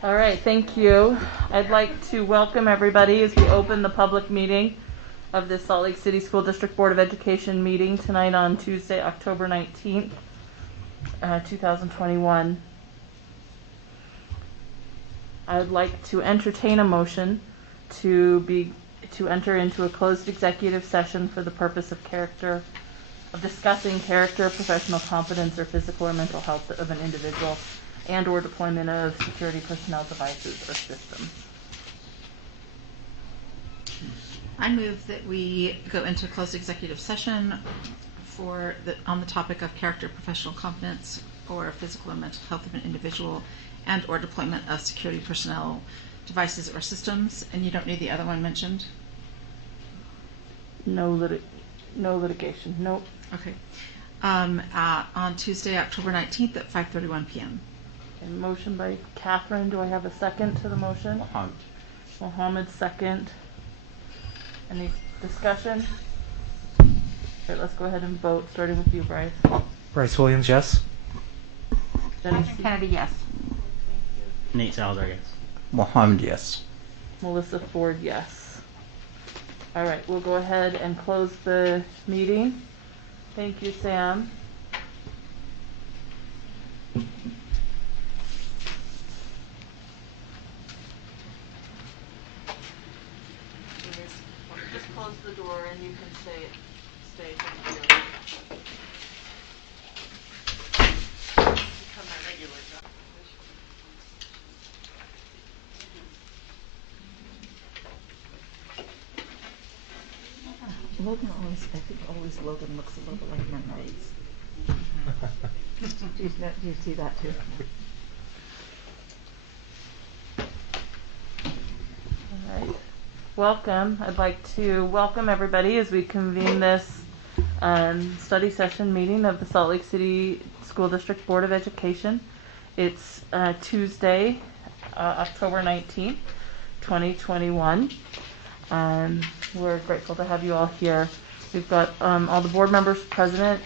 All right, thank you. I'd like to welcome everybody as we open the public meeting of the Salt Lake City School District Board of Education meeting tonight on Tuesday, October 19th, 2021. I would like to entertain a motion to enter into a closed executive session for the purpose of discussing character, professional competence, or physical or mental health of an individual and or deployment of security personnel, devices, or systems. I move that we go into closed executive session on the topic of character, professional competence, or physical or mental health of an individual and or deployment of security personnel, devices, or systems. And you don't need the other one mentioned? No litigation. Nope. Okay. On Tuesday, October 19th at 5:31 p.m. Okay, motion by Catherine. Do I have a second to the motion? Mohammed, second. Any discussion? Okay, let's go ahead and vote, starting with you, Bryce. Bryce Williams, yes. Kennedy, yes. Nate Salazar, yes. Mohammed, yes. Melissa Ford, yes. All right, we'll go ahead and close the meeting. Thank you, Sam. Just close the door and you can stay. Thank you. Become my regular job. Logan always Logan looks a little like Mendes. Do you see that too? All right. Welcome. I'd like to welcome everybody as we convene this study session meeting of the Salt Lake City School District Board of Education. It's Tuesday, October 19th, 2021. We're grateful to have you all here. We've got all the board members present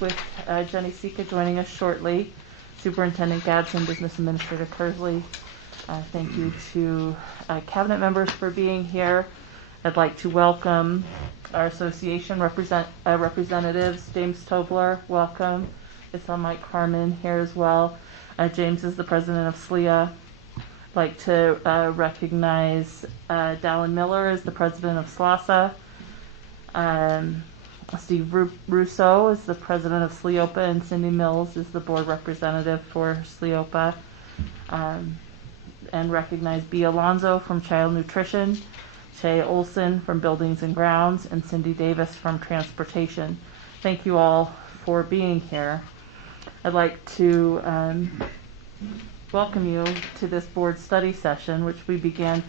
with Jenny Sika joining us shortly, Superintendent Gadsden, Business Administrator Kersley. Thank you to cabinet members for being here. I'd like to welcome our association representatives. James Tobler, welcome. I saw Mike Harmon here as well. James is the president of SLEA. I'd like to recognize Dallin Miller as the president of SLASA. Steve Russo is the president of SLEOPA, and Cindy Mills is the board representative for SLEOPA. And recognize B. Alonzo from Child Nutrition, Shay Olson from Buildings and Grounds, and Cindy Davis from Transportation. Thank you all for being here. I'd like to welcome you to this board study session, which we began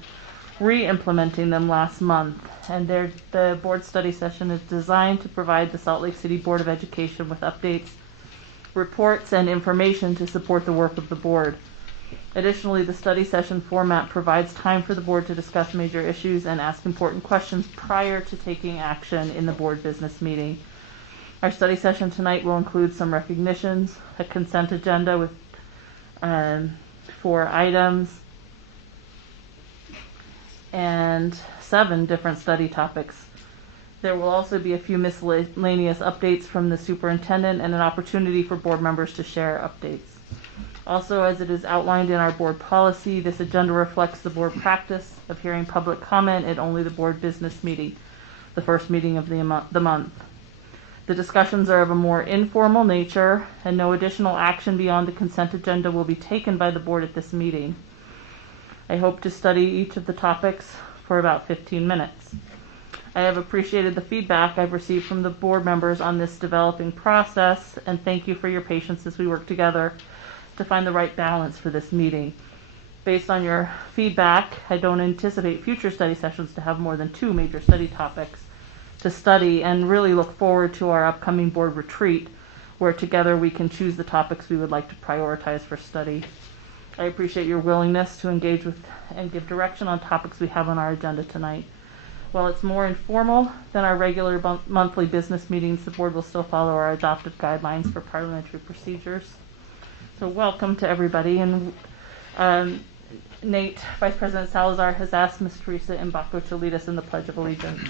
re-implementing them last month. And the board study session is designed to provide the Salt Lake City Board of Education with updates, reports, and information to support the work of the board. Additionally, the study session format provides time for the board to discuss major issues and ask important questions prior to taking action in the board business meeting. Our study session tonight will include some recognitions, a consent agenda with 4 items, and 7 different study topics. There will also be a few miscellaneous updates from the superintendent and an opportunity for board members to share updates. Also, as it is outlined in our board policy, this agenda reflects the board practice of hearing public comment at only the board business meeting, the first meeting of the month. The discussions are of a more informal nature, and no additional action beyond the consent agenda will be taken by the board at this meeting. I hope to study each of the topics for about 15 minutes. I have appreciated the feedback I've received from the board members on this developing process, and thank you for your patience as we work together to find the right balance for this meeting. Based on your feedback, I don't anticipate future study sessions to have more than 2 major study topics to study, and really look forward to our upcoming board retreat, where together we can choose the topics we would like to prioritize for study. I appreciate your willingness to engage with and give direction on topics we have on our agenda tonight. While it's more informal than our regular monthly business meetings, the board will still follow our adopted guidelines for parliamentary procedures. So welcome to everybody. And Nate, Vice President Salazar, has asked Ms. Teresa Mbako to lead us in the Pledge of Allegiance.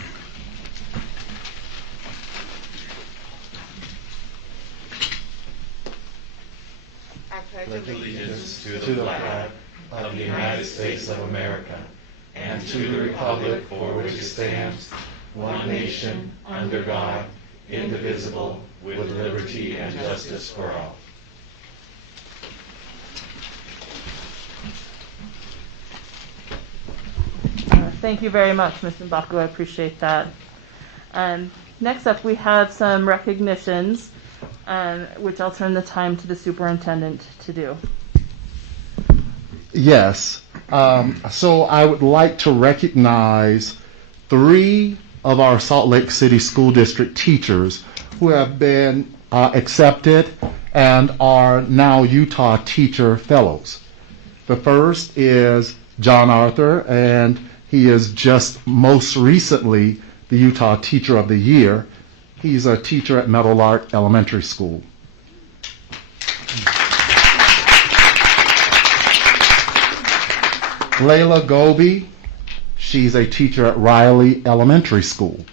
I pledge allegiance to the flag of the United States of America and to the republic for which it stands, one nation, under God, indivisible, with liberty and justice for all. Thank you very much, Ms. Mbako. I appreciate that. Next up, we have some recognitions, which I'll turn the time to the superintendent to do. Yes. So I would like to recognize 3 of our Salt Lake City School District teachers who have been accepted and are now Utah Teacher Fellows. The first is John Arthur, and he is just most recently the Utah Teacher of the Year. He's a teacher at Meadowlark Elementary School. Layla Goby, she's a teacher at Riley Elementary School.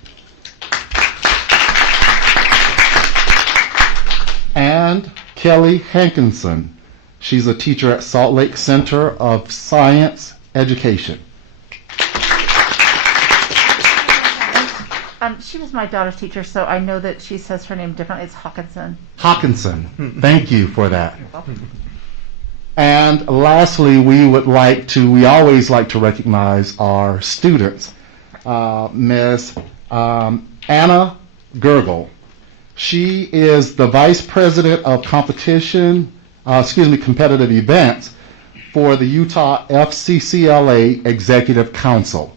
And Kelly Hankinson, she's a teacher at Salt Lake Center of Science Education. She was my daughter's teacher, so I know that she says her name differently. It's Hawkinson. Hawkinson, thank you for that. And lastly, we always like to recognize our students. Ms. Anna Gergel. She is the Vice President of competitive events for the Utah FCCLA Executive Council.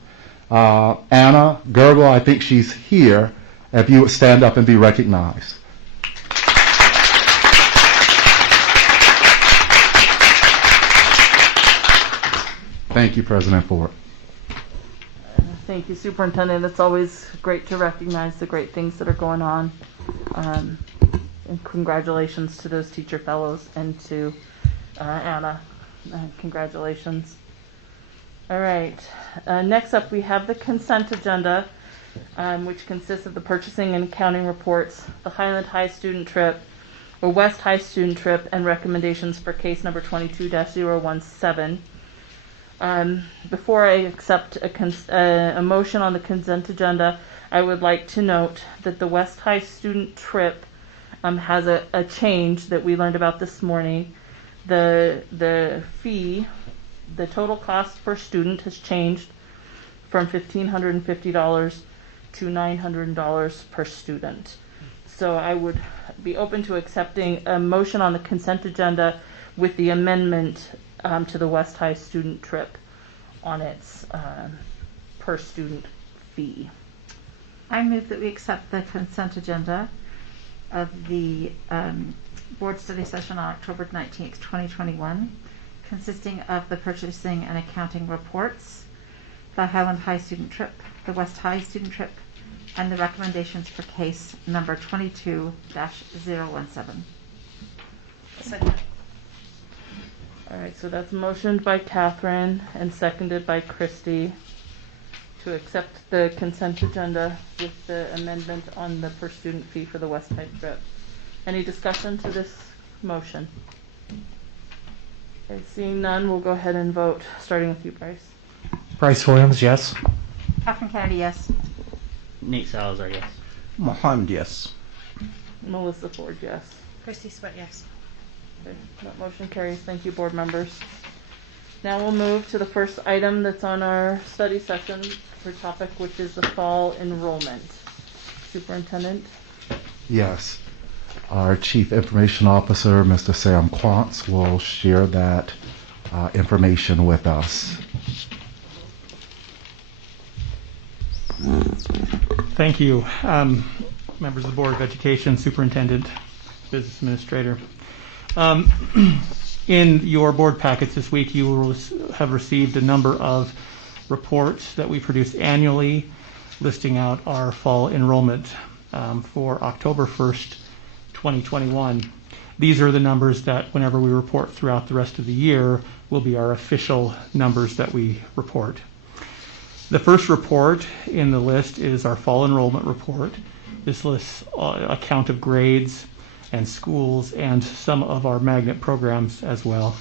Anna Gergel, I think she's here. If you would stand up and be recognized. Thank you, President Ford. Thank you, Superintendent. It's always great to recognize the great things that are going on. And congratulations to those teacher fellows and to Anna. Congratulations. All right. Next up, we have the consent agenda, which consists of the purchasing and accounting reports, the Highland High student trip, or West High student trip, and recommendations for case number 22-017. Before I accept a motion on the consent agenda, I would like to note that the West High student trip has a change that we learned about this morning. The fee, the total cost per student has changed from $1,550 to $900 per student. So I would be open to accepting a motion on the consent agenda with the amendment to the West High student trip on its per student fee. I move that we accept the consent agenda of the board study session on October 19th, 2021, consisting of the purchasing and accounting reports, the Highland High student trip, the West High student trip, and the recommendations for case number 22-017. Second. All right, so that's motioned by Catherine and seconded by Christy to accept the consent agenda with the amendment on the per student fee for the West High trip. Any discussion to this motion? Okay, seeing none, we'll go ahead and vote, starting with you, Bryce. Bryce Williams, yes. Catherine Kennedy, yes. Nate Salazar, yes. Mohammed, yes. Melissa Ford, yes. Christy Sweat, yes. Okay, that motion carries. Thank you, board members. Now we'll move to the first item that's on our study session for topic, which is the fall enrollment. Superintendent? Yes. Our Chief Information Officer, Mr. Sam Quantz, will share that information with us. Thank you. Members of the Board of Education, Superintendent, Business Administrator. In your board packets this week, you will have received a number of reports that we produce annually listing out our fall enrollment for October 1st, 2021. These are the numbers that whenever we report throughout the rest of the year will be our official numbers that we report. The first report in the list is our fall enrollment report. This lists a count of grades and schools and some of our magnet programs as well.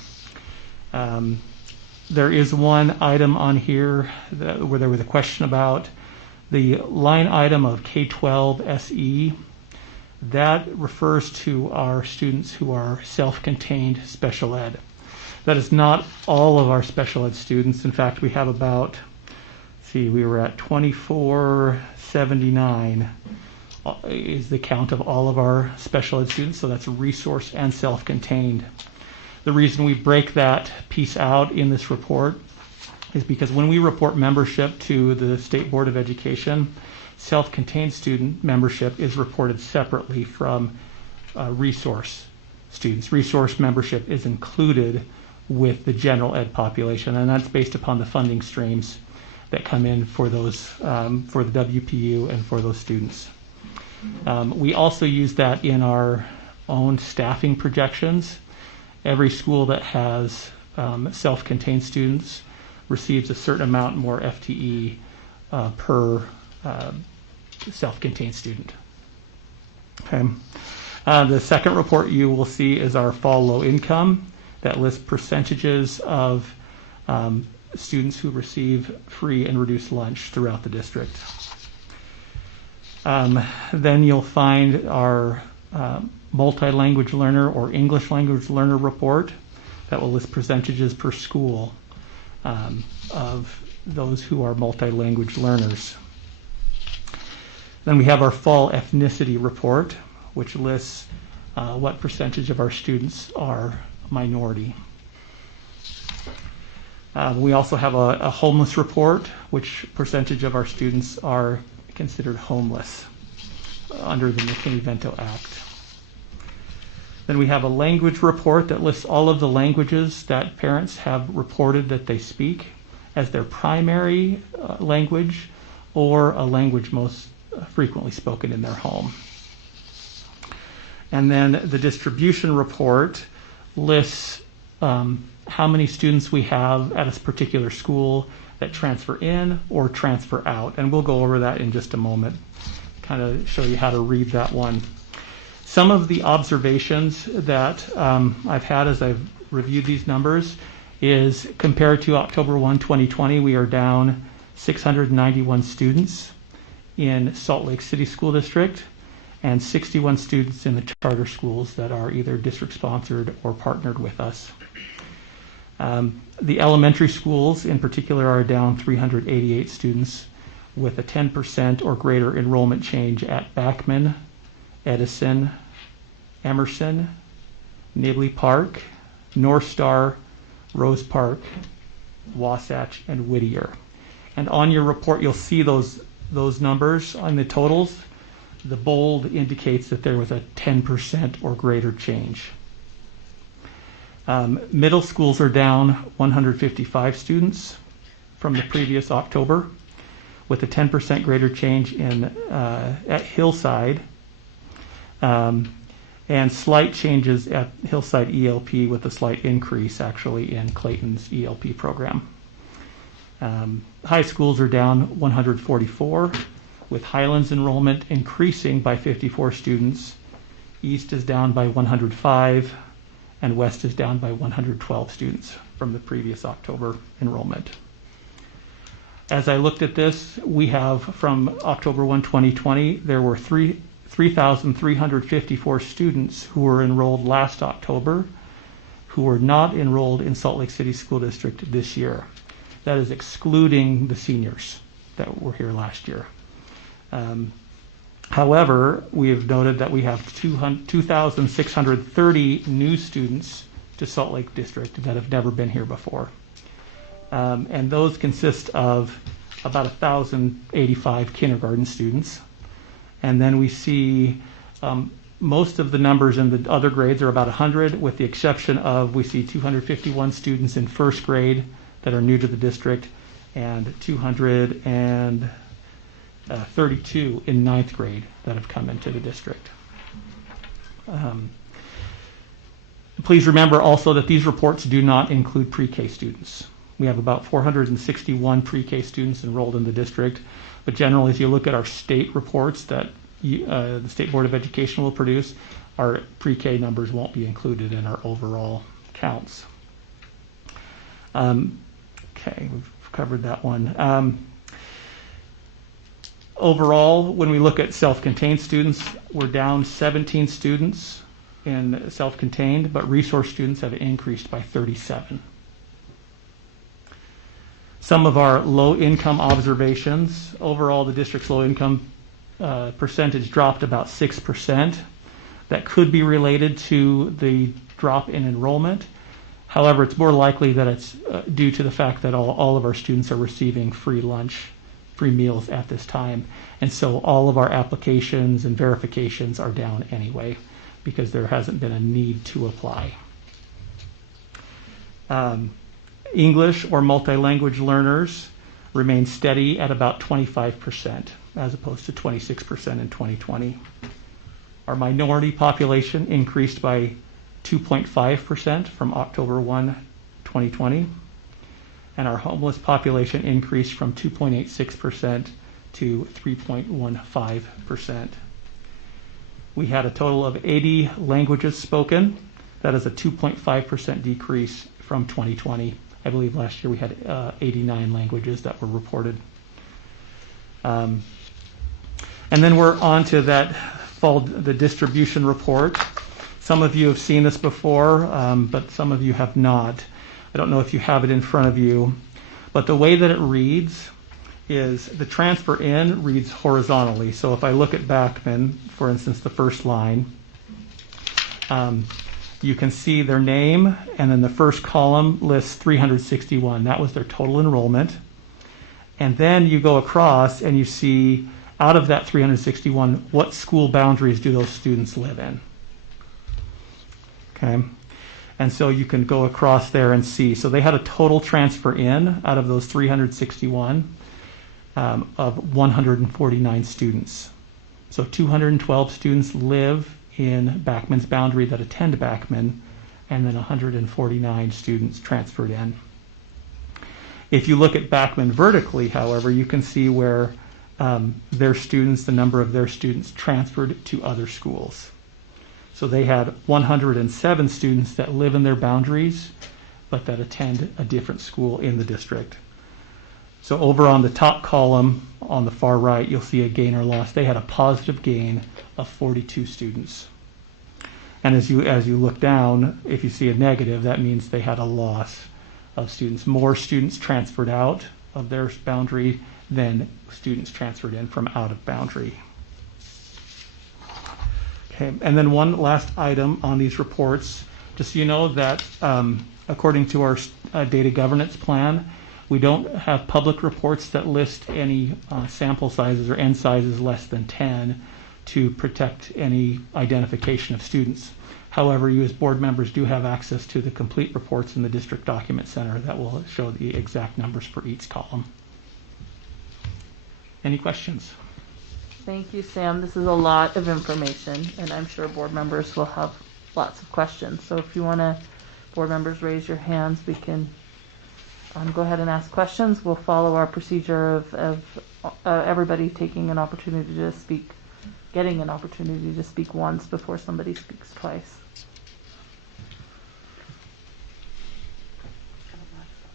There is one item on here where there was a question about the line item of K-12 SE. That refers to our students who are self-contained special ed. That is not all of our special ed students. In fact, we have about, we were at 2479 is the count of all of our special ed students, so that's resource and self-contained. The reason we break that piece out in this report is because when we report membership to the State Board of Education, self-contained student membership is reported separately from resource students. Resource membership is included with the general ed population, and that's based upon the funding streams that come in for those, for the WPU and for those students. We also use that in our own staffing projections. Every school that has self-contained students receives a certain amount more FTE per self-contained student. Okay. The second report you will see is our fall low income that lists percentages of students who receive free and reduced lunch throughout the district. Then you'll find our multi-language learner or English language learner report that will list percentages per school of those who are multi-language learners. Then we have our fall ethnicity report, which lists what percentage of our students are minority. We also have a homeless report, which percentage of our students are considered homeless under the McKinney-Vento Act. Then we have a language report that lists all of the languages that parents have reported that they speak as their primary language or a language most frequently spoken in their home. And then the distribution report lists how many students we have at a particular school that transfer in or transfer out. And we'll go over that in just a moment, kind of show you how to read that one. Some of the observations that I've had as I've reviewed these numbers is compared to October 1, 2020, we are down 691 students in Salt Lake City School District and 61 students in the charter schools that are either district sponsored or partnered with us. The elementary schools in particular are down 388 students with a 10% or greater enrollment change at Backman, Edison, Emerson, Nibley Park, North Star, Rose Park, Wasatch, and Whittier. And on your report, you'll see those numbers on the totals. The bold indicates that there was a 10% or greater change. Middle schools are down 155 students from the previous October, with a 10% greater change in at Hillside, and slight changes at Hillside ELP with a slight increase actually in Clayton's ELP program. High schools are down 144, with Highlands enrollment increasing by 54 students. East is down by 105, and West is down by 112 students from the previous October enrollment. As I looked at this, we have from October 1, 2020, there were 3,354 students who were enrolled last October who were not enrolled in Salt Lake City School District this year. That is excluding the seniors that were here last year. However, we have noted that we have 2,630 new students to Salt Lake District that have never been here before. And those consist of about 1,085 kindergarten students. And then we see most of the numbers in the other grades are about 100, with the exception of we see 251 students in first grade that are new to the district and 232 in ninth grade that have come into the district. Please remember also that these reports do not include pre-K students. We have about 461 pre-K students enrolled in the district, but generally, if you look at our state reports that the State Board of Education will produce, our pre-K numbers won't be included in our overall counts. Okay, we've covered that one. Overall, when we look at self-contained students, we're down 17 students in self-contained, but resource students have increased by 37. Some of our low-income observations, overall the district's low-income percentage dropped about 6%. That could be related to the drop in enrollment. However, it's more likely that it's due to the fact that all of our students are receiving free lunch, free meals at this time. And so all of our applications and verifications are down anyway because there hasn't been a need to apply. English or multi-language learners remain steady at about 25% as opposed to 26% in 2020. Our minority population increased by 2.5% from October 1, 2020. And our homeless population increased from 2.86% to 3.15%. We had a total of 80 languages spoken. That is a 2.5% decrease from 2020. I believe last year we had 89 languages that were reported. And then we're on to that the distribution report. Some of you have seen this before, but some of you have not. I don't know if you have it in front of you, but the way that it reads is the transfer in reads horizontally. So if I look at Backman, for instance, the first line, you can see their name, and then the first column lists 361. That was their total enrollment. And then you go across and you see out of that 361, what school boundaries do those students live in? Okay. And so you can go across there and see. So they had a total transfer in out of those 361 of 149 students. So 212 students live in Backman's boundary that attend Backman, and then 149 students transferred in. If you look at Backman vertically, however, you can see where their students, the number of their students transferred to other schools. So they had 107 students that live in their boundaries, but that attend a different school in the district. So over on the top column on the far right, you'll see a gain or loss. They had a positive gain of 42 students. And as you look down, if you see a negative, that means they had a loss of students. More students transferred out of their boundary than students transferred in from out of boundary. Okay, and then one last item on these reports, just so you know that according to our data governance plan, we don't have public reports that list any sample sizes or n sizes less than 10 to protect any identification of students. However, you as board members do have access to the complete reports in the District Document Center that will show the exact numbers for each column. Any questions? Thank you, Sam. This is a lot of information, and I'm sure board members will have lots of questions. So if you want to, board members, raise your hands, we can go ahead and ask questions. We'll follow our procedure of everybody taking an opportunity to speak, getting an opportunity to speak once before somebody speaks twice.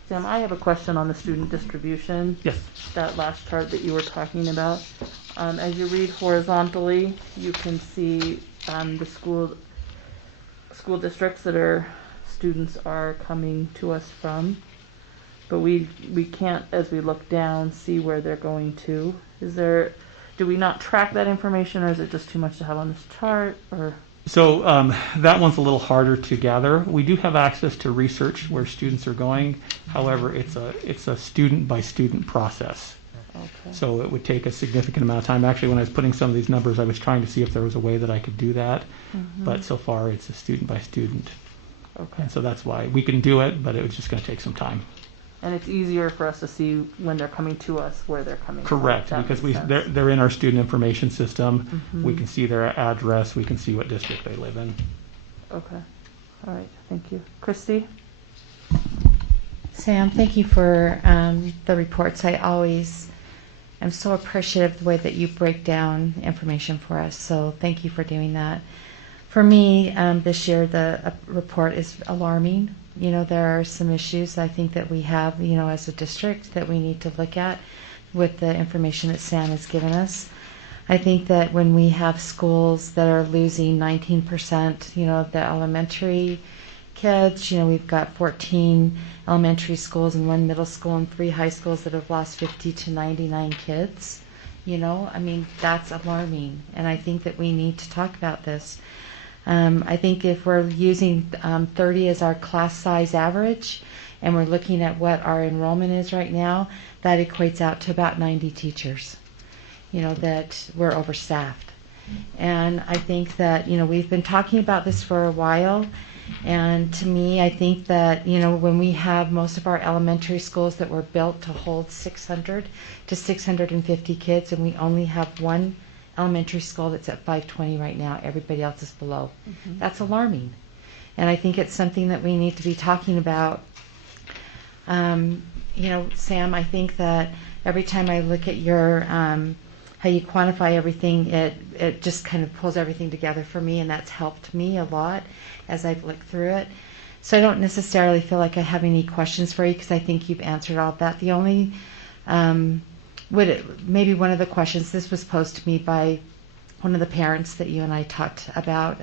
Sam, I have a question on the student distribution. Yes. That last chart that you were talking about. As you read horizontally, you can see the school districts that our students are coming to us from, but we can't, as we look down, see where they're going to. Do we not track that information, or is it just too much to have on this chart? Or So that one's a little harder to gather. We do have access to research where students are going. However, it's a student by student process. okay. So it would take a significant amount of time. Actually, when I was putting some of these numbers, I was trying to see if there was a way that I could do that. But so far, it's a student by student. Okay. And so that's why we can do it, but it was just going to take some time. And it's easier for us to see when they're coming to us where they're coming Correct, from. because they're in our student information system. We can see their address. We can see what district they live in. Okay. All right, thank you. Christy? Sam, thank you for the reports. I always am so appreciative of the way that you break down information for us. So thank you for doing that. For me, this year, the report is alarming. You know, there are some issues I think that we have, you know, as a district that we need to look at with the information that Sam has given us. I think that when we have schools that are losing 19%, you know, the elementary kids, you know, we've got 14 elementary schools and 1 middle school and 3 high schools that have lost 50 to 99 kids. You know, I mean, that's alarming. And I think that we need to talk about this. I think if we're using 30 as our class size average and we're looking at what our enrollment is right now, that equates out to about 90 teachers, you know, that we're overstaffed. And I think that, you know, we've been talking about this for a while. And to me, I think that, you know, when we have most of our elementary schools that were built to hold 600 to 650 kids, and we only have one elementary school that's at 520 right now, everybody else is below. Mm-hmm. That's alarming. And I think it's something that we need to be talking about. You know, Sam, I think that every time I look at your, how you quantify everything, it just kind of pulls everything together for me, and that's helped me a lot as I've looked through it. So I don't necessarily feel like I have any questions for you because I think you've answered all of that. The only, maybe one of the questions, this was posed to me by one of the parents that you and I talked about,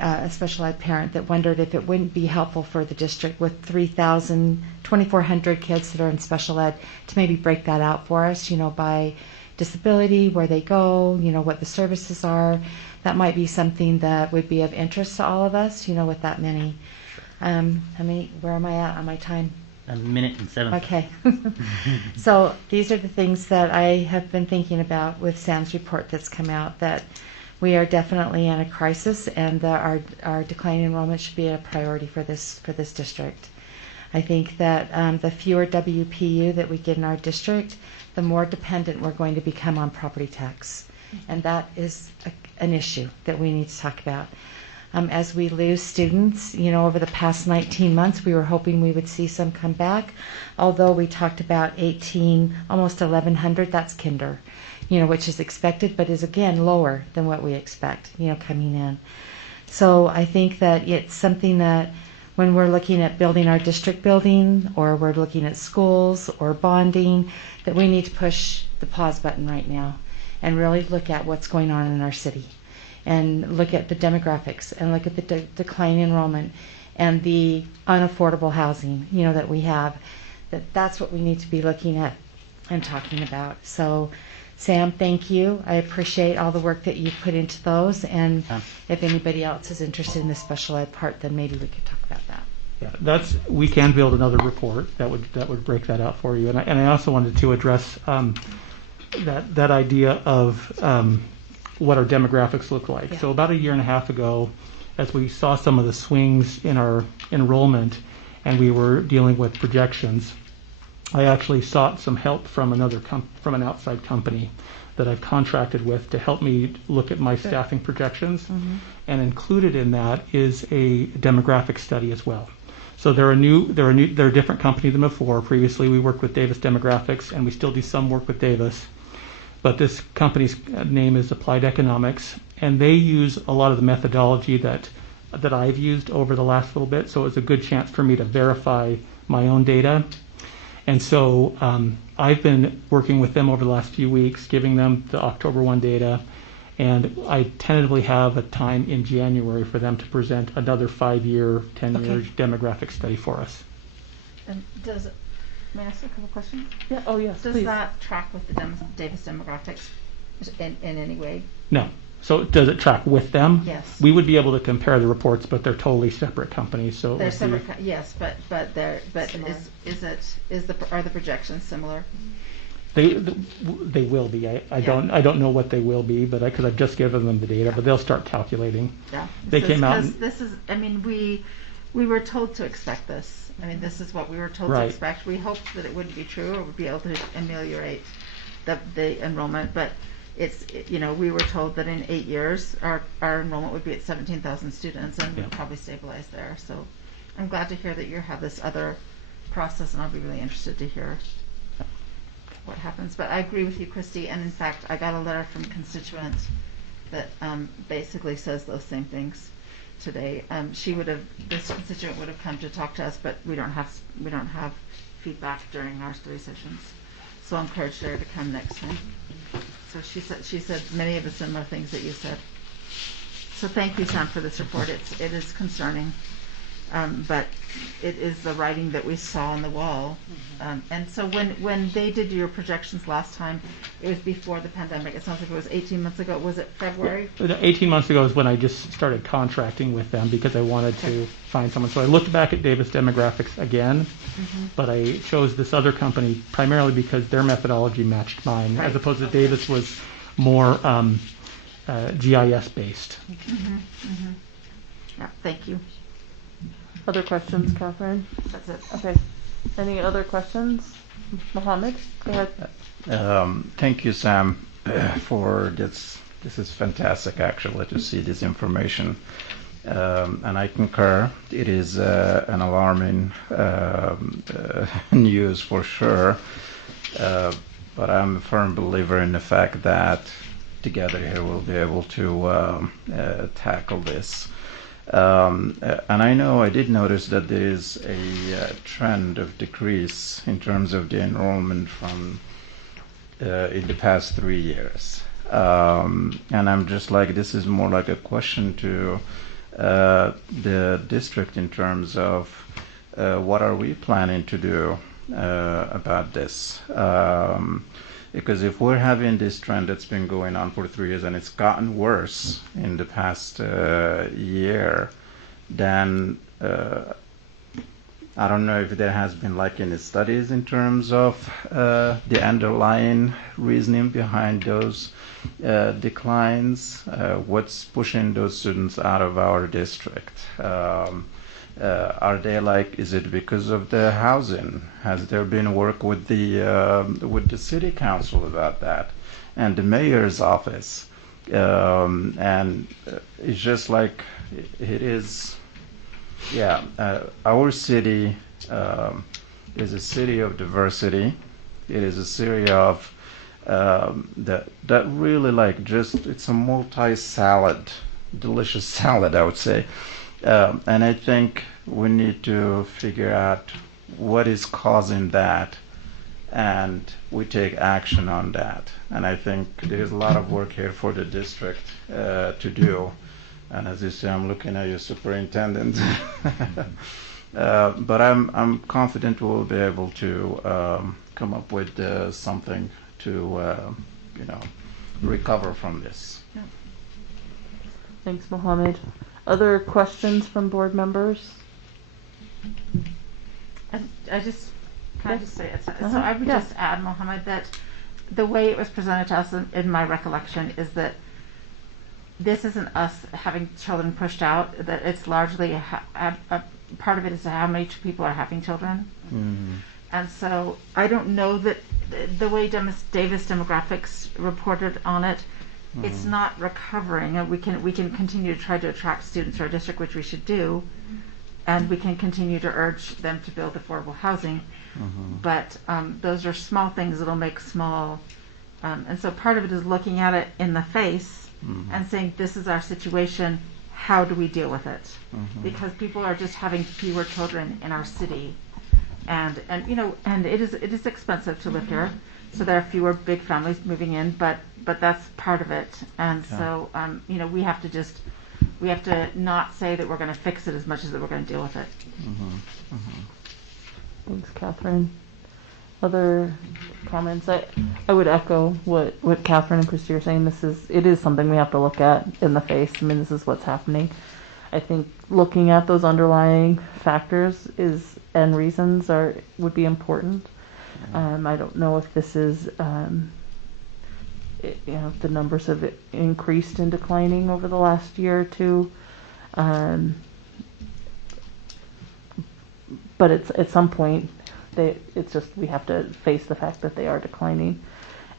a special ed parent that wondered if it wouldn't be helpful for the district with 2,400 kids that are in special ed to maybe break that out for us, you know, by disability, where they go, you know, what the services are. That might be something that would be of interest to all of us, you know, with that many. Where am I at on my time? 1 minute and 7. Okay. So these are the things that I have been thinking about with Sam's report that's come out, that we are definitely in a crisis, and that our declining enrollment should be a priority for this district. I think that the fewer WPU that we get in our district, the more dependent we're going to become on property tax. And that is an issue that we need to talk about. As we lose students, you know, over the past 19 months, we were hoping we would see some come back. Although we talked about 18, almost 1,100, that's kinder, you know, which is expected, but is again lower than what we expect, you know, coming in. So I think that it's something that when we're looking at building our district building, or we're looking at schools or bonding, that we need to push the pause button right now and really look at what's going on in our city, and look at the demographics, and look at the declining enrollment and the unaffordable housing, you know, that we have. That's what we need to be looking at and talking about. So, Sam, thank you. I appreciate all the work that you put into those. And if anybody else is interested in the special ed part, then maybe we could talk about that. Yeah, we can build another report that would break that out for you. And I also wanted to address that idea of what our demographics look like. Yeah. So about 1.5 years ago, as we saw some of the swings in our enrollment and we were dealing with projections, I actually sought some help from from an outside company that I've contracted with to help me look at my staffing projections. Mm-hmm. And included in that is a demographic study as well. So they're a different company than before. Previously, we worked with Davis Demographics, and we still do some work with Davis. But this company's name is Applied Economics, and they use a lot of the methodology that I've used over the last little bit. So it was a good chance for me to verify my own data. And so I've been working with them over the last few weeks, giving them the October 1 data, and I tentatively have a time in January for them to present another 5-year, 10-year demographic study for us. And may I ask a couple questions? Yeah. Oh, yes. Does please. that track with the Davis Demographics in any way? No. So does it track with them? Yes. We would be able to compare the reports, but they're totally separate companies. So they're separate. Yes, but are the projections similar? They will be. I don't know what they will be, but because I've just given them the data, but they'll start calculating. Yeah. They came out. This is. I mean, we were told to expect this. I mean, this is what we were told to expect. We hoped that it wouldn't be true, or would be able to ameliorate the enrollment, but we were told that in 8 years our enrollment would be at 17,000 students, and Yeah. we'd probably stabilize there. So I'm glad to hear that you have this other process, and I'll be really interested to hear what happens. But I agree with you, Christy, and in fact, I got a letter from a constituent that basically says those same things today. This constituent would have come to talk to us, but we don't have feedback during our study sessions. So I encouraged her to come next time. So she said many of the similar things that you said. So thank you, Sam, for this report. It is concerning, but it is the writing that we saw on the wall. And so when they did your projections last time, it was before the pandemic. It sounds like it was 18 months ago. Was it February? 18 months ago is when I just started contracting with them because I wanted to find someone. So I looked back at Davis Demographics again, but I chose this other company primarily because their methodology matched mine, Right. as opposed to Davis was more GIS based. Yeah, thank you. Other questions, Catherine? That's it. Okay. Any other questions? Mohammed, go ahead. Thank you, Sam, for this. This is fantastic, actually, to see this information. And I concur. It is an alarming news for sure. But I'm a firm believer in the fact that together here we'll be able to tackle this. And I know I did notice that there is a trend of decrease in terms of the enrollment from in the past 3 years. And I'm just like, this is more like a question to the district in terms of what are we planning to do about this. Because if we're having this trend that's been going on for 3 years and it's gotten worse in the past year, then I don't know if there has been like any studies in terms of the underlying reasoning behind those declines, what's pushing those students out of our district. Are they like? Is it because of the housing? Has there been work with the city council about that, and the mayor's office? And it's just like it is. Yeah, our city is a city of diversity. It is a city of that really like just it's a multi-salad, delicious salad, I would say. And I think we need to figure out what is causing that, and we take action on that. And I think there's a lot of work here for the district to do. And as you say, I'm looking at your superintendent. But I'm confident we'll be able to come up with something to recover from this. Yeah. Thanks, Mohammed. Other questions from board members? Can I just say it? So Uh-huh. I would Yeah. just add, Mohammed, that the way it was presented to us in my recollection is that this isn't us having children pushed out, that it's largely a part of it is how many people are having children. Mm-hmm. And so I don't know that the way Davis Demographics reported on it, it's not recovering. We can continue to try to attract students to our district, which we should do, and we can continue to urge them to build affordable housing. But those are small things that'll make small, and so part of it is looking at it in the face and saying, this is our situation, how do we deal with it? Because people are just having fewer children in our city, and it is expensive to live here, so there are fewer big families moving in, but that's part of it. And so we have to not say that we're going to fix it as much as that we're going to deal with it. Thanks, Catherine. Other comments? I would echo what Catherine and Christy are saying. It is something we have to look at in the face. I mean, this is what's happening. I think looking at those underlying factors and reasons would be important. I don't know if this is if the numbers have increased and declining over the last year or two. But it's at some point, we have to face the fact that they are declining.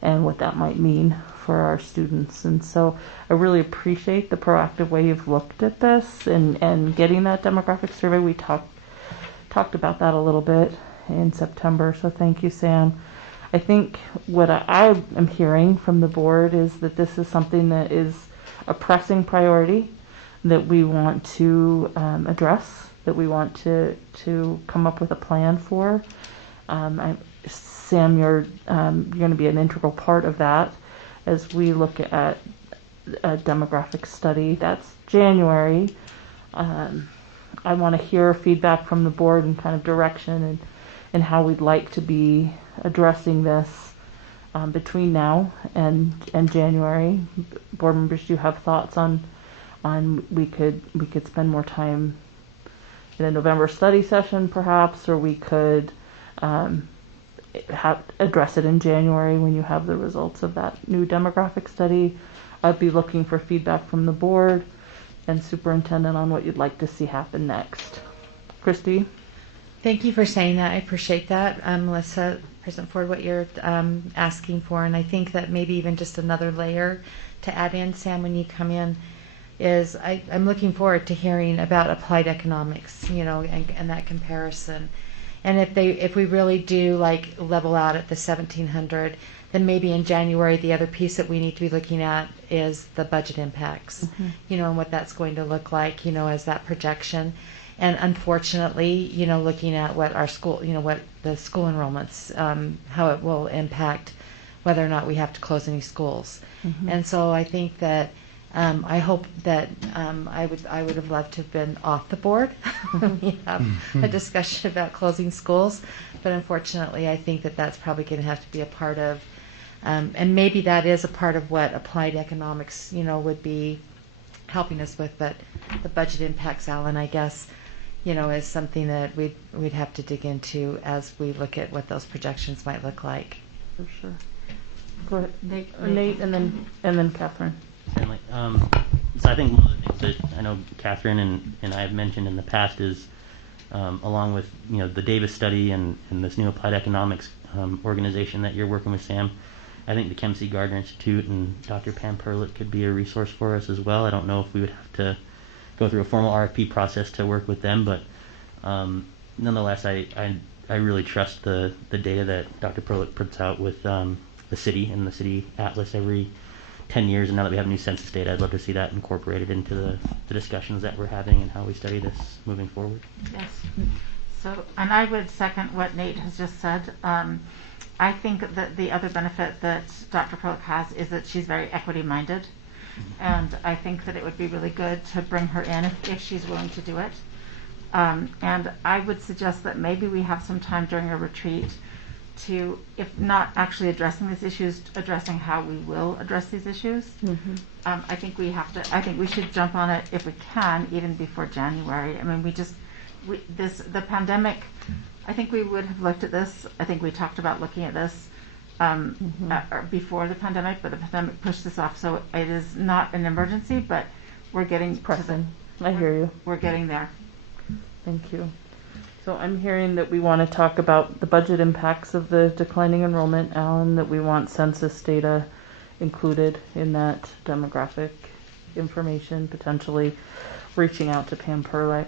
and what that might mean for our students. And so I really appreciate the proactive way you've looked at this and getting that demographic survey. We talked about that a little bit in September, so thank you, Sam. I think what I am hearing from the board is that this is something that is a pressing priority that we want to address, that we want to come up with a plan for. Sam, you're going to be an integral part of that as we look at a demographic study. That's January. I want to hear feedback from the board and kind of direction and how we'd like to be addressing this between now and January. Board members, do you have thoughts on we could spend more time in a November study session perhaps, or we could address it in January when you have the results of that new demographic study. I'd be looking for feedback from the board and superintendent on what you'd like to see happen next. Christy? Thank you for saying that. I appreciate that, Melissa. President Ford, what you're asking for, and I think that maybe even just another layer to add in, Sam, when you come in, is I'm looking forward to hearing about applied economics, and that comparison. And if we really do like level out at the 1700, then maybe in January the other piece that we need to be looking at is the budget impacts, and what that's going to look like, as that projection. And unfortunately, looking at what our school, what the school enrollments, how it will impact whether or not we have to close any schools. And so I think that I hope that I would have loved to have been off the board when we have a discussion about closing schools, but unfortunately I think that that's probably going to have to be a part of, and maybe that is a part of what applied economics would be helping us with. But the budget impacts, Alan, I guess is something that we'd have to dig into as we look at what those projections might look like. For sure. Go ahead, Nate, and then Catherine. Certainly. So I think one of the things that I know Catherine and I have mentioned in the past is, along with the Davis study and this new applied economics organization that you're working with, Sam, I think the Kem C. Gardner Institute and Dr. Pam Perlett could be a resource for us as well. I don't know if we would have to go through a formal RFP process to work with them, but nonetheless, I really trust the data that Dr. Perlett puts out with the city and the city atlas every 10 years, and now that we have new census data, I'd love to see that incorporated into the discussions that we're having and how we study this moving forward. Yes. So, and I would second what Nate has just said. I think that the other benefit that Dr. Perlett has is that she's very equity-minded, and I think that it would be really good to bring her in if she's willing to do it. And I would suggest that maybe we have some time during a retreat to, if not actually addressing these issues, addressing how we will address these issues. I think we should jump on it if we can, even before January. I mean, the pandemic, I think we would have looked at this. I think we talked about looking at this before the pandemic, but the pandemic pushed this off. So it is not an emergency, but we're getting pressing. I hear you. We're getting there. Thank you. So I'm hearing that we want to talk about the budget impacts of the declining enrollment, Alan, that we want census data included in that demographic information, potentially reaching out to Pam Perlick.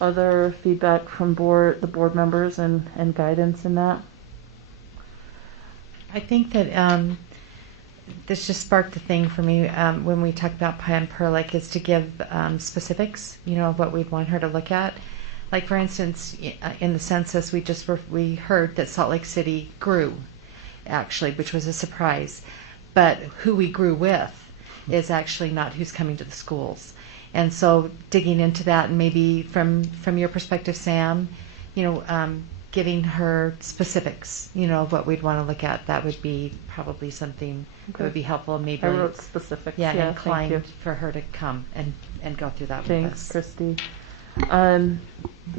Other feedback from the board members and guidance in that? I think that this just sparked the thing for me when we talked about Pam Perlick, is to give specifics, of what we'd want her to look at. Like, for instance, in the census, we heard that Salt Lake City grew, actually, which was a surprise. But who we grew with is actually not who's coming to the schools. And so digging into that, and maybe from your perspective, Sam, giving her specifics, of what we'd want to look at, that would be probably something that would be helpful. Maybe I wrote specifics. Yeah, inclined for her to come and go through that with us. Thanks, Christy.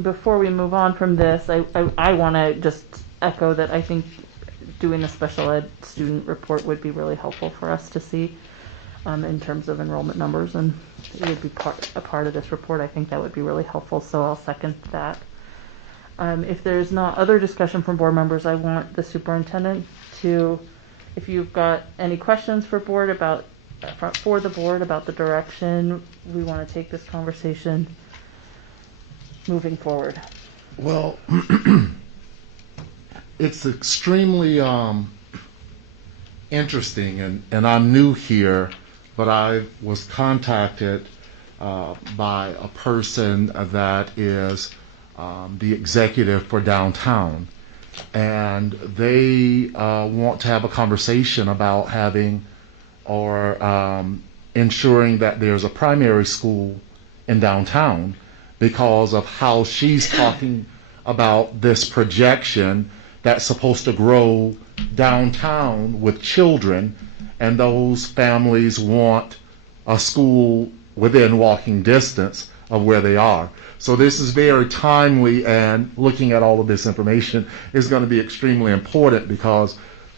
Before we move on from this, I want to just echo that I think doing a special ed student report would be really helpful for us to see in terms of enrollment numbers, and it would be a part of this report. I think that would be really helpful, so I'll second that. If there's not other discussion from board members, I want the superintendent to If you've got any questions for the board about the direction we want to take this conversation moving forward. Well, it's extremely interesting, and I'm new here, but I was contacted by a person that is the executive for downtown, and they want to have a conversation about having or ensuring that there's a primary school in downtown because of how she's talking about this projection that's supposed to grow downtown with children, and those families want a school within walking distance of where they are. So this is very timely, and looking at all of this information is going to be extremely important because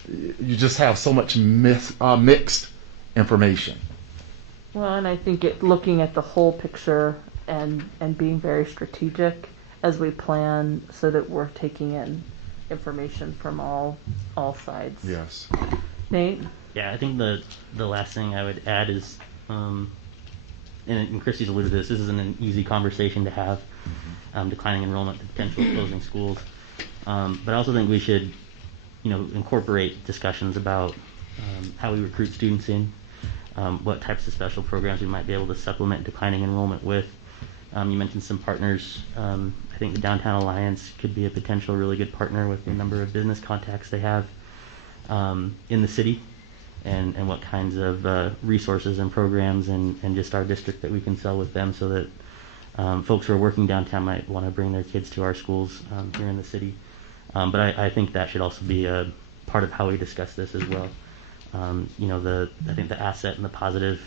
you just have so much mixed information. Well, and I think looking at the whole picture and being very strategic as we plan so that we're taking in information from all sides. Yes. Nate? Yeah, I think the last thing I would add is, and Christy's alluded to this isn't an easy conversation to have, declining enrollment, the potential of closing schools. But I also think we should, incorporate discussions about how we recruit students in, what types of special programs we might be able to supplement declining enrollment with. You mentioned some partners. I think the Downtown Alliance could be a potential really good partner with the number of business contacts they have in the city, and what kinds of resources and programs and just our district that we can sell with them so that folks who are working downtown might want to bring their kids to our schools here in the city. But I think that should also be a part of how we discuss this as well. I think the asset and the positive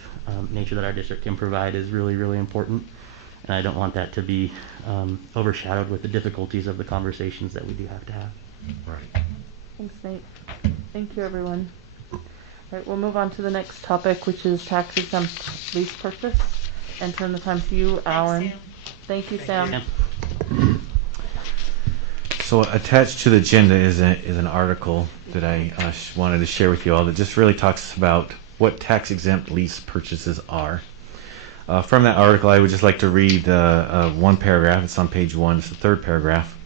nature that our district can provide is really, really important. And I don't want that to be overshadowed with the difficulties of the conversations that we do have to have. Right. Thanks, Nate. Thank you, everyone. All right, we'll move on to the next topic, which is tax exempt lease purchase, and turn the time to you, Alan. Thank you, Sam. So attached to the agenda is an article that I wanted to share with you all that just really talks about what tax exempt lease purchases are. From that article, I would just like to read one paragraph. It's on page 1. It's the third paragraph.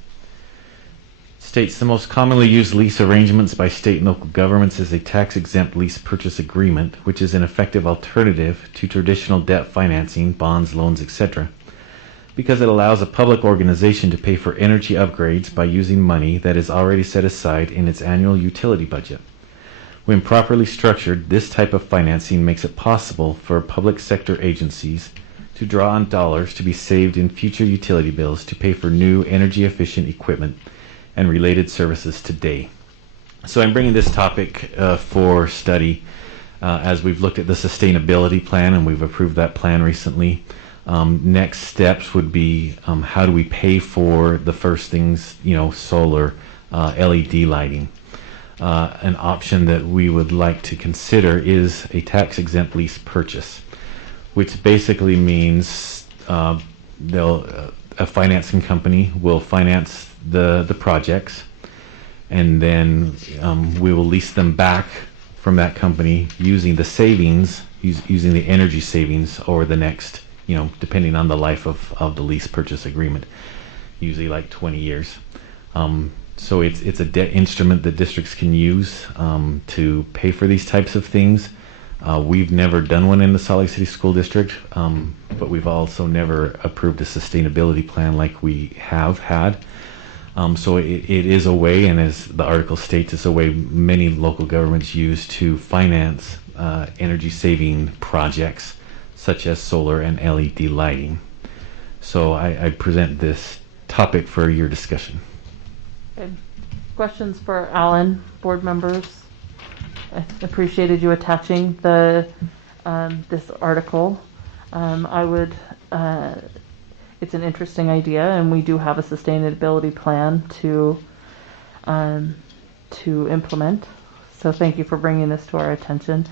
States the most commonly used lease arrangements by state and local governments is a tax-exempt lease purchase agreement, which is an effective alternative to traditional debt financing, bonds, loans, etc., because it allows a public organization to pay for energy upgrades by using money that is already set aside in its annual utility budget. When properly structured, this type of financing makes it possible for public sector agencies to draw on dollars to be saved in future utility bills to pay for new energy-efficient equipment and related services today. So I'm bringing this topic for study as we've looked at the sustainability plan, and we've approved that plan recently. Next steps would be how do we pay for the first things, solar, LED lighting. An option that we would like to consider is a tax-exempt lease purchase, which basically means a financing company will finance the projects, and then we will lease them back from that company using the savings, using the energy savings over the next, depending on the life of the lease purchase agreement, usually like 20 years. So it's a debt instrument that districts can use to pay for these types of things. We've never done one in the Salt Lake City School District, but we've also never approved a sustainability plan like we have had. So it is a way, and as the article states, it's a way many local governments use to finance energy-saving projects such as solar and LED lighting. So I present this topic for your discussion. Good. Questions for Alan, board members? I appreciated you attaching this article. It's an interesting idea, and we do have a sustainability plan to implement. So thank you for bringing this to our attention.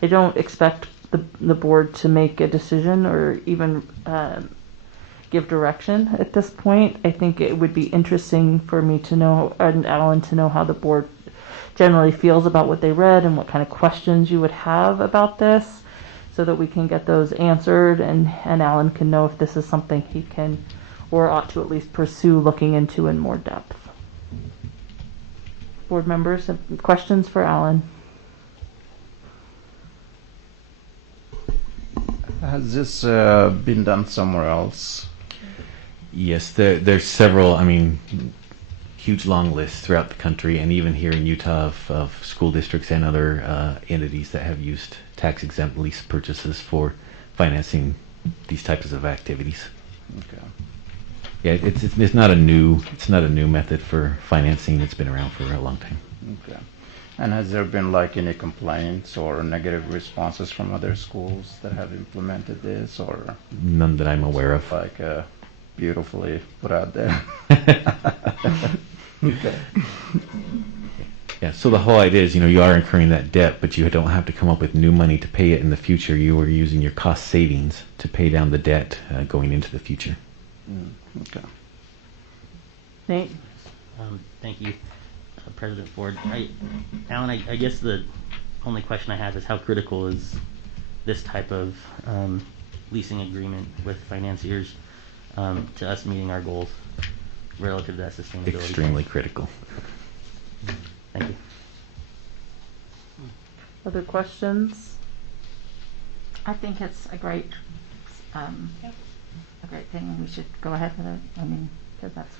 I don't expect the board to make a decision or even give direction at this point. I think it would be interesting for me to know, and Alan to know, how the board generally feels about what they read and what kind of questions you would have about this, so that we can get those answered, and Alan can know if this is something he can or ought to at least pursue looking into in more depth. Board members, have questions for Alan? Has this been done somewhere else? Yes, there's several, I mean, huge long lists throughout the country, and even here in Utah of school districts and other entities that have used tax-exempt lease purchases for financing these types of activities. Okay. Yeah, it's not a new method for financing. It's been around for a long time. Okay. And has there been like any complaints or negative responses from other schools that have implemented this, or None that I'm aware of. like beautifully put out there? Okay. Yeah, so the whole idea is, you are incurring that debt, but you don't have to come up with new money to pay it in the future. You are using your cost savings to pay down the debt going into the future. Okay. Nate? Thank you, President Ford. Alan, I guess the only question I have is how critical is this type of leasing agreement with financiers to us meeting our goals relative to that sustainability? Extremely critical. Thank you. Other questions? I think it's a great thing, and we should go ahead with it. I mean, because that's.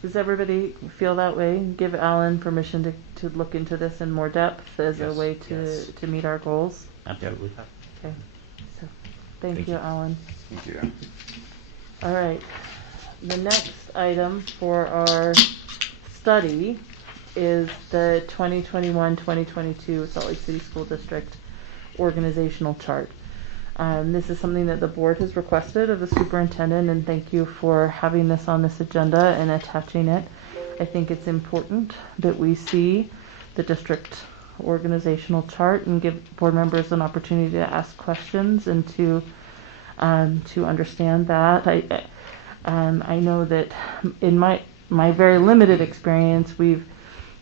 Does everybody feel that way? Give Alan permission to look into this in more depth as a way to meet our goals? Absolutely. Okay. So, thank you, Alan. Thank you. All right. The next item for our study is the 2021-2022 Salt Lake City School District organizational chart. This is something that the board has requested of the superintendent, and thank you for having this on this agenda and attaching it. I think it's important that we see the district organizational chart and give board members an opportunity to ask questions and to understand that. I know that in my very limited experience, we've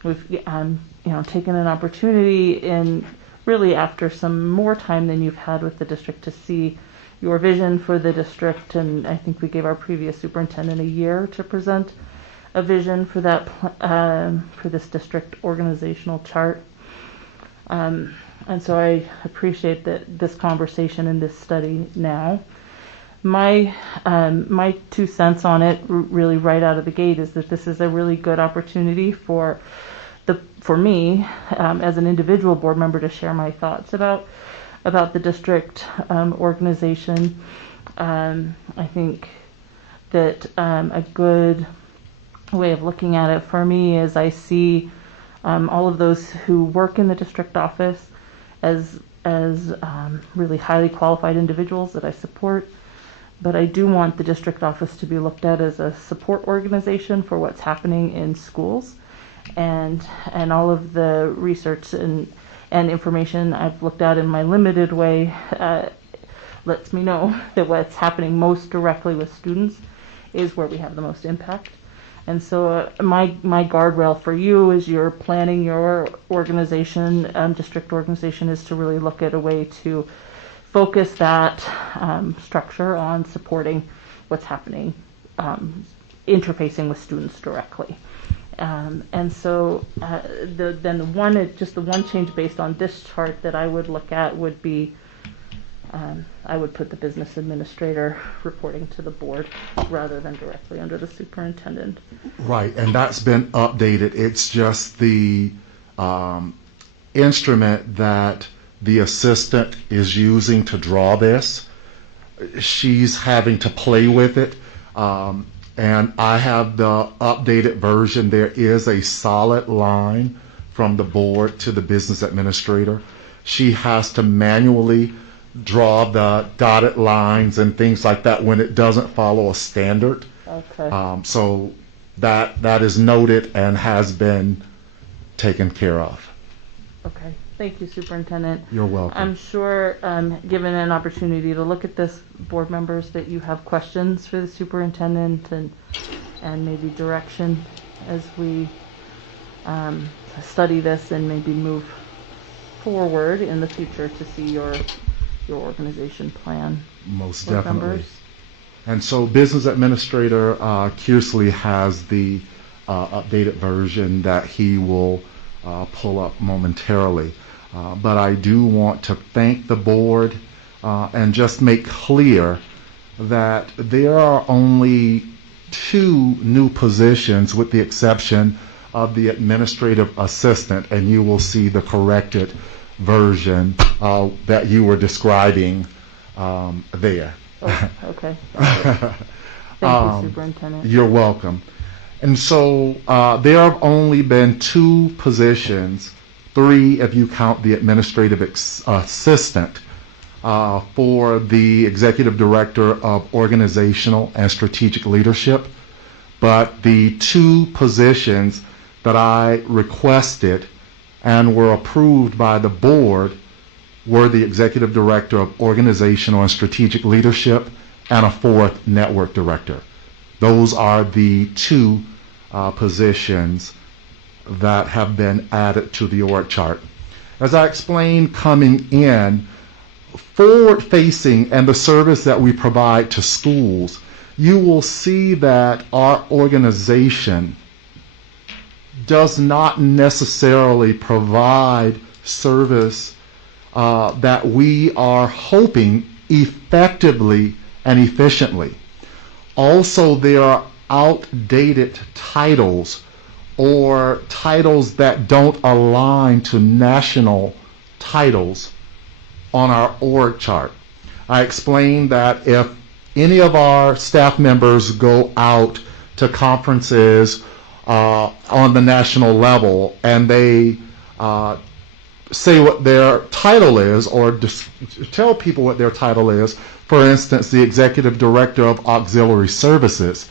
taken an opportunity in really after some more time than you've had with the district to see your vision for the district, and I think we gave our previous superintendent a year to present a vision for that for this district organizational chart. And so I appreciate that this conversation and this study now. My 2 cents on it, really right out of the gate, is that this is a really good opportunity for me as an individual board member to share my thoughts about the district organization. I think that a good way of looking at it for me is I see all of those who work in the district office as really highly qualified individuals that I support. But I do want the district office to be looked at as a support organization for what's happening in schools, and all of the research and information I've looked at in my limited way lets me know that what's happening most directly with students is where we have the most impact. And so my guardrail for you as you're planning your organization, district organization, is to really look at a way to focus that structure on supporting what's happening, interfacing with students directly. And so the one change based on this chart that I would look at would be I would put the business administrator reporting to the board rather than directly under the superintendent. Right, and that's been updated. It's just the instrument that the assistant is using to draw this. She's having to play with it. And I have the updated version. There is a solid line from the board to the business administrator. She has to manually draw the dotted lines and things like that when it doesn't follow a standard. Okay. So that is noted and has been taken care of. Okay. Thank you, Superintendent. You're welcome. I'm sure, given an opportunity to look at this, board members, that you have questions for the superintendent and maybe direction as we study this and maybe move forward in the future to see your organization plan. Most with definitely. members. And so Business Administrator Kearsley has the updated version that he will pull up momentarily. But I do want to thank the board and just make clear that there are only 2 new positions with the exception of the administrative assistant, and you will see the corrected version that you were describing there. Oh, okay. Thank you, Superintendent. You're welcome. And so there have only been 2 positions, 3 if you count the administrative assistant, for the Executive Director of Organizational and Strategic Leadership. But the 2 positions that I requested and were approved by the board were the Executive Director of Organizational and Strategic Leadership and a 4th Network Director. Those are the 2 positions that have been added to the org chart. As I explained coming in, forward-facing and the service that we provide to schools, you will see that our organization does not necessarily provide service that we are hoping effectively and efficiently. Also, there are outdated titles or titles that don't align to national titles on our org chart. I explained that if any of our staff members go out to conferences on the national level and they say what their title is or tell people what their title is, for instance, the Executive Director of Auxiliary Services,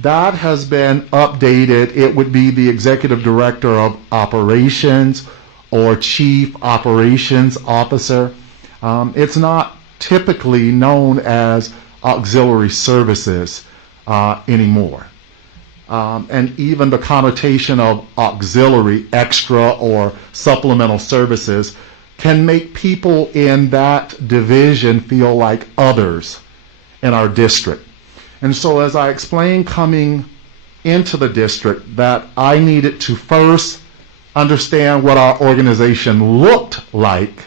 that has been updated. It would be the Executive Director of Operations or Chief Operations Officer. It's not typically known as Auxiliary Services anymore. And even the connotation of auxiliary, extra, or supplemental services can make people in that division feel like others in our district. And so as I explained coming into the district, that I needed to first understand what our organization looked like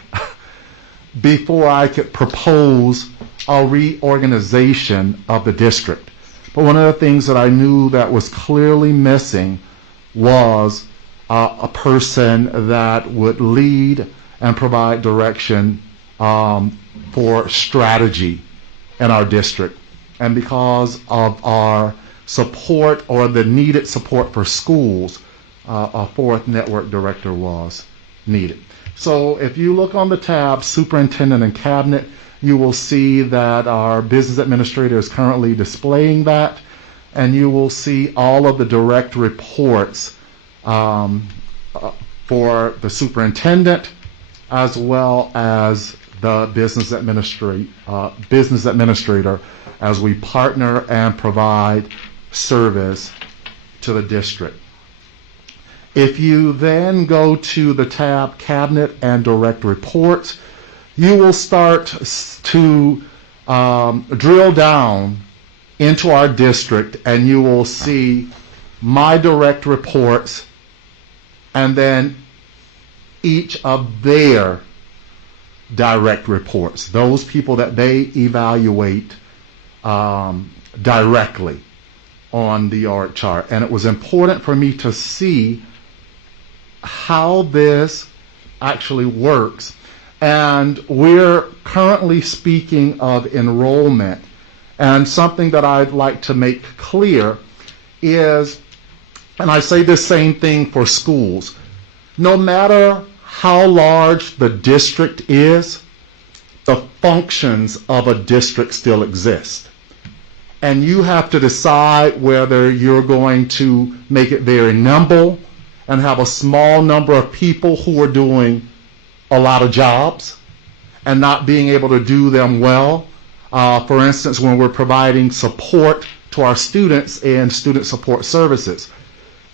before I could propose a reorganization of the district. But one of the things that I knew that was clearly missing was a person that would lead and provide direction for strategy in our district. And because of our support or the needed support for schools, a 4th Network Director was needed. So if you look on the tab Superintendent and Cabinet, you will see that our Business Administrator is currently displaying that, and you will see all of the direct reports for the Superintendent as well as the Business Administrator as we partner and provide service to the district. If you then go to the tab Cabinet and Direct Reports, you will start to drill down into our district, and you will see my direct reports and then each of their direct reports, those people that they evaluate directly on the org chart. And it was important for me to see how this actually works. And we're currently speaking of enrollment. And something that I'd like to make clear is, and I say the same thing for schools, no matter how large the district is, the functions of a district still exist. And you have to decide whether you're going to make it very nimble and have a small number of people who are doing a lot of jobs and not being able to do them well. For instance, when we're providing support to our students in student support services,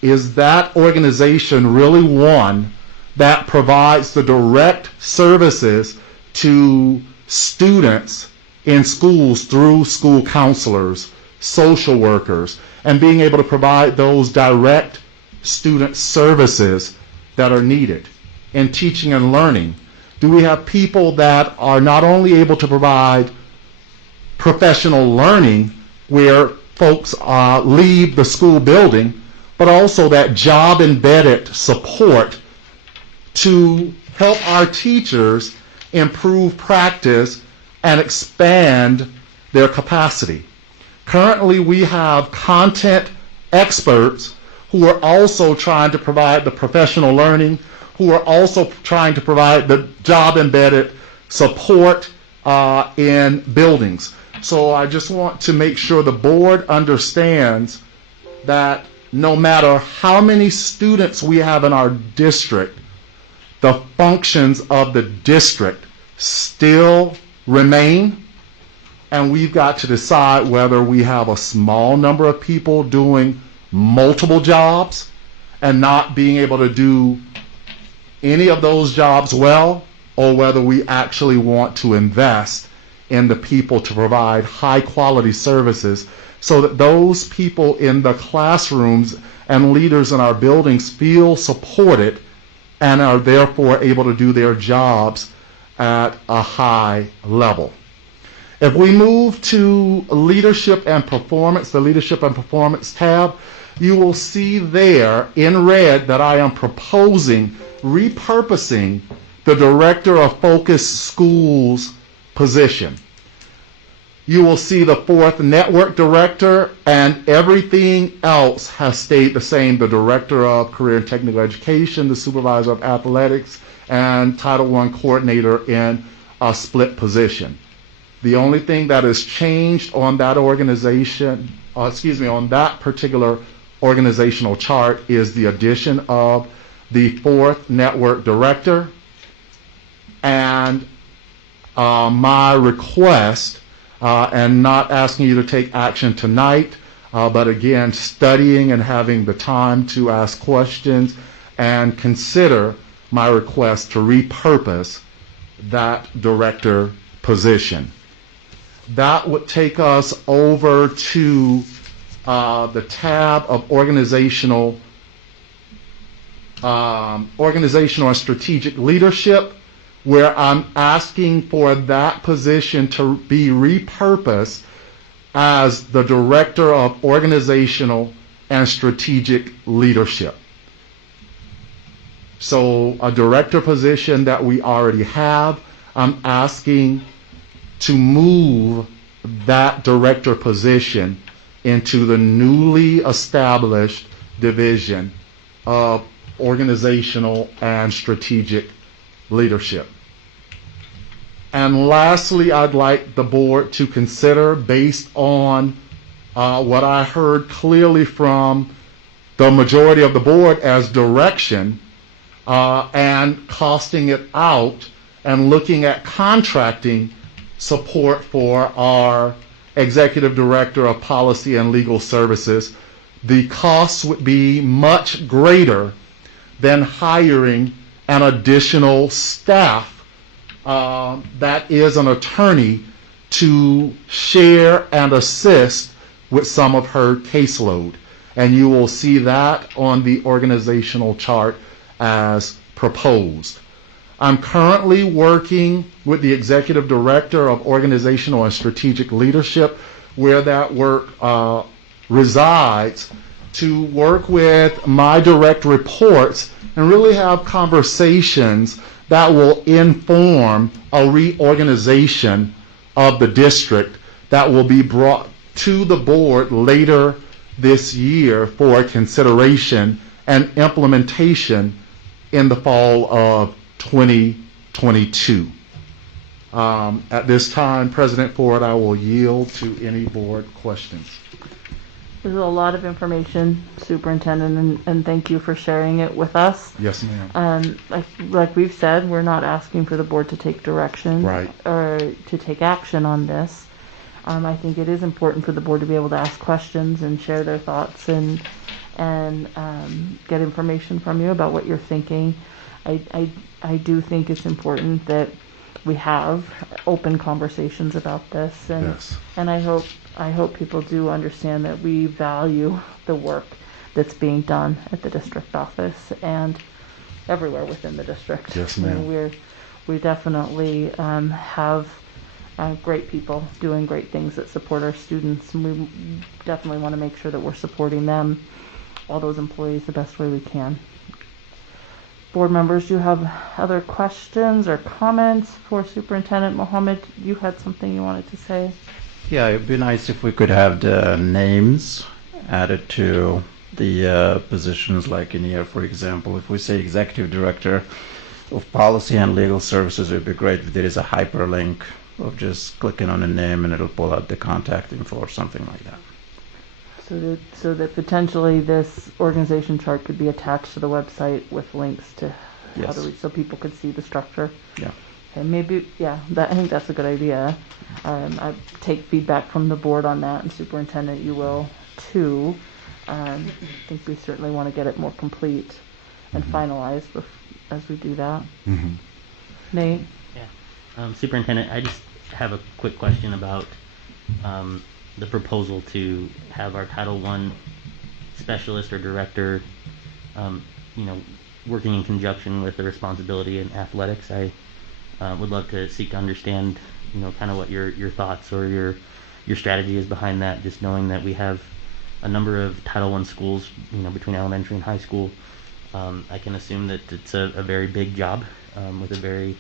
is that organization really one that provides the direct services to students in schools through school counselors, social workers, and being able to provide those direct student services that are needed in teaching and learning? Do we have people that are not only able to provide professional learning where folks leave the school building, but also that job-embedded support to help our teachers improve practice and expand their capacity? Currently, we have content experts who are also trying to provide the professional learning, who are also trying to provide the job-embedded support in buildings. So I just want to make sure the board understands that no matter how many students we have in our district, the functions of the district still remain, and we've got to decide whether we have a small number of people doing multiple jobs and not being able to do any of those jobs well, or whether we actually want to invest in the people to provide high quality services so that those people in the classrooms and leaders in our buildings feel supported and are therefore able to do their jobs at a high level. If we move to leadership and performance, the leadership and performance tab, you will see there in red that I am proposing repurposing the Director of Focus Schools position. You will see the 4th Network Director, and everything else has stayed the same. The Director of Career and Technical Education, the Supervisor of Athletics, and Title I Coordinator in a split position. The only thing that has changed on that organization, on that particular organizational chart is the addition of the 4th Network Director, and my request, and not asking you to take action tonight, but again, studying and having the time to ask questions and consider my request to repurpose that director position. That would take us over to the tab of organizational and strategic leadership, where I'm asking for that position to be repurposed as the Director of Organizational and Strategic Leadership. So a director position that we already have, I'm asking to move that director position into the newly established division of Organizational and Strategic Leadership. And lastly, I'd like the board to consider, based on what I heard clearly from the majority of the board as direction, and costing it out and looking at contracting support for our Executive Director of Policy and Legal Services. The costs would be much greater than hiring an additional staff that is an attorney to share and assist with some of her caseload. And you will see that on the organizational chart as proposed. I'm currently working with the Executive Director of Organizational and Strategic Leadership, where that work resides, to work with my direct reports and really have conversations that will inform a reorganization of the district that will be brought to the board later this year for consideration and implementation in the fall of 2022. At this time, President Ford, I will yield to any board questions. There's a lot of information, Superintendent, and thank you for sharing it with us. Yes, ma'am. Like we've said, we're not asking for the board to take direction, right, or to take action on this. I think it is important for the board to be able to ask questions and share their thoughts and and get information from you about what you're thinking. I do think it's important that we have open conversations about this, and Yes. and I hope people do understand that we value the work that's being done at the district office and everywhere within the district. Yes, You know, ma'am. we definitely have great people doing great things that support our students, and we definitely want to make sure that we're supporting them, all those employees, the best way we can. Board members, do you have other questions or comments for Superintendent Mohammed? You had something you wanted to say? Yeah, it'd be nice if we could have the names added to the positions, like in here, for example, if we say Executive Director of Policy and Legal Services, it would be great if there is a hyperlink of just clicking on a name and it'll pull out the contact info or something like that. So that potentially this organization chart could be attached to the website with links to how Yes. to reach, so people could see the structure. Yeah. And maybe, yeah, I think that's a good idea. I take feedback from the board on that, and Superintendent, you will too. I think we certainly want to get it more complete and finalized as we do that. Mhm. Nate? Superintendent, I just have a quick question about the proposal to have our Title I specialist or director, working in conjunction with the responsibility in athletics. I would love to seek to understand, kind of what your thoughts or your strategy is behind that. Just knowing that we have a number of Title I schools, between elementary and high school. I can assume that it's a very big job with a very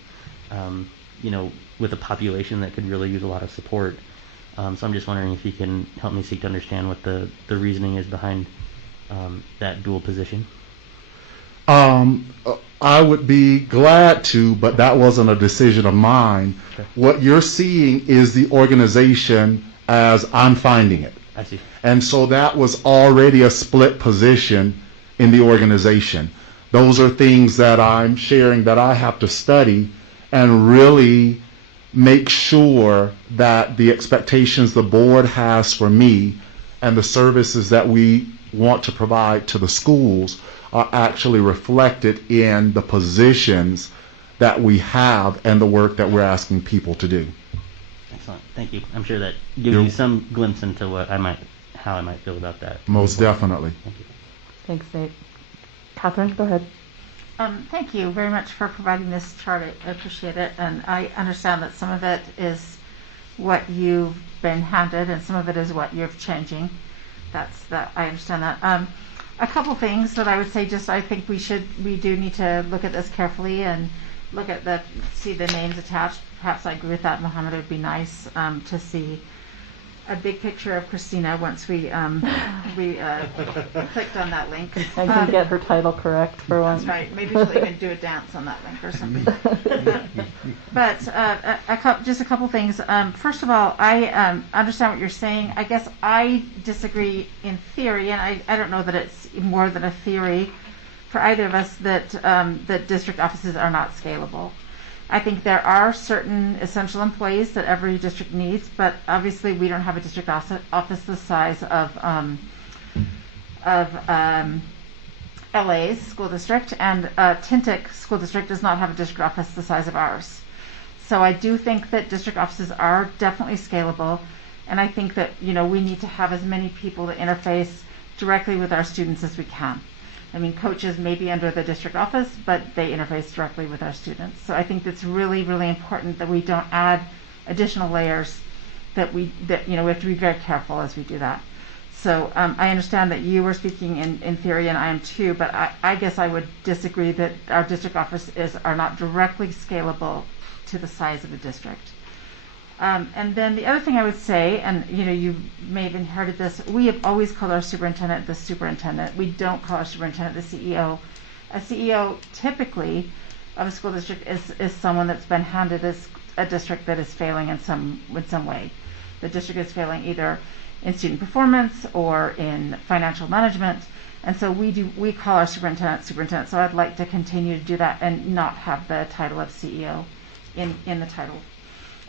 with a population that could really use a lot of support. So I'm just wondering if you can help me seek to understand what the reasoning is behind that dual position. I would be glad to, but that wasn't a decision of mine. Okay. What you're seeing is the organization as I'm finding it. I see. And so that was already a split position in the organization. Those are things that I'm sharing that I have to study and really make sure that the expectations the board has for me and the services that we want to provide to the schools are actually reflected in the positions that we have and the work that we're asking people to do. Excellent. Thank you. I'm sure that gives you some glimpse into how I might feel about that. Most definitely. Thank you. Thanks, Nate. Catherine, go ahead. Thank you very much for providing this chart. I appreciate it, and I understand that some of it is what you've been handed, and some of it is what you're changing. I understand that. A couple things that I would say. I think we do need to look at this carefully and look at see the names attached. Perhaps I agree with that, Mohammed. It would be nice to see a big picture of Christina once we clicked on that link. I can get her title correct for once. That's right. Maybe she'll even do a dance on that link or something. But just a couple things. First of all, I understand what you're saying. I guess I disagree in theory, and I don't know that it's more than a theory for either of us that district offices are not scalable. I think there are certain essential employees that every district needs, but obviously we don't have a district office the size of LA's school district, and Tintic School District does not have a district office the size of ours. So I do think that district offices are definitely scalable, and I think that we need to have as many people that interface directly with our students as we can. I mean, coaches may be under the district office, but they interface directly with our students. So I think it's really, really important that we don't add additional layers, that we have to be very careful as we do that. So I understand that you were speaking in theory, and I am too, but I guess I would disagree that our district offices are not directly scalable to the size of a district. And then the other thing I would say, and you may have inherited this, we have always called our superintendent the superintendent. We don't call our superintendent the CEO. A CEO typically of a school district is someone that's been handed as a district that is failing in some way. The district is failing either in student performance or in financial management, and so we call our superintendent. So I'd like to continue to do that and not have the title of CEO in the title.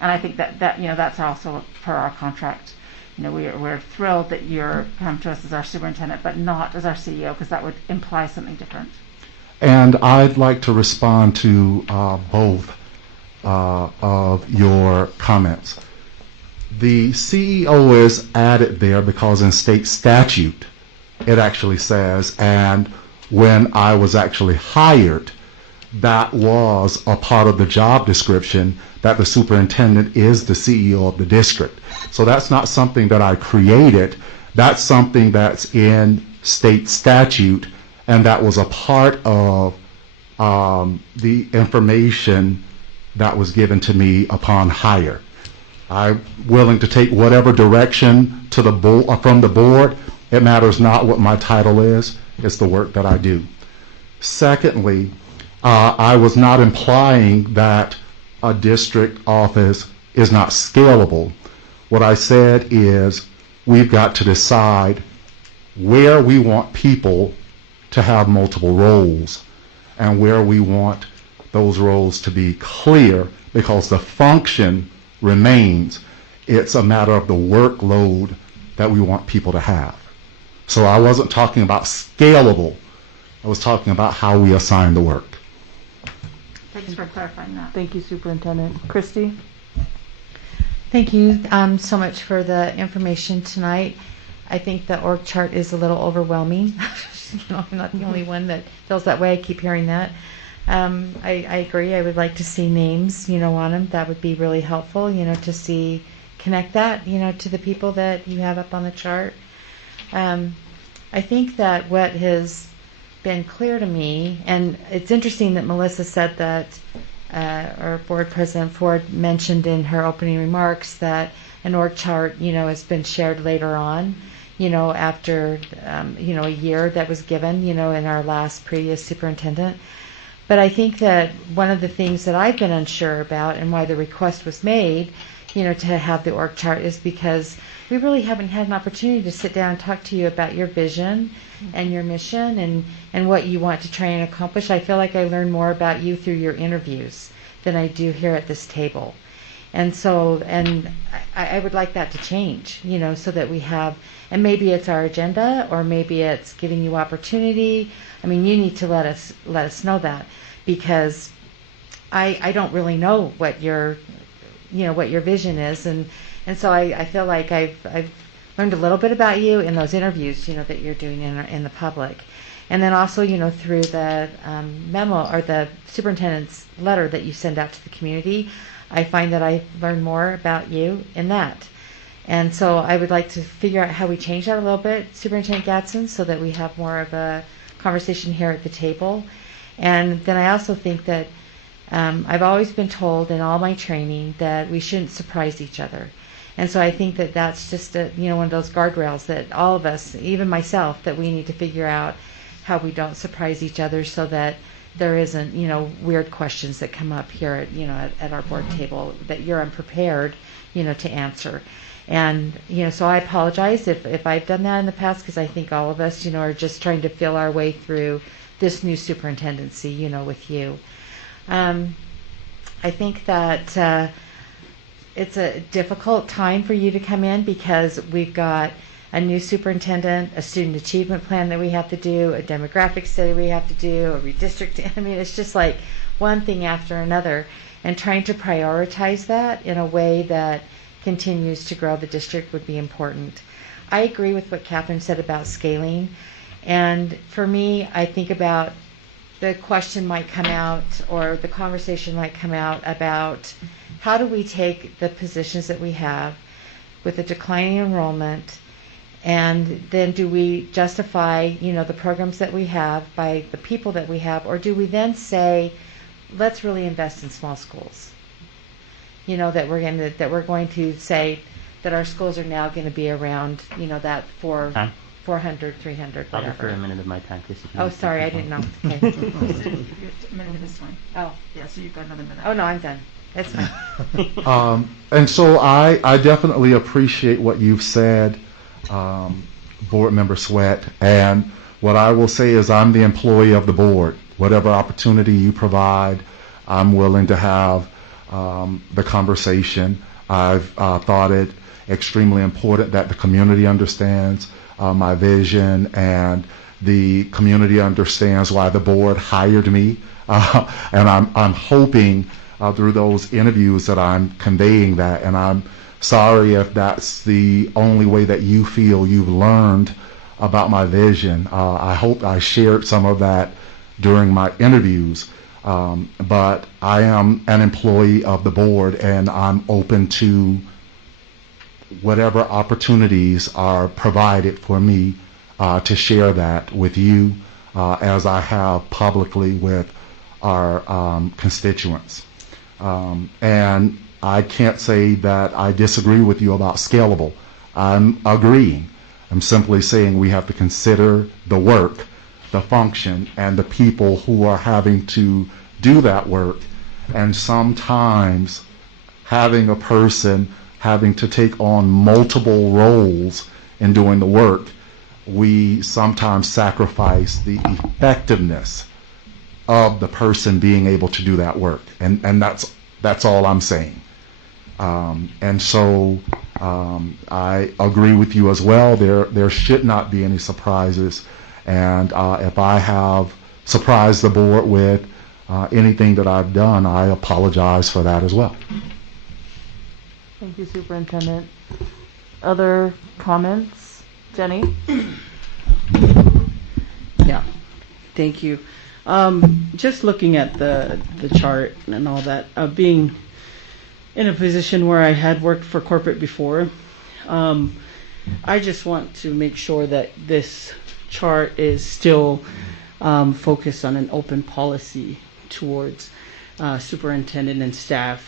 And I think that that's also per our contract. we're thrilled that you're come to us as our superintendent, but not as our CEO, because that would imply something different. And I'd like to respond to both of your comments. The CEO is added there because in state statute it actually says, and when I was actually hired, that was a part of the job description, that the superintendent is the CEO of the district. So that's not something that I created. That's something that's in state statute, and that was a part of the information that was given to me upon hire. I'm willing to take whatever direction to the from the board. It matters not what my title is. It's the work that I do. Secondly, I was not implying that a district office is not scalable. What I said is we've got to decide where we want people to have multiple roles and where we want those roles to be clear, because the function remains. It's a matter of the workload that we want people to have. So I wasn't talking about scalable. I was talking about how we assign the work. Thanks for clarifying that. Thank you, Superintendent. Christy? Thank you so much for the information tonight. I think the org chart is a little overwhelming. I'm not the only one that feels that way. I keep hearing that. I agree. I would like to see names, on them. That would be really helpful, to connect that, to the people that you have up on the chart. I think that what has been clear to me, and it's interesting that Melissa said that, or Board President Ford mentioned in her opening remarks that an org chart, has been shared later on, after, a year that was given, in our last previous superintendent. But I think that one of the things that I've been unsure about and why the request was made, to have the org chart is because we really haven't had an opportunity to sit down and talk to you about your vision and your mission and what you want to try and accomplish. I feel like I learn more about you through your interviews than I do here at this table. And so, I would like that to change, so that we have, and maybe it's our agenda, or maybe it's giving you opportunity. I mean, you need to let us know that, because I don't really know what your vision is, and so I feel like I've learned a little bit about you in those interviews, that you're doing in the public, and then also, through the memo or the superintendent's letter that you send out to the community. I find that I learn more about you in that. And so I would like to figure out how we change that a little bit, Superintendent Gadsden, so that we have more of a conversation here at the table. And then I also think that I've always been told in all my training that we shouldn't surprise each other. And so I think that that's just one of those guardrails that all of us, even myself, that we need to figure out how we don't surprise each other, so that there isn't, weird questions that come up here at our board table that you're unprepared, to answer. And, so I apologize if I've done that in the past, because I think all of us, are just trying to feel our way through this new superintendency, with you. I think that it's a difficult time for you to come in, because we've got a new superintendent, a student achievement plan that we have to do, a demographic study we have to do, a redistricting. I mean, it's just like one thing after another, and trying to prioritize that in a way that continues to grow the district would be important. I agree with what Catherine said about scaling, and for me, I think about the question might come out, or the conversation might come out about how do we take the positions that we have with a declining enrollment, and then do we justify, the programs that we have by the people that we have, or do we then say, let's really invest in small schools? That we're going to say that our schools are now going to be around, that 400, 300, I'll whatever. defer a minute of my time, Christy. Oh, sorry, I didn't know. Okay. A minute of this one. Oh. Yeah, so you've got another minute. Oh, no, I'm done. That's fine. And so I definitely appreciate what you've said, Board Member Sweat, and what I will say is I'm the employee of the board. Whatever opportunity you provide, I'm willing to have the conversation. I've thought it extremely important that the community understands my vision, and the community understands why the board hired me. And I'm hoping through those interviews that I'm conveying that, and I'm sorry if that's the only way that you feel you've learned about my vision. I hope I shared some of that during my interviews, but I am an employee of the board, and I'm open to whatever opportunities are provided for me to share that with you, as I have publicly with our constituents. And I can't say that I disagree with you about scalable. I'm agreeing. I'm simply saying we have to consider the work, the function, and the people who are having to do that work. And sometimes having a person having to take on multiple roles in doing the work, we sometimes sacrifice the effectiveness of the person being able to do that work. And that's all I'm saying. And so I agree with you as well. There should not be any surprises. And if I have surprised the board with anything that I've done, I apologize for that as well. Thank you, Superintendent. Other comments? Jenny? Yeah, thank you. Just looking at the chart and all that, being in a position where I had worked for corporate before, I just want to make sure that this chart is still focused on an open policy towards superintendent and staff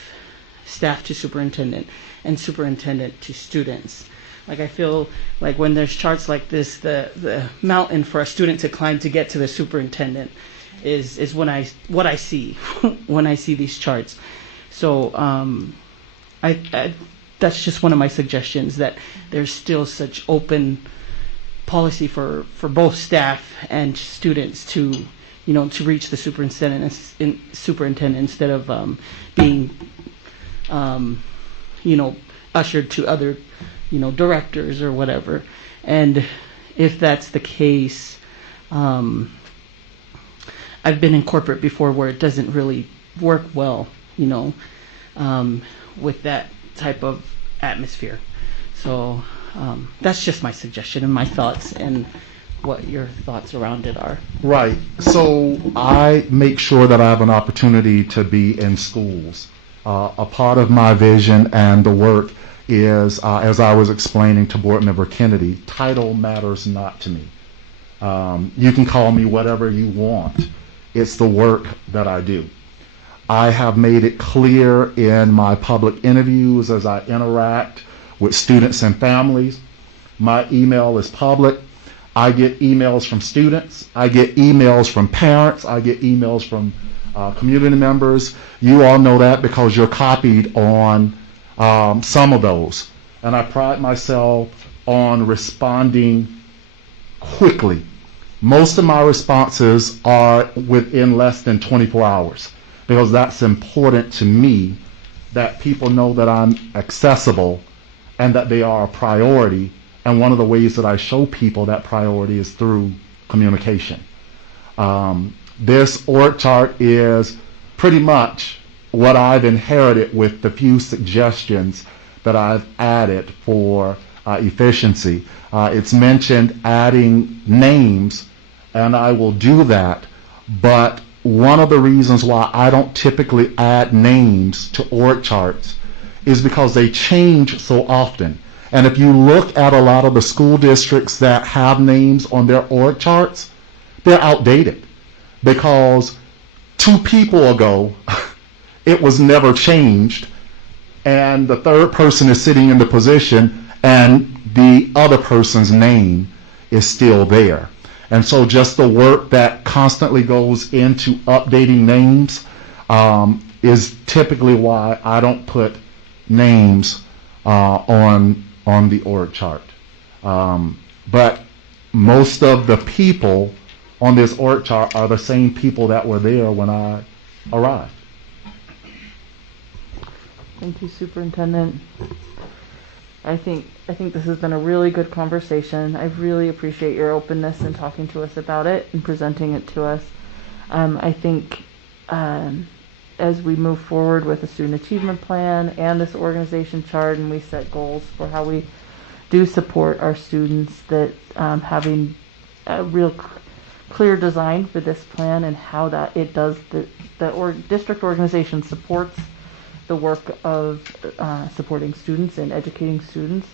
to superintendent, and superintendent to students. Like, I feel like when there's charts like this, the mountain for a student to climb to get to the superintendent is what I see when I see these charts. So I that's just one of my suggestions, that there's still such open policy for both staff and students to reach the superintendent instead of being ushered to other directors or whatever. And if that's the case, I've been in corporate before where it doesn't really work well, with that type of atmosphere. So that's just my suggestion and my thoughts, and what your thoughts around it are. Right. So I make sure that I have an opportunity to be in schools. A part of my vision and the work is, as I was explaining to Board Member Kennedy, title matters not to me. You can call me whatever you want. It's the work that I do. I have made it clear in my public interviews as I interact with students and families. My email is public. I get emails from students. I get emails from parents. I get emails from community members. You all know that because you're copied on some of those. And I pride myself on responding quickly. Most of my responses are within less than 24 hours because that's important to me, that people know that I'm accessible and that they are a priority. And one of the ways that I show people that priority is through communication. This org chart is pretty much what I've inherited with the few suggestions that I've added for efficiency. It's mentioned adding names, and I will do that, but one of the reasons why I don't typically add names to org charts is because they change so often. And if you look at a lot of the school districts that have names on their org charts, they're outdated because 2 people ago it was never changed, and the third person is sitting in the position and the other person's name is still there. And so just the work that constantly goes into updating names is typically why I don't put names on the org chart. But most of the people on this org chart are the same people that were there when I arrived. Thank you, Superintendent. I think this has been a really good conversation. I really appreciate your openness in talking to us about it and presenting it to us. I think as we move forward with a student achievement plan and this organization chart, and we set goals for how we do support our students, that having a real clear design for this plan and how that it does the district organization supports the work of supporting students and educating students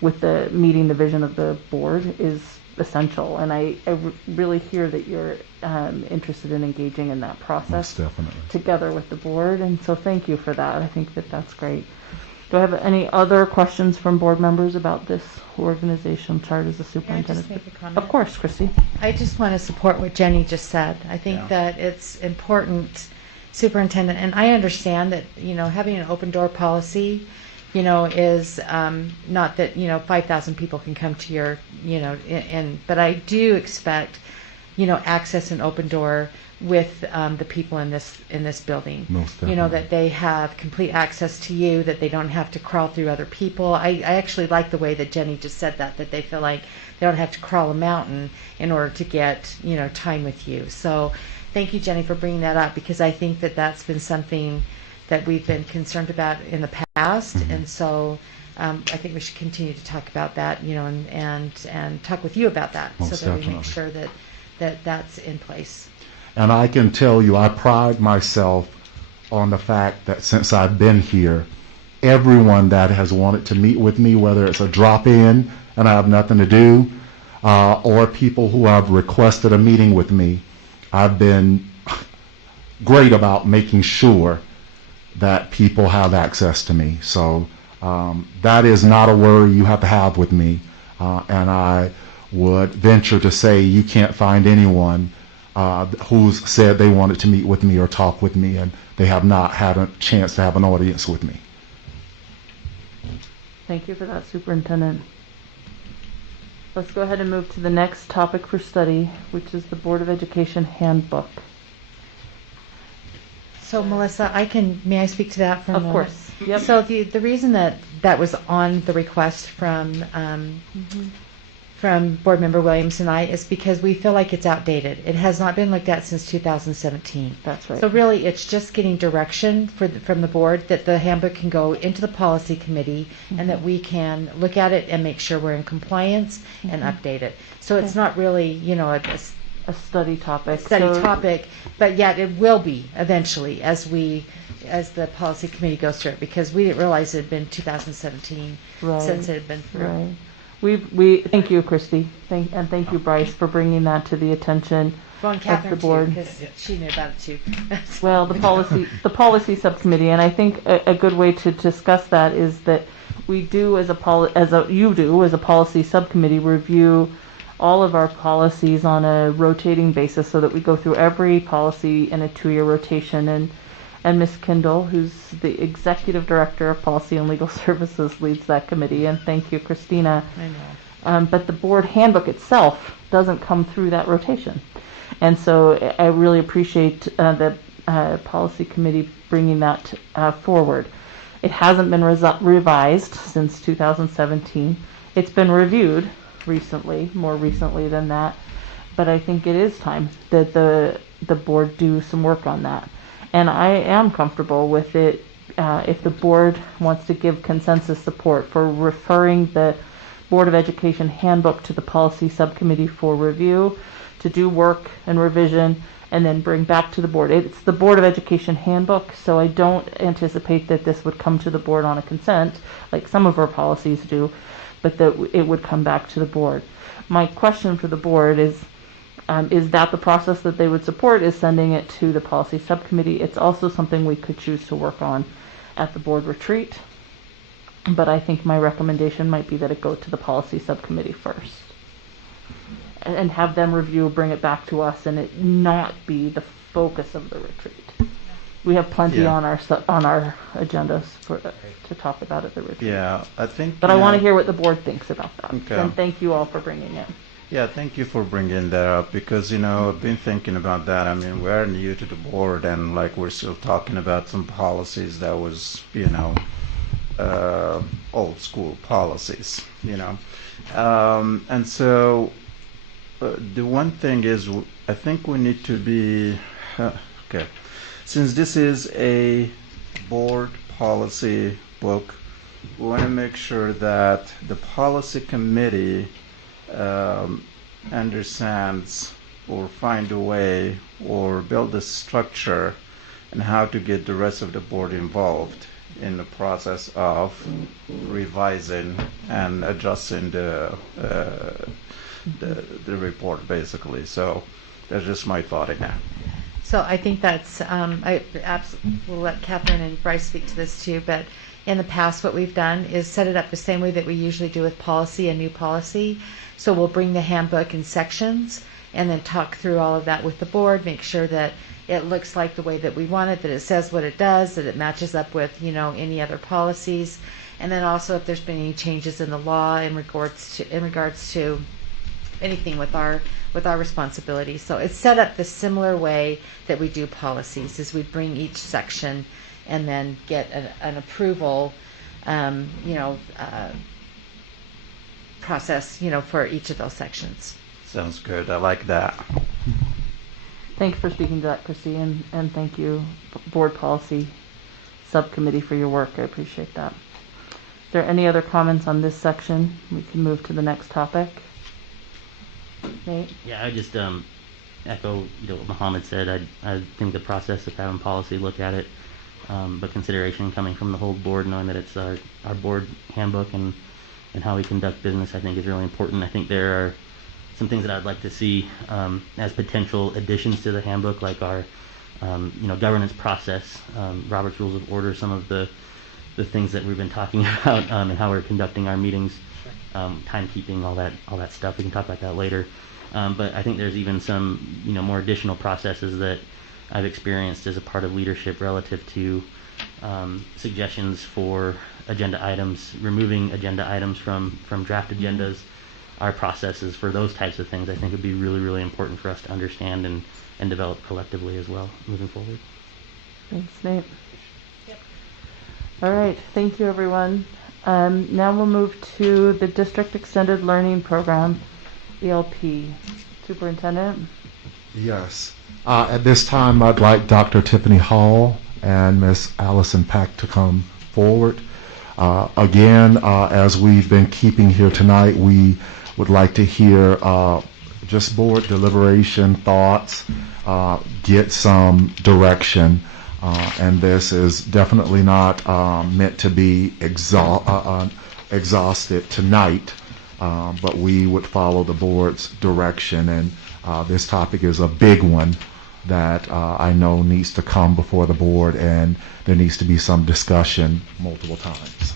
with the meeting the vision of the board is essential. And I really hear that you're interested in engaging in that process together with the board. And so thank you for that. I think that that's great. Do I have any other questions from board members about this organizational chart as a superintendent? Can I just make a comment? Of course, Christy. I just want to support what Jenny just said. I think that it's important, superintendent, and I understand that, having an open door policy, is not that, 5,000 people can come to your, but I do expect, access and open door with the people in this building. Most That they have complete access to you, that they don't have to crawl through other people. I actually like the way that Jenny just said that they feel like they don't have to crawl a mountain in order to get, time with you. So thank you, Jenny, for bringing that up, because I think that that's been something that we've been concerned about in the past. And so I think we should continue to talk about that, and talk with you about that, Most so that we definitely. make sure that that's in place. And I can tell you, I pride myself on the fact that since I've been here, everyone that has wanted to meet with me, whether it's a drop-in and I have nothing to do, or people who have requested a meeting with me, I've been great about making sure that people have access to me. So that is not a worry you have to have with me. And I would venture to say you can't find anyone who's said they wanted to meet with me or talk with me and they have not had a chance to have an audience with me. Thank you for that, Superintendent. Let's go ahead and move to the next topic for study, which is the Board of Education Handbook. So Melissa, may I speak to that for a Of moment? course. Yep. So the reason that was on the request from Board Member Williams and I is because we feel like it's outdated. It has not been looked at since 2017. That's right. So really, it's just getting direction from the board that the handbook can go into the policy committee and that we can look at it and make sure we're in compliance and update it. So it's not really, a study topic. topic, but yet it will be eventually as the policy committee goes through it, because we didn't realize it had been 2017 since it had been through. Right. We thank you, Christy, and thank you, Bryce, for bringing that to the attention Well, and of Catherine the board. because she knew about it too. Well, the policy subcommittee, and I think a good way to discuss that is that we do as a policy subcommittee review all of our policies on a rotating basis, so that we go through every policy in a 2-year rotation. And Ms. Kindle, who's the Executive Director of Policy and Legal Services, leads that committee. And thank you, Christina. I know. But the board handbook itself doesn't come through that rotation. And so I really appreciate the policy committee bringing that forward. It hasn't been revised since 2017. It's been reviewed recently, more recently than that. But I think it is time that the board do some work on that. And I am comfortable with it if the board wants to give consensus support for referring the Board of Education handbook to the policy subcommittee for review, to do work and revision, and then bring back to the board. It's the Board of Education handbook, so I don't anticipate that this would come to the board on a consent, like some of our policies do, but that it would come back to the board. My question for the board is that the process that they would support is sending it to the policy subcommittee? It's also something we could choose to work on at the board retreat, but I think my recommendation might be that it go to the policy subcommittee first and have them review, bring it back to us, and it not be the focus of the retreat. We have plenty on our agendas to talk about at the retreat. Yeah, I think. But I want to hear what the board thinks about that. Okay. And thank you all for bringing it. Yeah, thank you for bringing that up, because, I've been thinking about that. I mean, we're new to the board, and we're still talking about some policies that was, old school policies, you know. And so the one thing is, I think we need to be, okay, since this is a board policy book, we want to make sure that the policy committee understands or find a way or build a structure and how to get the rest of the board involved in the process of revising and adjusting the report, basically. So that's just my thought in that. So I think that's, I will let Catherine and Bryce speak to this too, but in the past what we've done is set it up the same way that we usually do with policy and new policy. So we'll bring the handbook in sections and then talk through all of that with the board, make sure that it looks like the way that we want it, that it says what it does, that it matches up with, you know, any other policies. And then also if there's been any changes in the law in regards to anything with our responsibilities. So it's set up the similar way that we do policies, is we bring each section and then get an approval, process, you know, for each of those sections. Sounds good. I like that. Thank you for speaking to that, Chrissy, and thank you, Board Policy Subcommittee, for your work. I appreciate that. Is there any other comments on this section? We can move to the next topic. Nate? Yeah, I just echo what Muhammad said. I think the process of having policy look at it, but consideration coming from the whole board, knowing that it's our board handbook and how we conduct business, I think is really important. I think there are some things that I'd like to see as potential additions to the handbook, like our governance process, Robert's Rules of Order, some of the things that we've been talking about, and how we're conducting our meetings, timekeeping, all that stuff. We can talk about that later. But I think there's even some more additional processes that I've experienced as a part of leadership relative to suggestions for agenda items, removing agenda items from draft agendas. Our processes for those types of things, I think, would be really, really important for us to understand and develop collectively as well moving forward. Thanks, Nate. Yep. All right, thank you, everyone. Now we'll move to the District Extended Learning Program, ELP. Superintendent? Yes. At this time, I'd like Dr. Tiffany Hall and Ms. Allison Peck to come forward. Again, as we've been keeping here tonight, we would like to hear just board deliberation, thoughts, get some direction. And this is definitely not meant to be exhausted tonight, but we would follow the board's direction. And this topic is a big one that I know needs to come before the board, and there needs to be some discussion multiple times.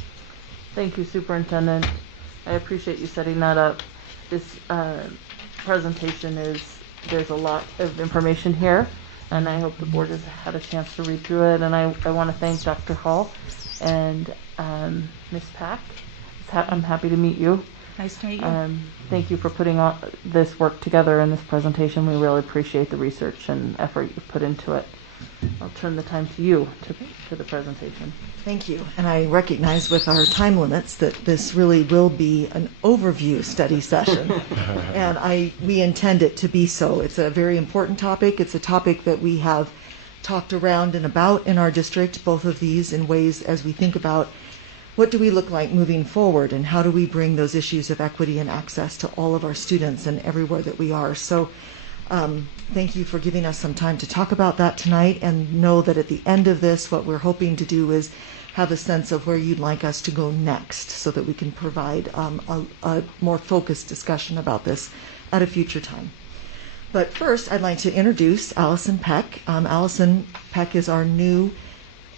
Thank you, Superintendent. I appreciate you setting that up. This presentation there's a lot of information here, and I hope the board has had a chance to read through it. And I want to thank Dr. Hall and Ms. Pack. I'm happy to meet you. Nice to meet you. Thank you for putting all this work together in this presentation. We really appreciate the research and effort you've put into it. I'll turn the time to you to the presentation. Thank you. And I recognize with our time limits that this really will be an overview study session. And we intend it to be so. It's a very important topic. It's a topic that we have talked around and about in our district, both of these in ways as we think about what do we look like moving forward and how do we bring those issues of equity and access to all of our students and everywhere that we are. So thank you for giving us some time to talk about that tonight, and know that at the end of this, what we're hoping to do is have a sense of where you'd like us to go next so that we can provide a more focused discussion about this at a future time. But first, I'd like to introduce Allison Peck. Allison Peck is our new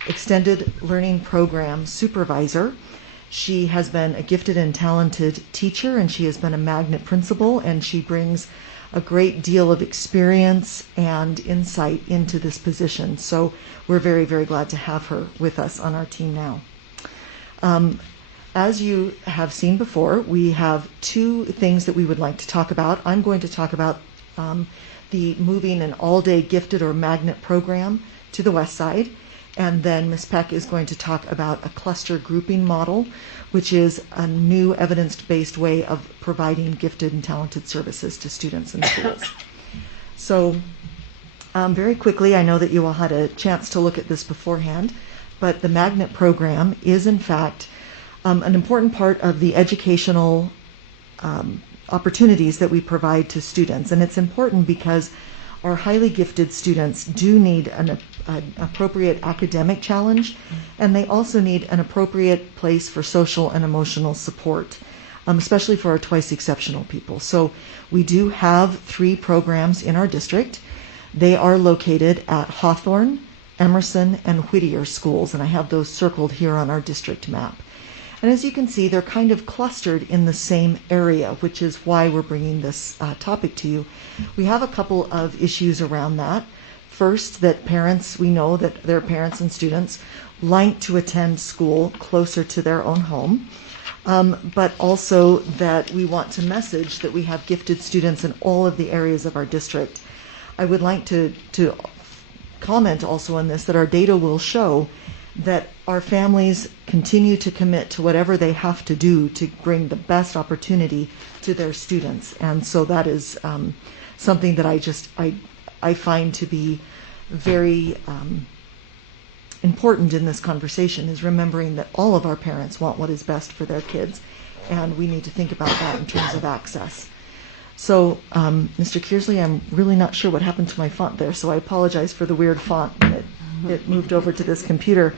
Extended Learning Program Supervisor. She has been a gifted and talented teacher, and she has been a magnet principal, and she brings a great deal of experience and insight into this position. So we're very, very glad to have her with us on our team now. As you have seen before, we have two things that we would like to talk about. I'm going to talk about the moving an all-day gifted or magnet program to the west side. And then Ms. Peck is going to talk about a cluster grouping model, which is a new evidence-based way of providing gifted and talented services to students in schools. So very quickly, I know that you all had a chance to look at this beforehand, but the Magnet program is in fact an important part of the educational opportunities that we provide to students. And it's important because our highly gifted students do need an appropriate academic challenge, and they also need an appropriate place for social and emotional support, especially for our twice exceptional people. So we do have 3 programs in our district. They are located at Hawthorne, Emerson, and Whittier schools, and I have those circled here on our district map. And as you can see, they're kind of clustered in the same area, which is why we're bringing this topic to you. We have a couple of issues around that. First, that parents, we know that their parents and students like to attend school closer to their own home, but also that we want to message that we have gifted students in all of the areas of our district. I would like to comment also on this, that our data will show that our families continue to commit to whatever they have to do to bring the best opportunity to their students. And so that is something that I find to be very important in this conversation, is remembering that all of our parents want what is best for their kids, and we need to think about that in terms of access. So, Mr. Kearsley, I'm really not sure what happened to my font there, so I apologize for the weird font when it moved over to this computer.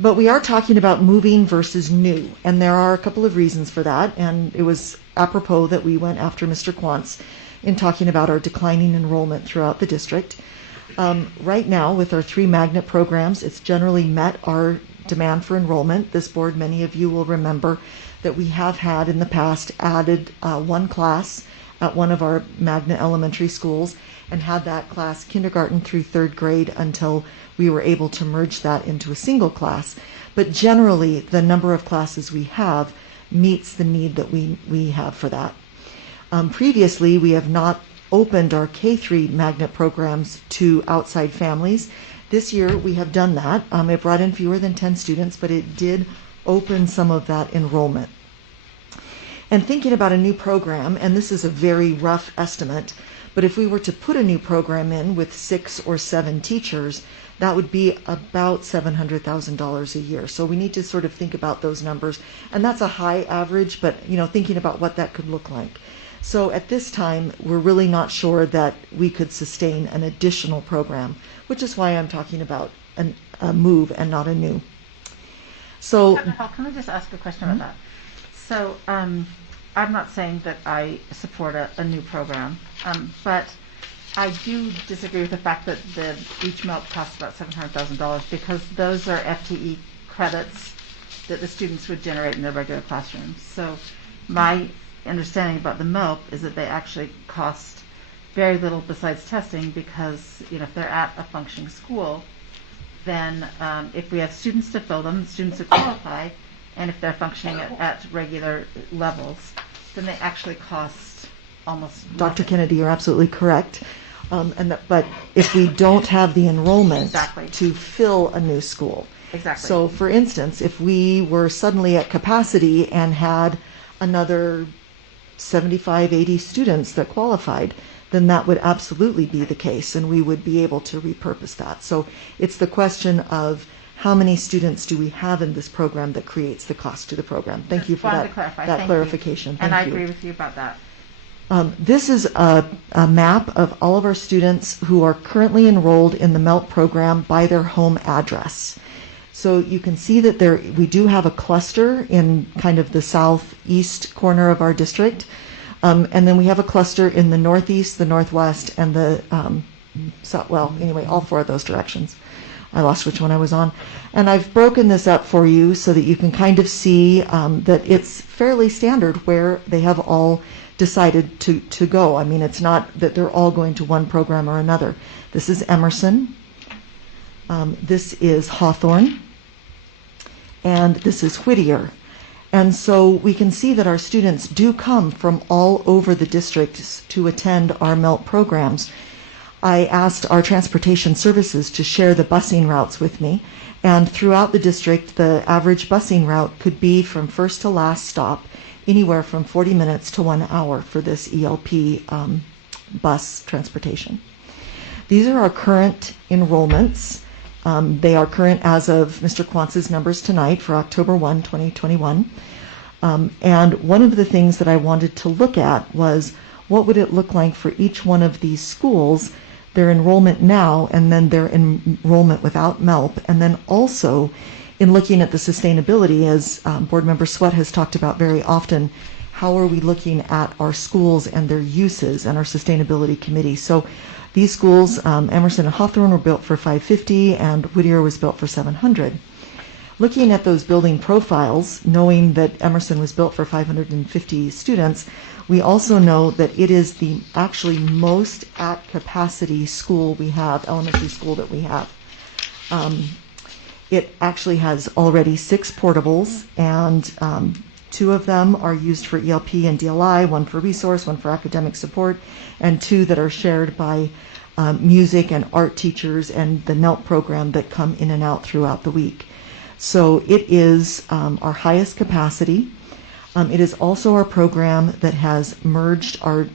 But we are talking about moving versus new, and there are a couple of reasons for that, and it was apropos that we went after Mr. Quantz in talking about our declining enrollment throughout the district. Right now, with our 3 magnet programs, it's generally met our demand for enrollment. This board, many of you will remember that we have had in the past added 1 class at one of our magnet elementary schools, and had that class kindergarten through 3rd grade until we were able to merge that into a single class. But generally, the number of classes we have meets the need that we have for that. Previously, we have not opened our K-3 magnet programs to outside families. This year, we have done that. It brought in fewer than 10 students, but it did open some of that enrollment. And thinking about a new program, and this is a very rough estimate, but if we were to put a new program in with 6 or 7 teachers, that would be about $700,000 a year. So we need to sort of think about those numbers. And that's a high average, but thinking about what that could look like. So at this time, we're really not sure that we could sustain an additional program, which is why I'm talking about a move and not a new. So can I just ask a question about that? So I'm not saying that I support a new program, but I do disagree with the fact that each MELP costs about $700,000, because those are FTE credits that the students would generate in their regular classrooms. So my understanding about the MELP is that they actually cost very little besides testing, because if they're at a functioning school, then if we have students to fill them, students who qualify, and if they're functioning at regular levels, then they actually cost almost nothing. Dr. Kennedy, you're absolutely correct. But if we don't have the enrollment to fill a new school. Exactly. So for instance, if we were suddenly at capacity and had another 75, 80 students that qualified, then that would absolutely be the case, and we would be able to repurpose that. So it's the question of how many students do we have in this program that creates the cost to the program. Thank you for that clarification. And I agree with you about that. This is a map of all of our students who are currently enrolled in the MELP program by their home address. So you can see that we do have a cluster in kind of the southeast corner of our district. And then we have a cluster in the northeast, the northwest, and the all 4 of those directions. I lost which one I was on. And I've broken this up for you so that you can kind of see that it's fairly standard where they have all decided to go. I mean, it's not that they're all going to one program or another. This is Emerson. This is Hawthorne. And this is Whittier. And so we can see that our students do come from all over the districts to attend our MELP programs. I asked our transportation services to share the busing routes with me. And throughout the district, the average busing route could be from first to last stop, anywhere from 40 minutes to 1 hour for this ELP bus transportation. These are our current enrollments. They are current as of Mr. Kwanz's numbers tonight for October 1, 2021. And one of the things that I wanted to look at was what would it look like for each one of these schools, their enrollment now, and then their enrollment without MELP, and then also in looking at the sustainability, as Board Member Sweat has talked about very often, how are we looking at our schools and their uses and our sustainability committee. So these schools, Emerson and Hawthorne, were built for 550 and Whittier was built for 700. Looking at those building profiles, knowing that Emerson was built for 550 students, we also know that it is the actually most at capacity school we have, elementary school that we have. It actually has already 6 portables, and 2 of them are used for ELP and DLI, 1 for resource, 1 for academic support, and 2 that are shared by music and art teachers and the NELP program that come in and out throughout the week. So it is our highest capacity. It is also our program that has merged our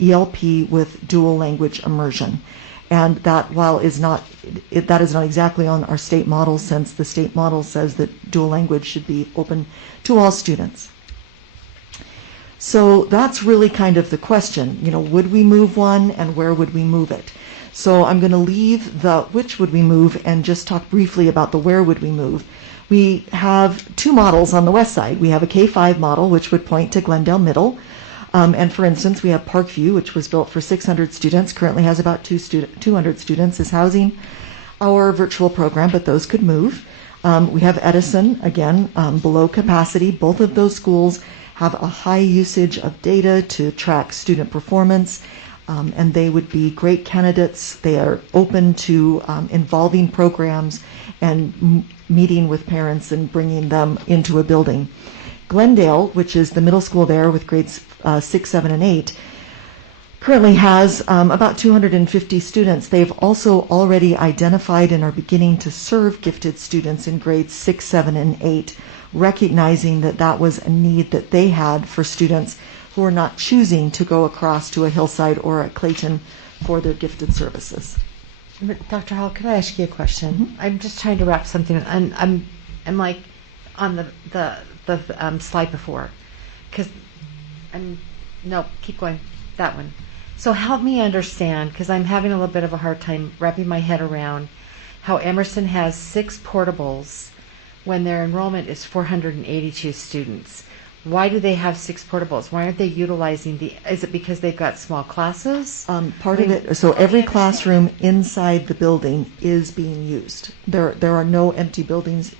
ELP with dual language immersion. And that, while that is not exactly on our state model, since the state model says that dual language should be open to all students. So that's really kind of the question, would we move one and where would we move it? So I'm going to leave the which would we move and just talk briefly about the where would we move. We have 2 models on the west side. We have a K-5 model, which would point to Glendale Middle. And for instance, we have Parkview, which was built for 600 students, currently has about 200 students, is housing our virtual program, but those could move. We have Edison, again, below capacity. Both of those schools have a high usage of data to track student performance, and they would be great candidates. They are open to involving programs and meeting with parents and bringing them into a building. Glendale, which is the middle school there with grades 6, 7, and 8, currently has about 250 students. They've also already identified and are beginning to serve gifted students in grades 6, 7, and 8, recognizing that that was a need that they had for students who are not choosing to go across to a Hillside or a Clayton for their gifted services. Dr. Hall, could I ask you a question? Mm-hmm. I'm just trying to wrap something, and I'm like on the slide before, because no, keep going, that one. So help me understand, because I'm having a little bit of a hard time wrapping my head around how Emerson has 6 portables when their enrollment is 482 students. Why do they have 6 portables? Why aren't they utilizing is it because they've got small classes? Part of it, so every classroom inside the building is being used. There are no empty buildings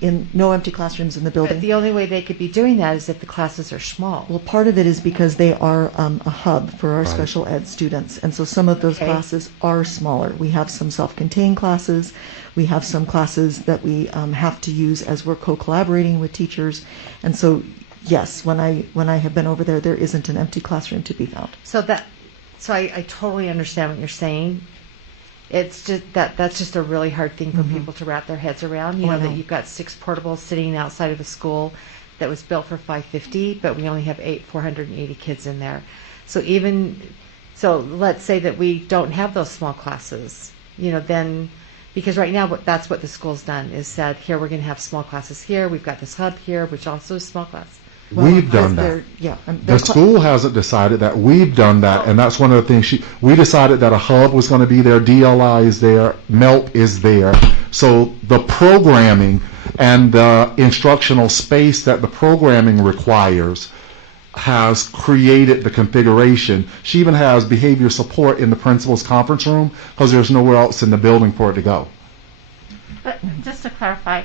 no empty classrooms in the building. But the only way they could be doing that is if the classes are small. Well, part of it is because they are a hub for our special ed students, and so some of those classes are smaller. We have some self-contained classes. We have some classes that we have to use as we're co-collaborating with teachers, and so yes, when I have been over there, there isn't an empty classroom to be found. So I totally understand what you're saying. It's just that's just a really hard thing for people to wrap their heads around. You know that you've got 6 portables sitting outside of a school that was built for 550, but we only have 480 kids in there. So let's say that we don't have those small classes. Then because right now that's what the school's done is said, here we're going to have small classes here. We've got this hub here, which also is small class. We've done that. The school hasn't decided that. We've done that, and that's one of the things. We decided that a hub was going to be there, DLI is there, MELP is there. So the programming and the instructional space that the programming requires has created the configuration. She even has behavior support in the principal's conference room because there's nowhere else in the building for it to go. But just to clarify,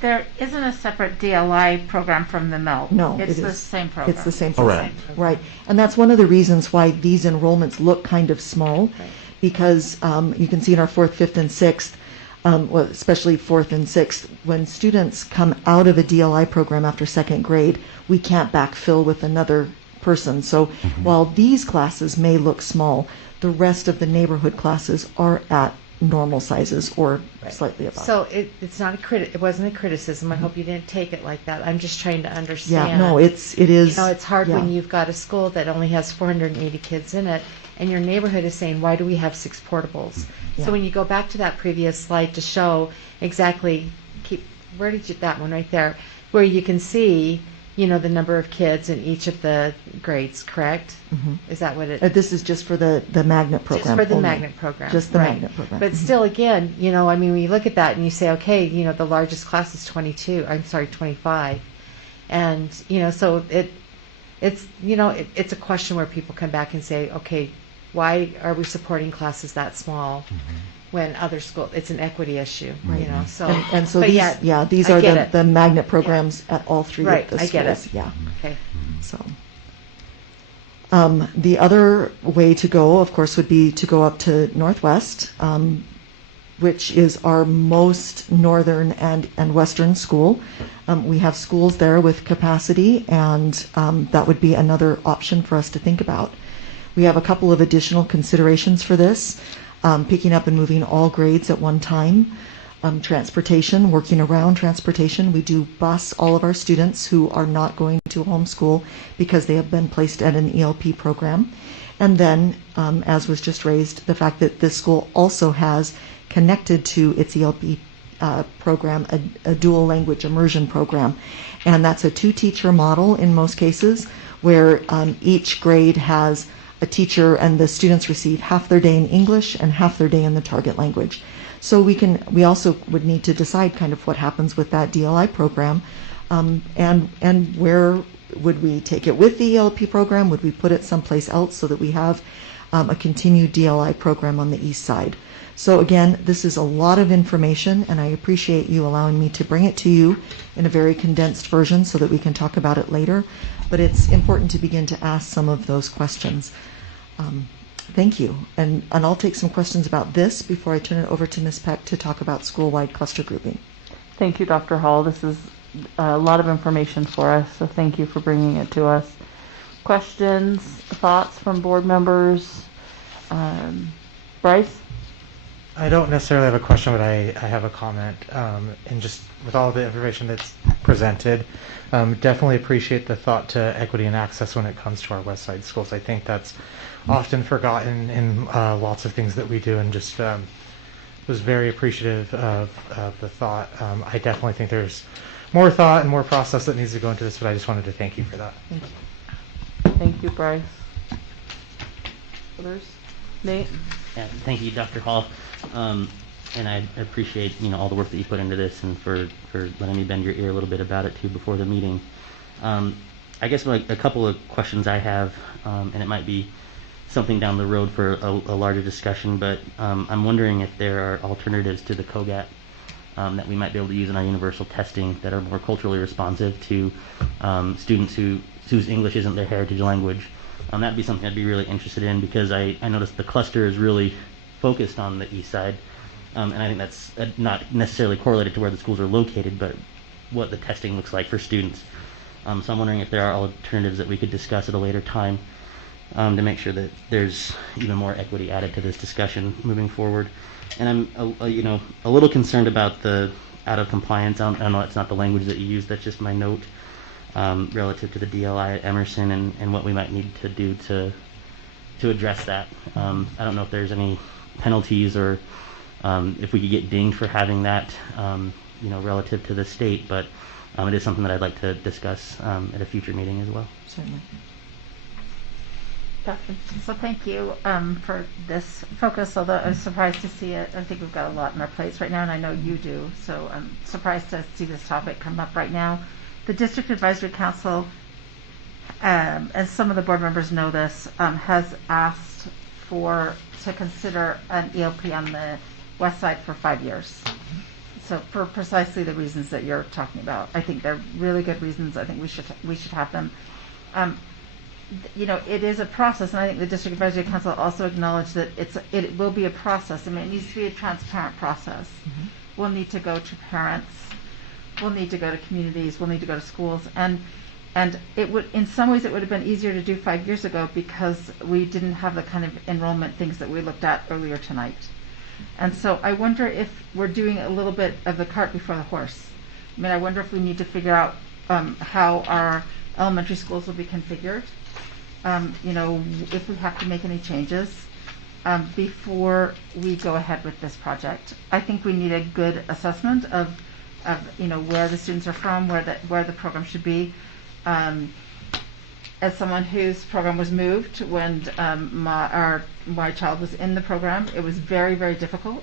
there isn't a separate DLI program from the MELP. No, it's the same program. It's the same program. Right. And that's one of the reasons why these enrollments look kind of small, because you can see in our 4th, 5th, and 6th, well, especially 4th and 6th, when students come out of a DLI program after 2nd grade, we can't backfill with another person. So while these classes may look small, The rest of the neighborhood classes are at normal sizes or slightly above. So it's not it wasn't a criticism. I hope you didn't take it like that. I'm just trying to understand. Yeah, no, it is. You know, it's hard yeah. when you've got a school that only has 480 kids in it, and your neighborhood is saying, why do we have 6 portables? Yeah. So when you go back to that previous slide to show exactly, where did you, that one right there, where you can see, you know, the number of kids in each of the grades, correct? Mhm. Is that what it? This is just for the magnet program. Just for the only. magnet program. Just the right. magnet program. But Mhm. still, again, you know, I mean, when you look at that and you say, okay, you know, the largest class is 25. And, you know, so it's, you know, it's a question where people come back and say, okay, why are we supporting classes that small when other schools, it's an equity issue, you know, so. And so but these, yeah, these I are get the it. magnet programs at all 3 Right, of the I schools. get it. Yeah. Okay. So, the other way to go, of course, would be to go up to Northwest, which is our most northern and western school. We have schools there with capacity, and that would be another option for us to think about. We have a couple of additional considerations for this, picking up and moving all grades at one time. Transportation, working around transportation. We do bus all of our students who are not going to homeschool because they have been placed at an ELP program. And then, as was just raised, the fact that this school also has connected to its ELP program a dual language immersion program. And that's a 2-teacher model in most cases, where each grade has a teacher and the students receive half their day in English and half their day in the target language. So we also would need to decide kind of what happens with that DLI program, and where would we take it with the ELP program? Would we put it someplace else so that we have a continued DLI program on the east side? So again, this is a lot of information, and I appreciate you allowing me to bring it to you in a very condensed version so that we can talk about it later. But it's important to begin to ask some of those questions. Thank you. And I'll take some questions about this before I turn it over to Ms. Peck to talk about school-wide cluster grouping. Thank you, Dr. Hall. This is a lot of information for us, so thank you for bringing it to us. Questions, thoughts from board members? Bryce? I don't necessarily have a question, but I have a comment. And just with all the information that's presented, definitely appreciate the thought to equity and access when it comes to our West Side schools. I think that's often forgotten in lots of things that we do, and just was very appreciative of the thought. I definitely think there's more thought and more process that needs to go into this, but I just wanted to thank you for that. Thank you. Thank you, Bryce. Others? Nate? Yeah, thank you, Dr. Hall. And I appreciate, you know, all the work that you put into this, and for letting me bend your ear a little bit about it too before the meeting. I guess like a couple of questions I have, and it might be something down the road for a larger discussion, but I'm wondering if there are alternatives to the COGAT that we might be able to use in our universal testing that are more culturally responsive to students whose English isn't their heritage language. That'd be something I'd be really interested in, because I noticed the cluster is really focused on the east side, and I think that's not necessarily correlated to where the schools are located, but what the testing looks like for students. So I'm wondering if there are alternatives that we could discuss at a later time to make sure that there's even more equity added to this discussion moving forward. And I'm a little concerned about the out of compliance. I know it's not the language that you use, that's just my note relative to the DLI at Emerson and what we might need to do to address that. I don't know if there's any penalties or if we could get dinged for having that relative to the state, but it is something that I'd like to discuss at a future meeting as well. Certainly. Catherine? So thank you for this focus, although I was surprised to see it. I think we've got a lot on our plates right now, and I know you do, so I'm surprised to see this topic come up right now. The District Advisory Council, as some of the board members know this, has asked to consider an ELP on the west side for 5 years. So for precisely the reasons that you're talking about. I think they're really good reasons. I think we should have them. It is a process, and I think the District Advisory Council also acknowledged that it will be a process. I mean, it needs to be a transparent process. Mm-hmm. We'll need to go to parents. We'll need to go to communities. We'll need to go to schools. And And it would, in some ways, it would have been easier to do 5 years ago because we didn't have the kind of enrollment things that we looked at earlier tonight. And so I wonder if we're doing a little bit of the cart before the horse. I mean, I wonder if we need to figure out how our elementary schools will be configured. If we have to make any changes before we go ahead with this project. I think we need a good assessment of where the students are from, where the program should be. As someone whose program was moved when my child was in the program, it was very, very difficult.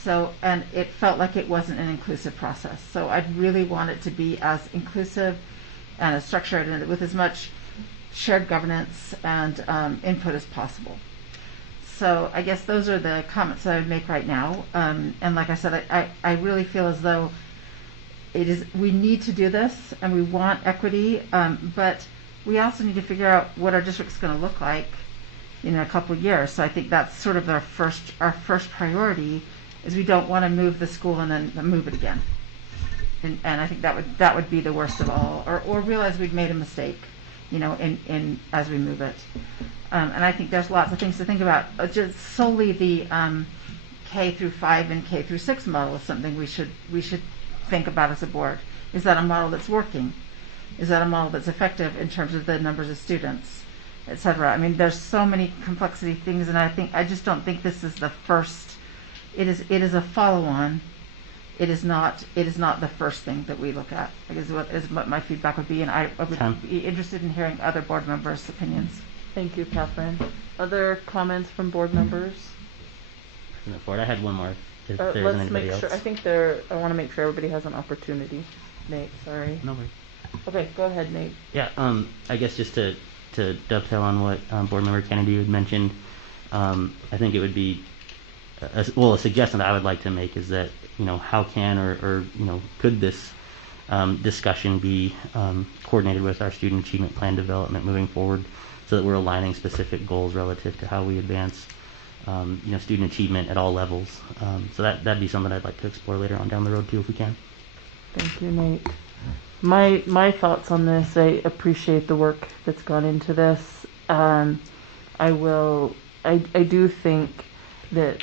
So, and it felt like it wasn't an inclusive process. So I'd really want it to be as inclusive and as structured and with as much shared governance and input as possible. So I guess those are the comments that I would make right now. And like I said, I really feel as though we need to do this and we want equity, but we also need to figure out what our district's going to look like in a couple of years. So I think that's sort of our first priority, is we don't want to move the school and then move it again. And I think that would be the worst of all, or realize we've made a mistake, in as we move it. And I think there's lots of things to think about. Just solely the K through 5 and K through 6 model is something we should think about as a board. Is that a model that's working? Is that a model that's effective in terms of the numbers of students, et cetera? I mean, there's so many complexity things, and I just don't think this is the first. It is a follow-on. It is not the first thing that we look at. I guess what my feedback would be, and I would be interested in hearing other board members' opinions. Thank you, Catherine. Other comments from board members? President Ford, I had one more. If there isn't Let's anybody make else. sure. I think I want to make sure everybody has an opportunity. Nate, sorry. No worries. Okay, go ahead, Nate. Yeah, I guess just to dovetail on what Board Member Kennedy had mentioned, I think it would be a suggestion that I would like to make is that how can or could this discussion be coordinated with our student achievement plan development moving forward, so that we're aligning specific goals relative to how we advance student achievement at all levels. So that'd be something I'd like to explore later on down the road too, if we can. Thank you, Nate. My thoughts on this, I appreciate the work that's gone into this. I do think that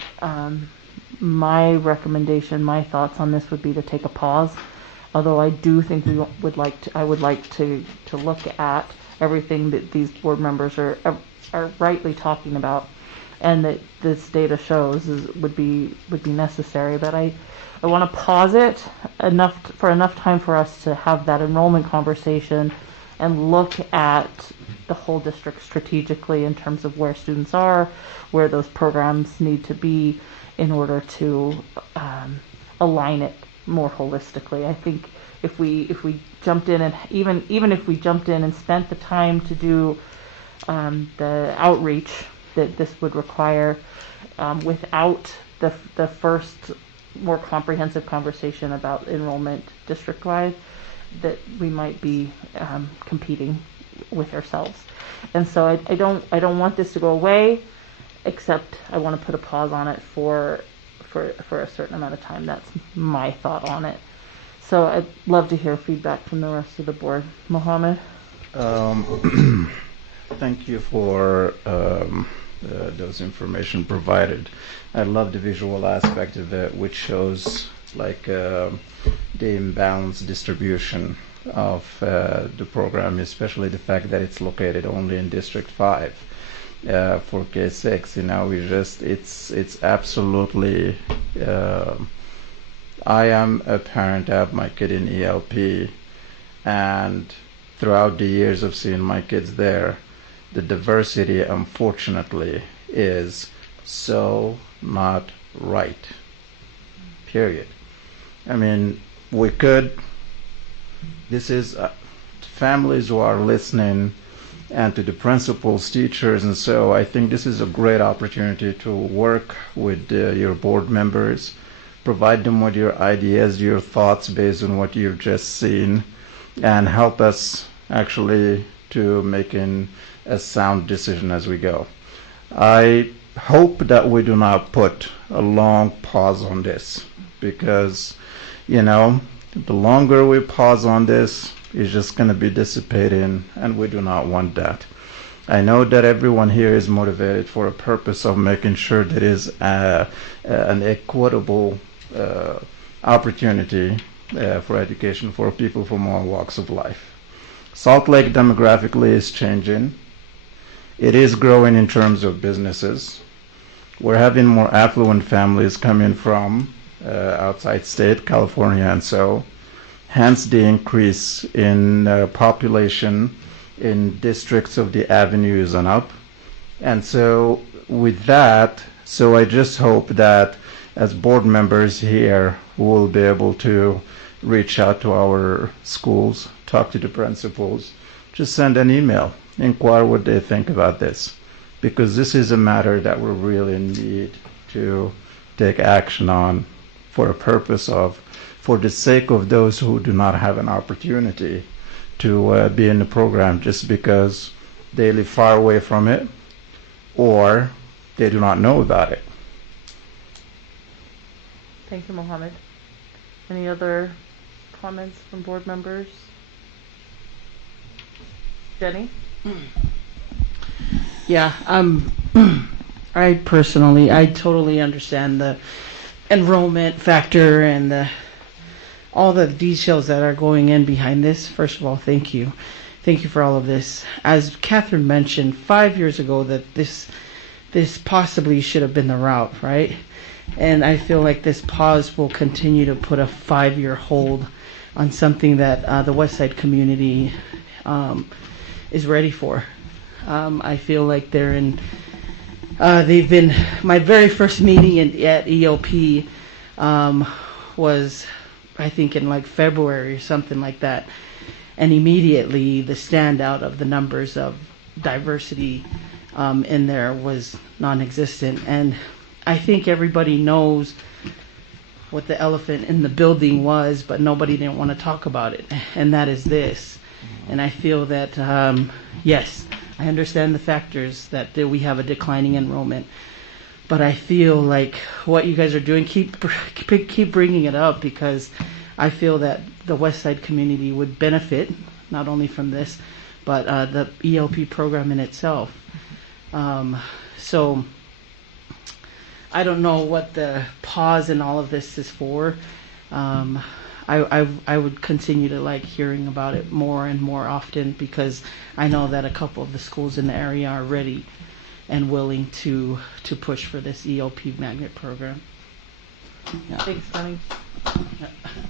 my recommendation, my thoughts on this would be to take a pause. Although I do think I would like to look at everything that these board members are rightly talking about, and that this data shows would be necessary. But I want to pause it enough time for us to have that enrollment conversation and look at the whole district strategically in terms of where students are, where those programs need to be in order to align it more holistically. I think if we jumped in and even if we jumped in and spent the time to do the outreach that this would require without the first more comprehensive conversation about enrollment district-wide, that we might be competing with ourselves. And so I don't want this to go away, except I want to put a pause on it for a certain amount of time. That's my thought on it. So I'd love to hear feedback from the rest of the board. Mohammed? Thank you for those information provided. I love the visual aspect of it, which shows like the imbalanced distribution of the program, especially the fact that it's located only in District 5 for K6. It's absolutely. I am a parent. I have my kid in ELP, and throughout the years of seeing my kids there, the diversity, unfortunately, is so not right. Period. I mean, we could. This is families who are listening, and to the principals, teachers, and so I think this is a great opportunity to work with your board members, provide them with your ideas, your thoughts based on what you've just seen, and help us actually to making a sound decision as we go. I hope that we do not put a long pause on this, because the longer we pause on this, is just going to be dissipating, and we do not want that. I know that everyone here is motivated for a purpose of making sure that is an equitable opportunity for education for people from all walks of life. Salt Lake demographically is changing. It is growing in terms of businesses. We're having more affluent families coming from outside state, California and so. Hence the increase in population in districts of the avenues and up. And so with that, so I just hope that as board members here, we'll be able to reach out to our schools, talk to the principals, just send an email, inquire what they think about this. Because this is a matter that we really need to take action on for a purpose of, for the sake of those who do not have an opportunity to be in the program just because they live far away from it or they do not know about it. Thank you, Mohammed. Any other comments from board members? Jenny? Yeah, I totally understand the enrollment factor and all the details that are going in behind this. First of all, thank you. Thank you for all of this. As Catherine mentioned 5 years ago that this possibly should have been the route, right? And I feel like this pause will continue to put a 5-year hold on something that the West Side community is ready for. I feel like they've been, my very first meeting at EOP was, I think, in like February or something like that. And immediately the standout of the numbers of diversity in there was non-existent. And I think everybody knows what the elephant in the building was, but nobody didn't want to talk about it. And that is this. And I feel that, yes, I understand the factors that we have a declining enrollment, but I feel like what you guys are doing, keep bringing it up, because I feel that the West Side community would benefit not only from this, but the ELP program in itself. So I don't know what the pause in all of this is for. I would continue to like hearing about it more and more often, because I know that a couple of the schools in the area are ready and willing to push for this ELP magnet program. Yeah. Thanks, Connie.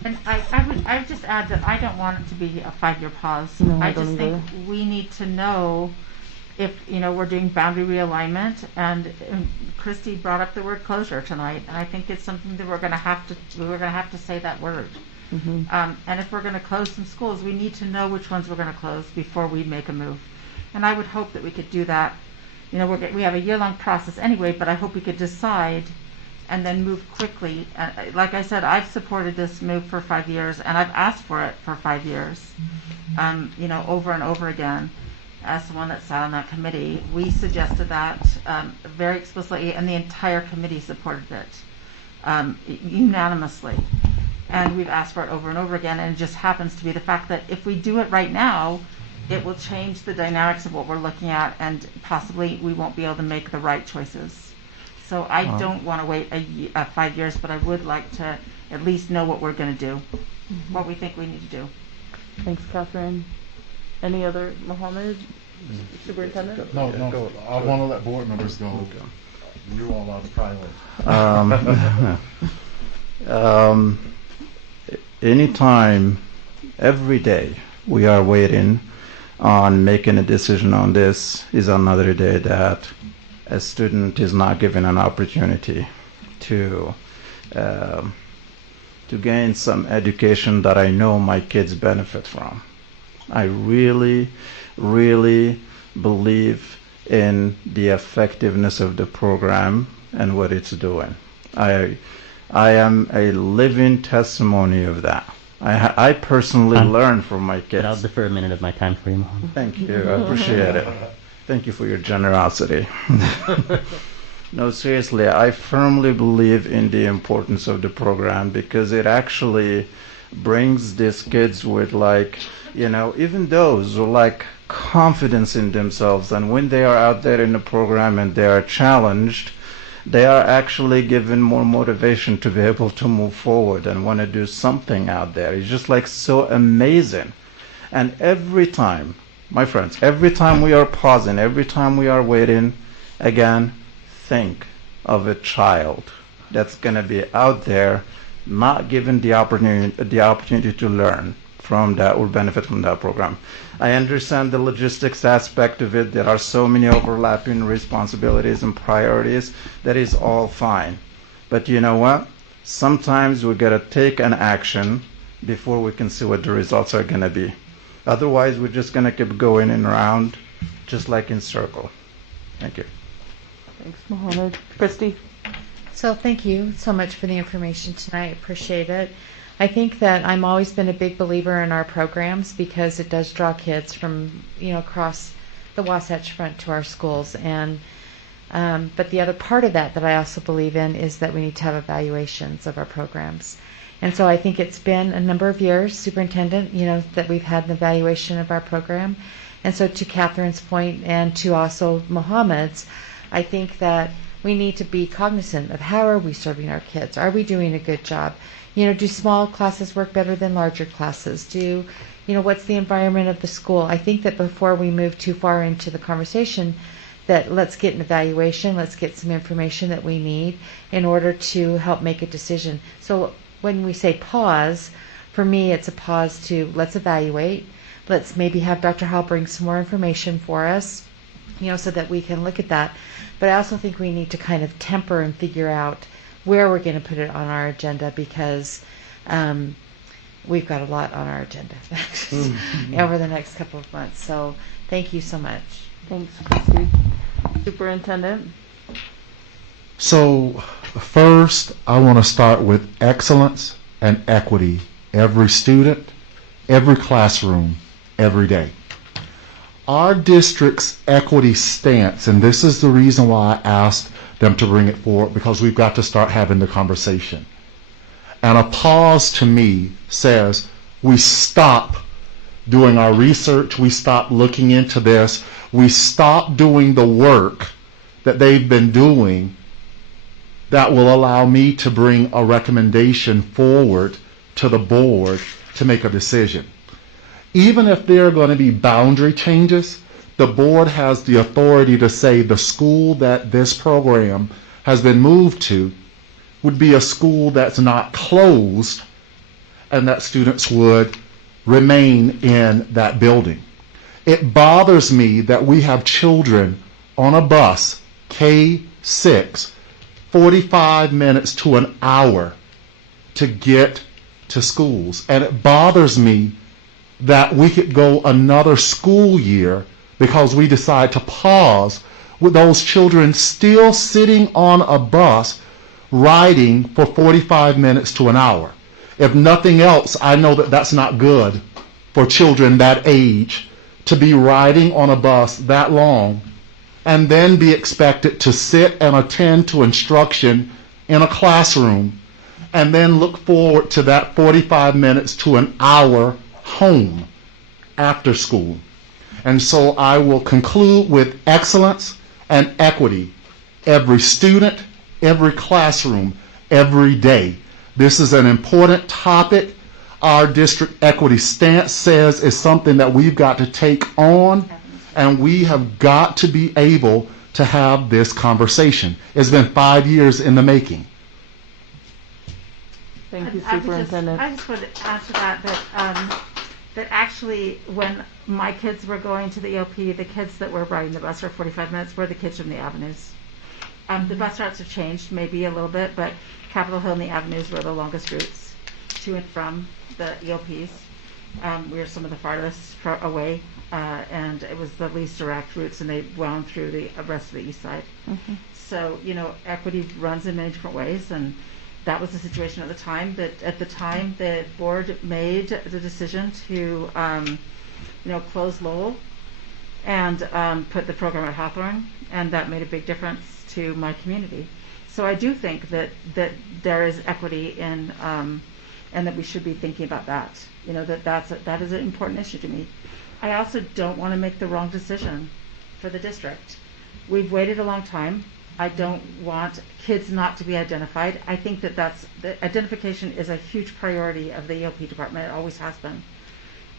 And I would just add that I don't want it to be a 5-year pause. No, I I don't just think either. we need to know if, we're doing boundary realignment, and Christy brought up the word closure tonight, and I think it's something that we're going to have to say that word. Mm-hmm. And if we're going to close some schools, we need to know which ones we're going to close before we make a move. And I would hope that we could do that. We have a year-long process anyway, but I hope we could decide and then move quickly. Like I said, I've supported this move for 5 years, and I've asked for it for 5 years, over and over again. As the one that sat on that committee, we suggested that very explicitly, and the entire committee supported it unanimously. And we've asked for it over and over again, and it just happens to be the fact that if we do it right now, it will change the dynamics of what we're looking at, and possibly we won't be able to make the right choices. So I don't want to wait 5 years, but I would like to at least know what we're going to do, what we think we need to do. Thanks, Catherine. Any other, Mohammed? Superintendent? No, I want to let board members go. You all are the pilot. Anytime, every day, we are waiting on making a decision on this is another day that a student is not given an opportunity to gain some education that I know my kids benefit from. I really, really believe in the effectiveness of the program and what it's doing. I am a living testimony of that. I personally learn from my kids. But I'll defer a minute of my time for you, Mohammed. Thank you. I appreciate it. Thank you for your generosity. No, seriously, I firmly believe in the importance of the program, because it actually brings these kids with like even those who lack confidence in themselves, and when they are out there in the program and they are challenged, they are actually given more motivation to be able to move forward and want to do something out there. It's just like so amazing. And every time, my friends, every time we are pausing, every time we are waiting, again, think of a child that's going to be out there not given the opportunity to learn from that or benefit from that program. I understand the logistics aspect of it. There are so many overlapping responsibilities and priorities. That is all fine. But you know what? Sometimes we got to take an action before we can see what the results are going to be. Otherwise, we're just going to keep going in around, just like in circle. Thank you. Thanks, Mohammed. Christy? So thank you so much for the information tonight. Appreciate it. I think that I'm always been a big believer in our programs because it does draw kids from, across the Wasatch Front to our schools. And but the other part of that I also believe in is that we need to have evaluations of our programs. And so I think it's been a number of years, Superintendent, that we've had an evaluation of our program. And so to Catherine's point and to also Mohammed's, I think that we need to be cognizant of how are we serving our kids? Are we doing a good job? Do small classes work better than larger classes? What's the environment of the school? I think that before we move too far into the conversation, that let's get an evaluation, let's get some information that we need in order to help make a decision. So when we say pause, for me it's a pause to let's evaluate, let's maybe have Dr. Hall bring some more information for us, so that we can look at that. But I also think we need to kind of temper and figure out where we're going to put it on our agenda because we've got a lot on our agenda over the next couple of months. So thank you so much. Thanks, Christy. Superintendent? So first, I want to start with excellence and equity. Every student, every classroom, every day. Our district's equity stance, and this is the reason why I asked them to bring it forward, because we've got to start having the conversation. And a pause to me says we stop doing our research, we stop looking into this, we stop doing the work that they've been doing that will allow me to bring a recommendation forward to the board to make a decision. Even if there are going to be boundary changes, the board has the authority to say the school that this program has been moved to would be a school that's not closed and that students would remain in that building. It bothers me that we have children on a bus, K6, 45 minutes to an hour to get to schools. And it bothers me that we could go another school year because we decide to pause with those children still sitting on a bus riding for 45 minutes to an hour. If nothing else, I know that that's not good for children that age to be riding on a bus that long and then be expected to sit and attend to instruction in a classroom and then look forward to that 45 minutes to an hour home after school. And so I will conclude with excellence and equity. Every student, every classroom, every day. This is an important topic. Our district equity stance says is something that we've got to take on, and we have got to be able to have this conversation. It's been 5 years in the making. Thank you, Superintendent. I just wanted to add to that actually when my kids were going to the EOP, the kids that were riding the bus for 45 minutes were the kids from the avenues. The bus routes have changed maybe a little bit, but Capitol Hill and the avenues were the longest routes to and from the EOPs. We were some of the farthest away, and it was the least direct routes, and they wound through the rest of the east side. Mm-hmm. So, equity runs in many different ways, and that was the situation at the time. That at the time, the board made the decision to, close Lowell and put the program at Hawthorne, and that made a big difference to my community. So I do think that there is equity in and that we should be thinking about that. You know, that is an important issue to me. I also don't want to make the wrong decision for the district. We've waited a long time. I don't want kids not to be identified. I think that the identification is a huge priority of the ELP department. It always has been.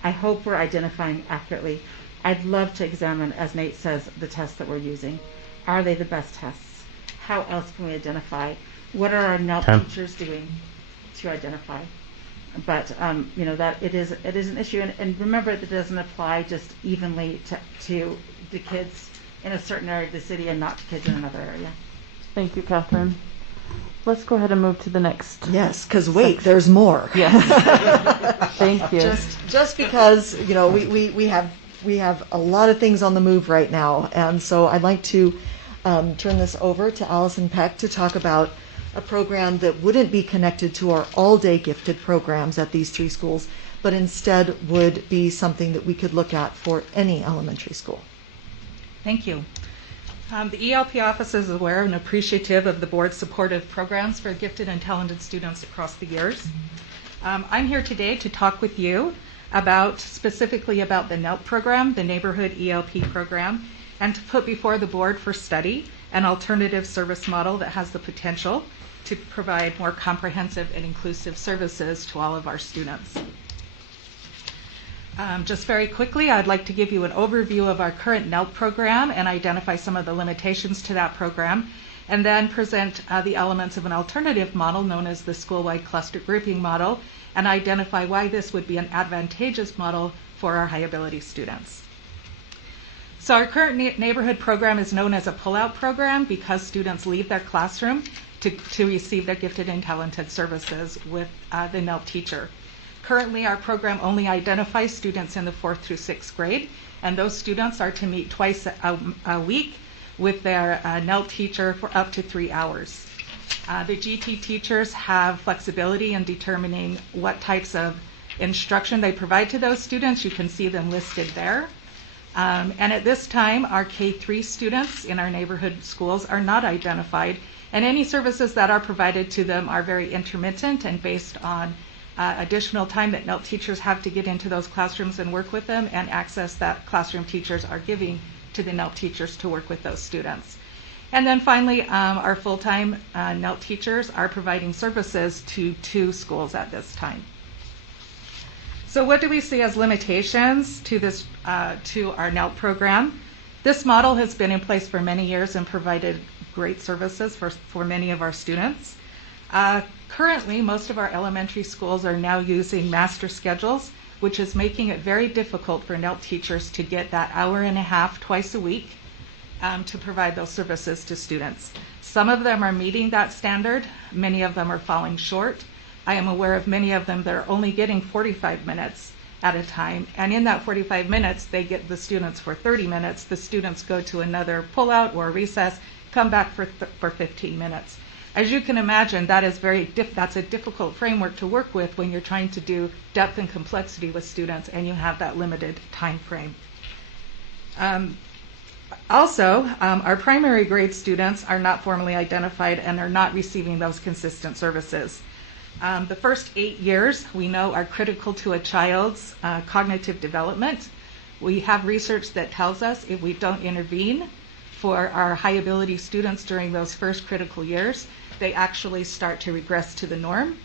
I hope we're identifying accurately. I'd love to examine, as Nate says, the tests that we're using. Are they the best tests? How else can we identify? What are our NELP teachers doing to identify? But you know, that it is an issue, and remember that it doesn't apply just evenly to the kids in a certain area of the city and not to kids in another area. Thank you, Catherine. Let's go ahead and move to the next. Yes, because wait, there's more. Yes. Thank you. Just because, you know, we have a lot of things on the move right now, and so I'd like to turn this over to Allison Peck to talk about a program that wouldn't be connected to our all-day gifted programs at these 3 schools, but instead would be something that we could look at for any elementary school. Thank you. The ELP office is aware and appreciative of the board's supportive programs for gifted and talented students across the years. I'm here today to talk with you specifically about the NELP program, the Neighborhood ELP program, and to put before the board for study an alternative service model that has the potential to provide more comprehensive and inclusive services to all of our students. Just very quickly, I'd like to give you an overview of our current NELP program and identify some of the limitations to that program, and then present the elements of an alternative model known as the school-wide cluster grouping model, and identify why this would be an advantageous model for our high-ability students. So our current neighborhood program is known as a pull-out program because students leave their classroom to receive their gifted and talented services with the NELP teacher. Currently, our program only identifies students in the 4th through 6th grade, and those students are to meet twice a week with their NELP teacher for up to 3 hours. The GT teachers have flexibility in determining what types of instruction they provide to those students. You can see them listed there. And at this time, our K-3 students in our neighborhood schools are not identified, and any services that are provided to them are very intermittent and based on additional time that NELP teachers have to get into those classrooms and work with them, and access that classroom teachers are giving to the NELP teachers to work with those students. And then finally, our full-time NELP teachers are providing services to 2 schools at this time. So what do we see as limitations to this, to our NELP program? This model has been in place for many years and provided great services for many of our students. Currently, most of our elementary schools are now using master schedules, which is making it very difficult for NELP teachers to get that hour and a half twice a week to provide those services to students. Some of them are meeting that standard. Many of them are falling short. I am aware of many of them that are only getting 45 minutes at a time, and in that 45 minutes, they get the students for 30 minutes. The students go to another pullout or recess, come back for 15 minutes. As you can imagine, that is that's a difficult framework to work with when you're trying to do depth and complexity with students and you have that limited time frame. Also, our primary grade students are not formally identified and are not receiving those consistent services. The first 8 years we know are critical to a child's cognitive development. We have research that tells us if we don't intervene for our high ability students during those first critical years, they actually start to regress to the norm,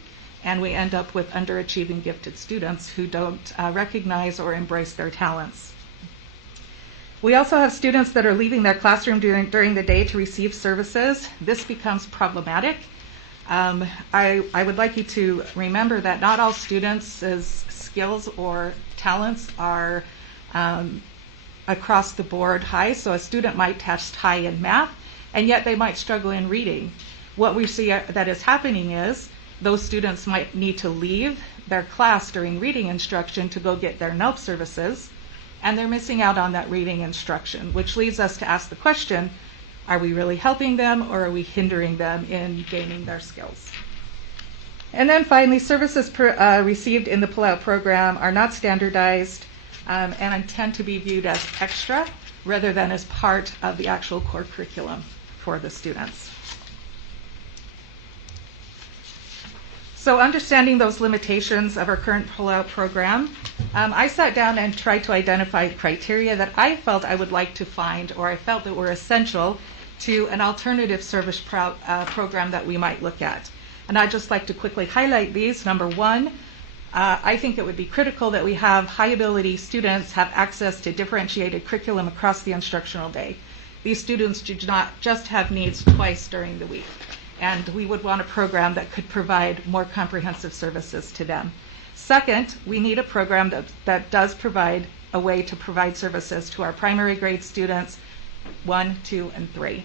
and we end up with underachieving gifted students who don't recognize or embrace their talents. We also have students that are leaving their classroom during the day to receive services. This becomes problematic. I would like you to remember that not all students' skills or talents are across the board high. So a student might test high in math, and yet they might struggle in reading. What we see that is happening is those students might need to leave their class during reading instruction to go get their NELP services, and they're missing out on that reading instruction, which leads us to ask the question, are we really helping them or are we hindering them in gaining their skills? And then finally, services received in the pull-out program are not standardized and tend to be viewed as extra rather than as part of the actual core curriculum for the students. So understanding those limitations of our current pull-out program, I sat down and tried to identify criteria that I felt I would like to find, or I felt that were essential to an alternative service program that we might look at. And I'd just like to quickly highlight these. Number one, I think it would be critical that we have high-ability students have access to differentiated curriculum across the instructional day. These students do not just have needs twice during the week, and we would want a program that could provide more comprehensive services to them. Second, we need a program that does provide a way to provide services to our primary grade students 1, 2, and 3.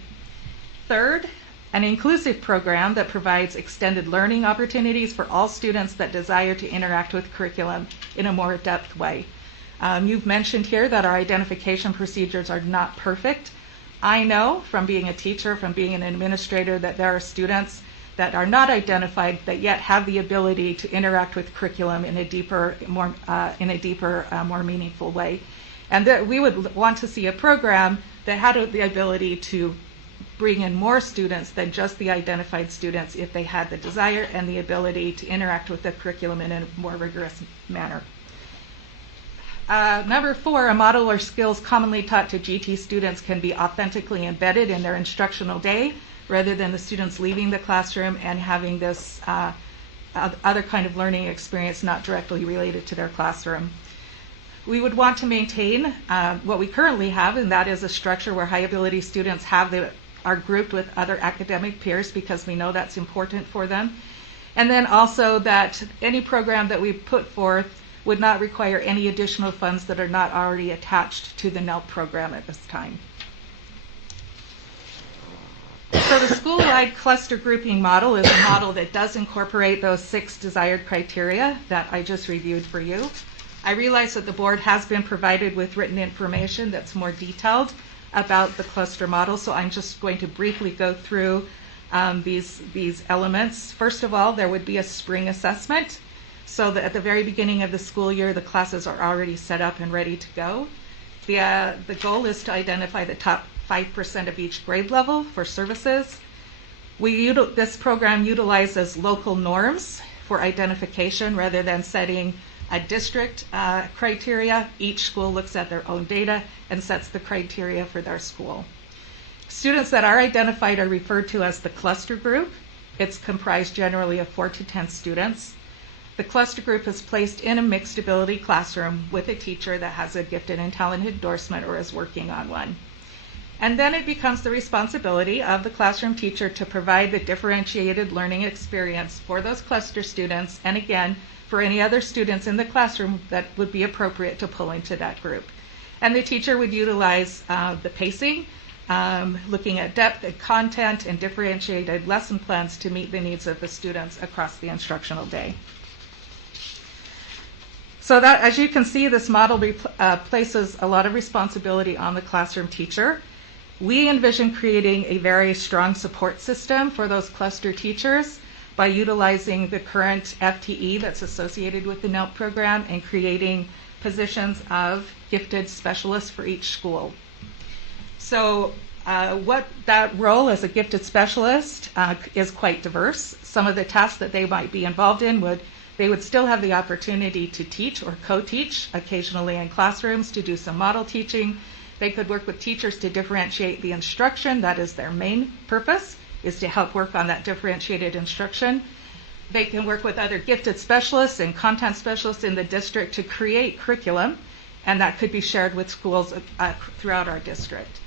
Third, an inclusive program that provides extended learning opportunities for all students that desire to interact with curriculum in a more depth way. You've mentioned here that our identification procedures are not perfect. I know from being a teacher, from being an administrator, that there are students that are not identified that yet have the ability to interact with curriculum in a deeper, more meaningful way. And that we would want to see a program that had the ability to bring in more students than just the identified students if they had the desire and the ability to interact with the curriculum in a more rigorous manner. Number 4, a model or skills commonly taught to GT students can be authentically embedded in their instructional day rather than the students leaving the classroom and having this other kind of learning experience not directly related to their classroom. We would want to maintain what we currently have, and that is a structure where high ability students are grouped with other academic peers because we know that's important for them. And then also that any program that we put forth would not require any additional funds that are not already attached to the NELP program at this time. So the school-wide cluster grouping model is a model that does incorporate those 6 desired criteria that I just reviewed for you. I realize that the board has been provided with written information that's more detailed about the cluster model, so I'm just going to briefly go through these elements. First of all, there would be a spring assessment, so that at the very beginning of the school year, the classes are already set up and ready to go. The goal is to identify the top 5% of each grade level for services. This program utilizes local norms for identification rather than setting a district criteria. Each school looks at their own data and sets the criteria for their school. Students that are identified are referred to as the cluster group. It's comprised generally of 4 to 10 students. The cluster group is placed in a mixed ability classroom with a teacher that has a gifted and talented endorsement or is working on one. And then it becomes the responsibility of the classroom teacher to provide the differentiated learning experience for those cluster students, and again, for any other students in the classroom that would be appropriate to pull into that group. And the teacher would utilize the pacing, looking at depth and content and differentiated lesson plans to meet the needs of the students across the instructional day. So that, as you can see, this model places a lot of responsibility on the classroom teacher. We envision creating a very strong support system for those cluster teachers by utilizing the current FTE that's associated with the NELP program and creating positions of gifted specialists for each school. So what that role as a gifted specialist is quite diverse. Some of the tasks that they might be involved in they would still have the opportunity to teach or co-teach occasionally in classrooms, to do some model teaching. They could work with teachers to differentiate the instruction. That is their main purpose, is to help work on that differentiated instruction. They can work with other gifted specialists and content specialists in the district to create curriculum, and that could be shared with schools throughout our district.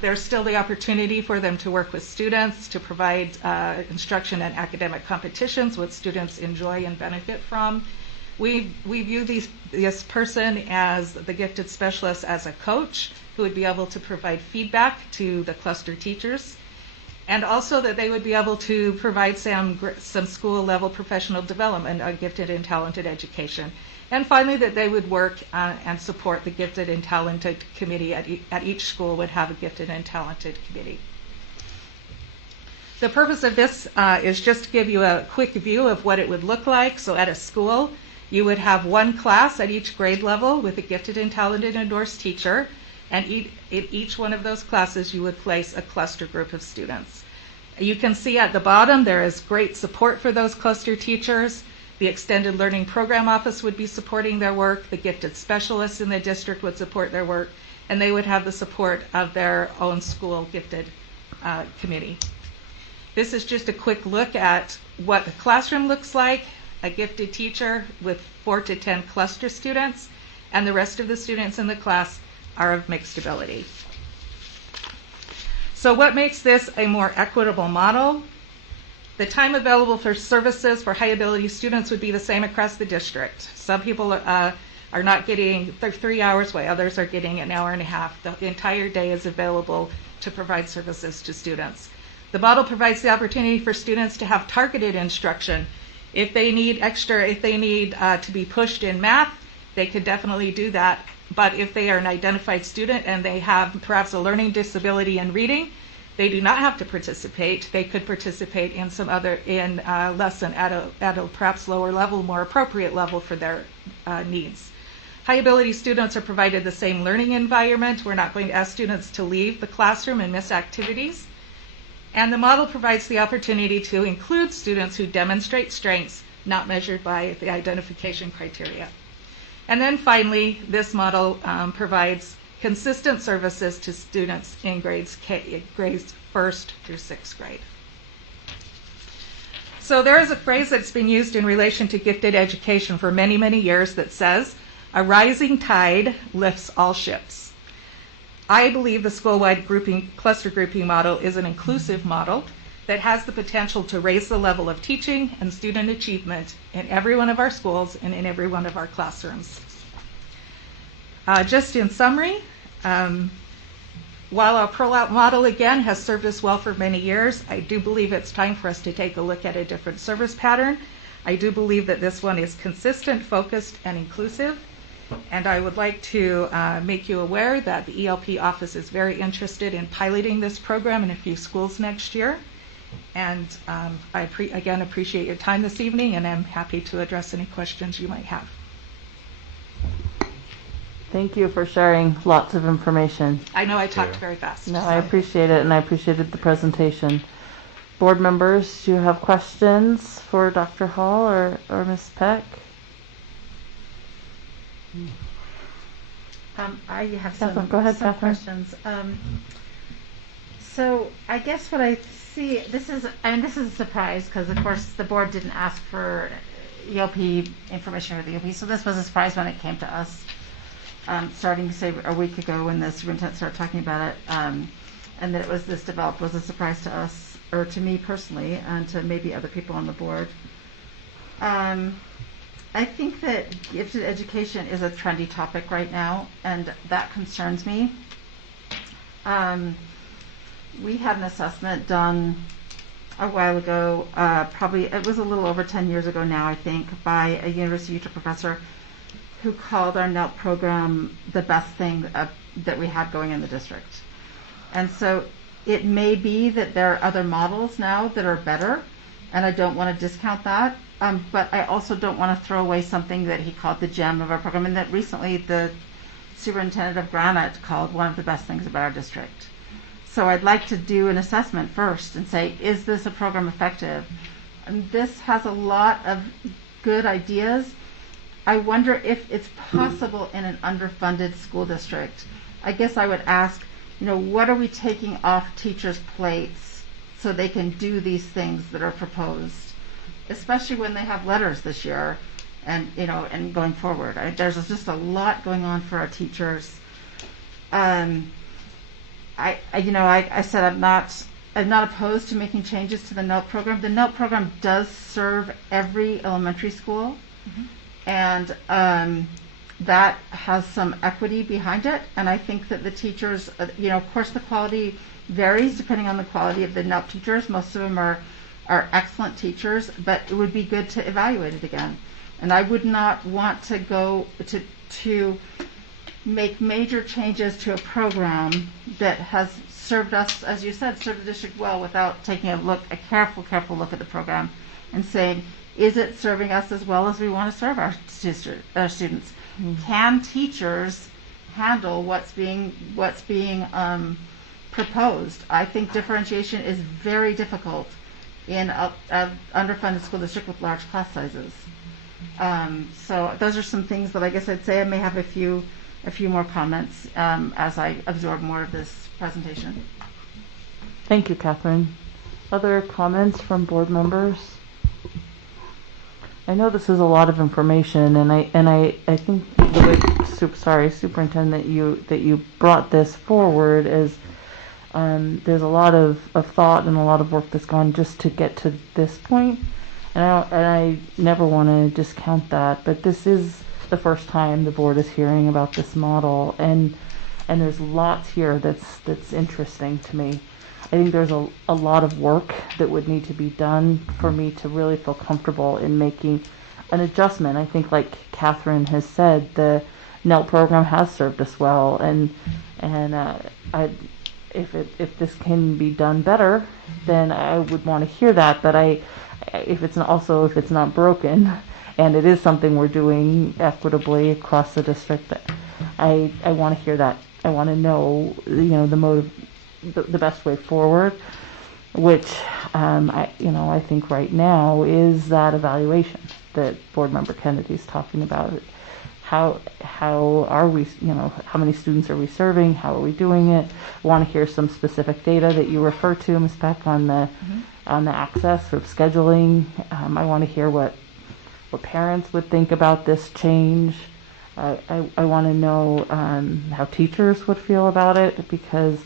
There's still the opportunity for them to work with students to provide instruction and academic competitions, what students enjoy and benefit from. We view this person as the gifted specialist as a coach who would be able to provide feedback to the cluster teachers, and also that they would be able to provide some school level professional development on gifted and talented education. And finally, that they would work and support the gifted and talented committee at each school would have a gifted and talented committee. The purpose of this is just to give you a quick view of what it would look like. So at a school, you would have one class at each grade level with a gifted and talented endorsed teacher, and in each one of those classes you would place a cluster group of students. You can see at the bottom there is great support for those cluster teachers. The Extended Learning Program Office would be supporting their work. The gifted specialists in the district would support their work, and they would have the support of their own school gifted committee. This is just a quick look at what the classroom looks like. A gifted teacher with 4 to 10 cluster students, and the rest of the students in the class are of mixed ability. So what makes this a more equitable model? The time available for services for high ability students would be the same across the district. Some people are not getting 3 hours, while others are getting an hour and a half. The entire day is available to provide services to students. The model provides the opportunity for students to have targeted instruction. If they need to be pushed in math, they could definitely do that. But if they are an identified student and they have perhaps a learning disability in reading, they do not have to participate. They could participate in some other lesson at a perhaps lower level, more appropriate level for their needs. High ability students are provided the same learning environment. We're not going to ask students to leave the classroom and miss activities. And the model provides the opportunity to include students who demonstrate strengths not measured by the identification criteria. And then finally, this model provides consistent services to students in grades 1st through 6th grade. So there is a phrase that's been used in relation to gifted education for many, many years that says, "A rising tide lifts all ships." I believe the school-wide cluster grouping model is an inclusive model that has the potential to raise the level of teaching and student achievement in every one of our schools and in every one of our classrooms. Just in summary, while our pro-out model again has served us well for many years, I do believe it's time for us to take a look at a different service pattern. I do believe that this one is consistent, focused, and inclusive. And I would like to make you aware that the ELP office is very interested in piloting this program in a few schools next year. And I again appreciate your time this evening, and I'm happy to address any questions you might have. Thank you for sharing lots of information. I know I talked very fast. No, I appreciate it, and I appreciated the presentation. Board members, do you have questions for Dr. Hall or Ms. Peck? I have Go ahead, some Catherine. questions. So I guess what I see, this is a surprise because of course the board didn't ask for ELP information for the ELP, so this was a surprise when it came to us. Starting say a week ago when the superintendent started talking about it, and that it was this developed was a surprise to us, or to me personally, and to maybe other people on the board. I think that gifted education is a trendy topic right now, and that concerns me. We had an assessment done a while ago, probably it was a little over 10 years ago now, I think, by a University of Utah professor who called our NELP program the best thing that we had going in the district. And so it may be that there are other models now that are better, and I don't want to discount that. But I also don't want to throw away something that he called the gem of our program, and that recently the superintendent of Granite called one of the best things about our district. So I'd like to do an assessment first and say, is this a program effective? And this has a lot of good ideas. I wonder if it's possible in an underfunded school district. I guess I would ask, what are we taking off teachers' plates so they can do these things that are proposed? Especially when they have letters this year, and and going forward, there's just a lot going on for our teachers. I said I'm not opposed to making changes to the NELP program. The NELP program does serve every elementary school, and that has some equity behind it. And I think that the teachers, of course, the quality varies depending on the quality of the NELP teachers. Most of them are excellent teachers, but it would be good to evaluate it again. And I would not want to go to make major changes to a program that has served us, as you said, served the district well, without taking a careful look at the program and saying, is it serving us as well as we want to serve our students? Can teachers handle what's being proposed. I think differentiation is very difficult in a underfunded school district with large class sizes. So those are some things that I guess I'd say. I may have a few more comments as I absorb more of this presentation. Thank you, Catherine. Other comments from board members? I know this is a lot of information, and I think the way, Superintendent, that you brought this forward is there's a lot of thought and a lot of work that's gone just to get to this point, and I never want to discount that. But this is the first time the board is hearing about this model, and there's lots here that's interesting to me. I think there's a lot of work that would need to be done for me to really feel comfortable in making an adjustment. I think, like Catherine has said, the NELT program has served us well, and if this can be done better, then I would want to hear that. But if it's not broken, and it is something we're doing equitably across the district, I want to hear that. I want to know, the motive. The best way forward, which I think right now is that evaluation that Board Member Kennedy's talking about. How are we? How many students are we serving? How are we doing it? I want to hear some specific data that you refer to, Ms. Peck, on the access or scheduling. I want to hear what parents would think about this change. I want to know how teachers would feel about it, because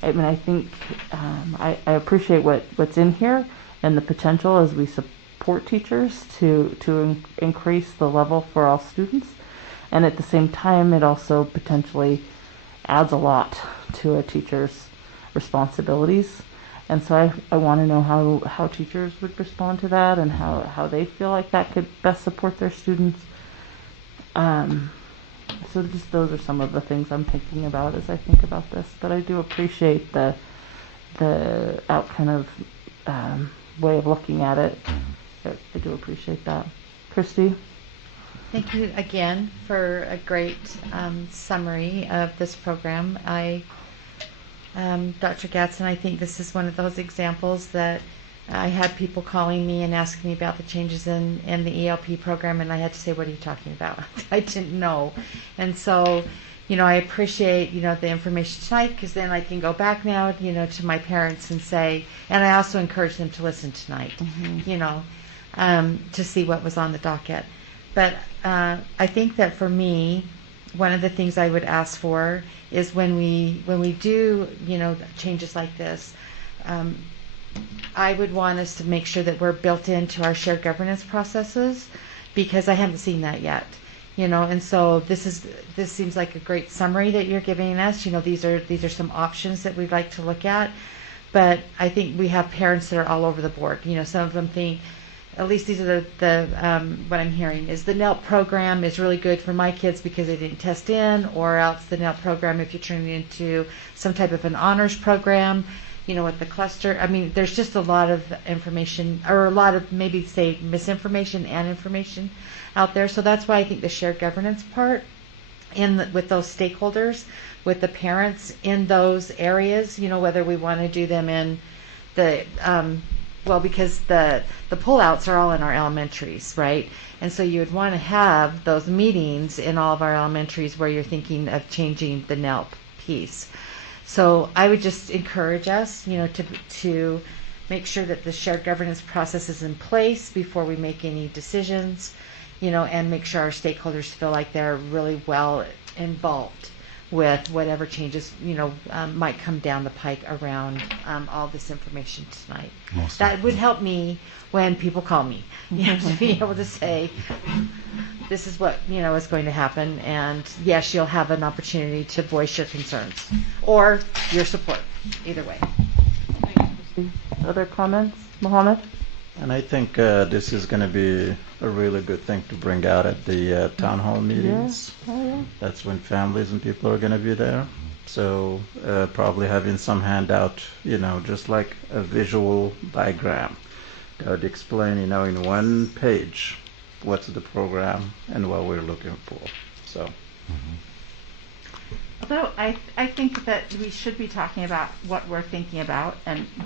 I think I appreciate what's in here and the potential as we support teachers to increase the level for all students. And at the same time, it also potentially adds a lot to a teacher's responsibilities. And so I want to know how teachers would respond to that and how they feel like that could best support their students. So just those are some of the things I'm thinking about as I think about this. But I do appreciate the out kind of way of looking at it. I do appreciate that. Christy? Thank you again for a great summary of this program. Dr. Gadsden, I think this is one of those examples that I had people calling me and asking me about the changes in the ELP program, and I had to say, what are you talking about? I didn't know. And so, I appreciate, the information tonight, because then I can go back now, to my parents and say, and I also encourage them to listen tonight, to see what was on the docket. But I think that for me, one of the things I would ask for is when we do, changes like this, I would want us to make sure that we're built into our shared governance processes, because I haven't seen that yet. And so this seems like a great summary that you're giving us. These are some options that we'd like to look at, but I think we have parents that are all over the board. Some of them think, at least these are the what I'm hearing is the NELT program is really good for my kids because they didn't test in, or else the NELT program, if you turn it into some type of an honors program, with the cluster. I mean, there's just a lot of information, or a lot of maybe say misinformation and information out there. So that's why I think the shared governance part with those stakeholders, with the parents in those areas, whether we want to do them in the, because the pullouts are all in our elementaries, right? And so you would want to have those meetings in all of our elementaries where you're thinking of changing the NELP piece. So I would just encourage us, to make sure that the shared governance process is in place before we make any decisions, and make sure our stakeholders feel like they're really well involved with whatever changes, might come down the pike around all this information tonight. That would help me when people call me, to be able to say, this is what, is going to happen, and yes, you'll have an opportunity to voice your concerns or your support, either way. Other comments? Mohammed? And I think this is going to be a really good thing to bring out at the town hall meetings. Yeah. Oh, yeah. That's when families and people are going to be there. So probably having some handout, just like a visual diagram that would explain, in one page, what's the program and what we're looking for. So. Although I think that we should be talking about what we're thinking about,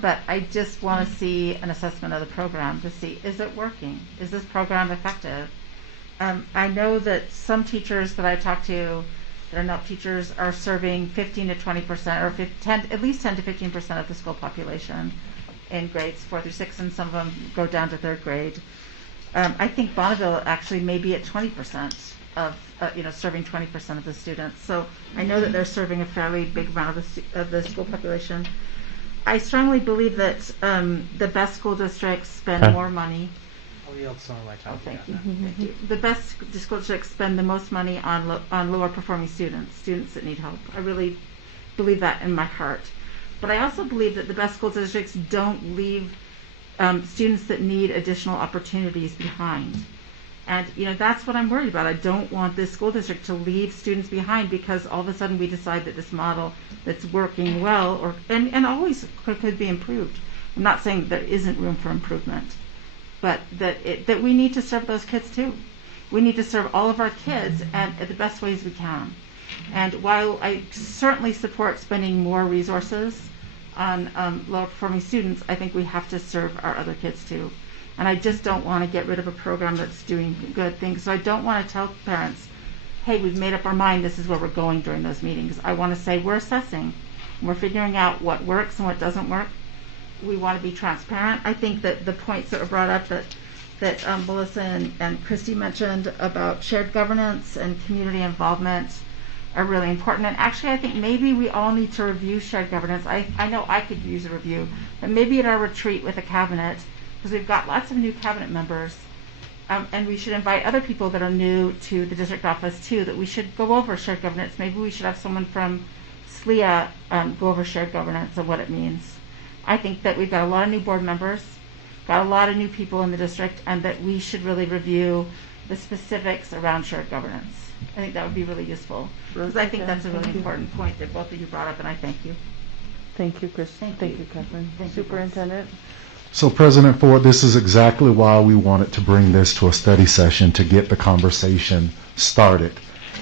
but I just want to see an assessment of the program to see, is it working? Is this program effective? I know that some teachers that I talk to that are not teachers are serving 15 to 20% or 10, at least 10 to 15% of the school population in grades 4 through 6, and some of them go down to 3rd grade. I think Bonneville actually may be at 20% of, serving 20% of the students. So I know that they're serving a fairly big amount of the school population. I strongly believe that the best school districts spend more money. I'll yield some of my time. Thank you. The best school districts spend the most money on lower performing students that need help. I really believe that in my heart. But I also believe that the best school districts don't leave students that need additional opportunities behind. And that's what I'm worried about. I don't want this school district to leave students behind because all of a sudden we decide that this model that's working well and always could be improved. I'm not saying there isn't room for improvement, but that we need to serve those kids too. We need to serve all of our kids and the best ways we can. And while I certainly support spending more resources on lower performing students, I think we have to serve our other kids too. And I just don't want to get rid of a program that's doing good things. So I don't want to tell parents, hey, we've made up our mind, this is where we're going during those meetings. I want to say we're assessing, we're figuring out what works and what doesn't work. We want to be transparent. I think that the points that were brought up that Melissa and Christy mentioned about shared governance and community involvement are really important. And actually, I think maybe we all need to review shared governance. I know I could use a review, but maybe at our retreat with the cabinet, because we've got lots of new cabinet members, and we should invite other people that are new to the district office too, that we should go over shared governance. Maybe we should have someone from SLEA go over shared governance and what it means. I think that we've got a lot of new board members, got a lot of new people in the district, and that we should really review the specifics around shared governance. I think that would be really useful, because I think that's a really important point that both of you brought up, and I thank you. Thank you, Chris. Thank you, Catherine. Superintendent. So, President Ford, this is exactly why we wanted to bring this to a study session, to get the conversation started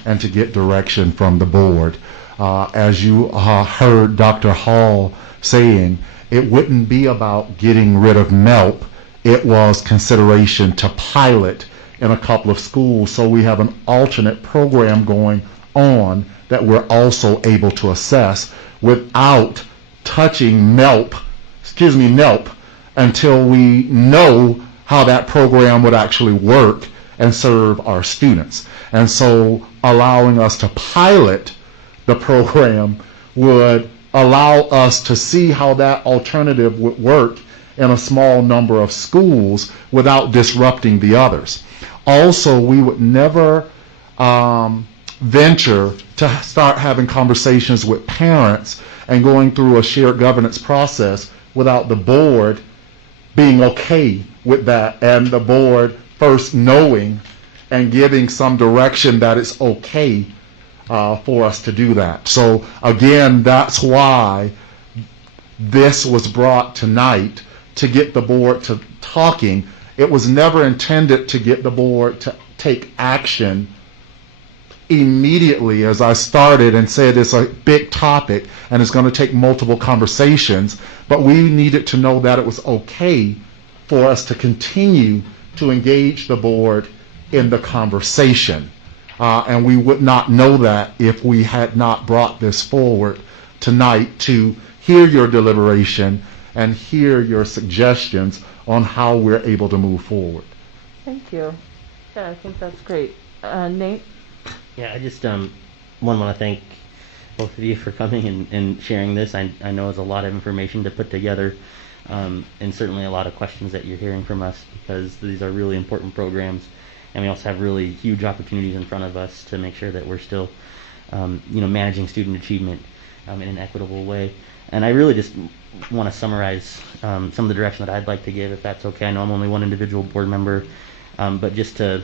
and to get direction from the board. As you heard Dr. Hall saying, it wouldn't be about getting rid of MELP. It was consideration to pilot in a couple of schools, so we have an alternate program going on that we're also able to assess without touching NELP, until we know how that program would actually work and serve our students. And so allowing us to pilot the program would allow us to see how that alternative would work in a small number of schools without disrupting the others. Also, we would never venture to start having conversations with parents and going through a shared governance process without the board being okay with that, and the board first knowing and giving some direction that it's okay for us to do that. So again, that's why this was brought tonight, to get the board to talking. It was never intended to get the board to take action immediately. As I started and said, it's a big topic and it's going to take multiple conversations, but we needed to know that it was okay for us to continue to engage the board in the conversation. And we would not know that if we had not brought this forward tonight to hear your deliberation and hear your suggestions on how we're able to move forward. Thank you. Yeah, I think that's great. Nate? Yeah, I just want to thank both of you for coming and sharing this. I know it's a lot of information to put together, and certainly a lot of questions that you're hearing from us, because these are really important programs, and we also have really huge opportunities in front of us to make sure that we're still managing student achievement in an equitable way. And I really just want to summarize some of the direction that I'd like to give, if that's okay. I know I'm only one individual board member, but just to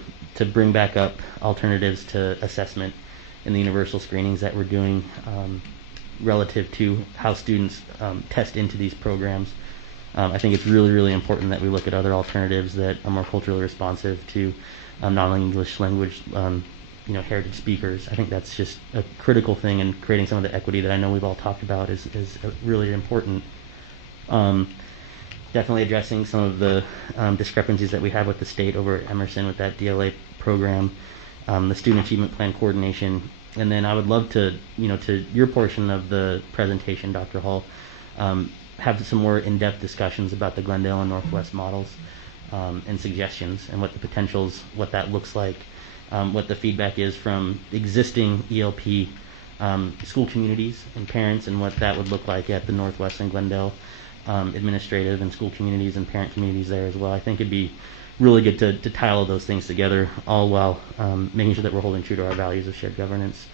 bring back up alternatives to assessment in the universal screenings that we're doing relative to how students test into these programs. I think it's really, really important that we look at other alternatives that are more culturally responsive to not only English language heritage speakers. I think that's just a critical thing in creating some of the equity that I know we've all talked about is really important. Definitely addressing some of the discrepancies that we have with the state over at Emerson with that DLA program, the student achievement plan coordination, and then I would love to, to your portion of the presentation, Dr. Hall, have some more in-depth discussions about the Glendale and Northwest models and suggestions and what the potentials, what that looks like, what the feedback is from existing ELP school communities and parents, and what that would look like at the Northwest and Glendale administrative and school communities and parent communities there as well. I think it'd be really good to tie all of those things together, all while making sure that we're holding true to our values of shared governance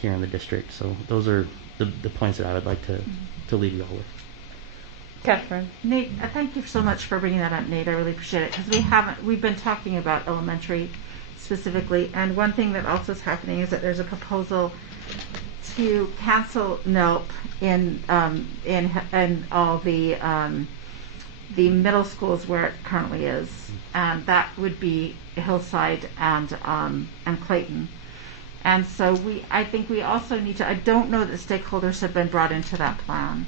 here in the district. So those are the points that I would like to leave you all with. Catherine. Nate, thank you so much for bringing that up, Nate. I really appreciate it, because we've been talking about elementary specifically, and one thing that also is happening is that there's a proposal to cancel NELP in all the middle schools where it currently is, and that would be Hillside and Clayton. And so I think we also need to, I don't know that stakeholders have been brought into that plan.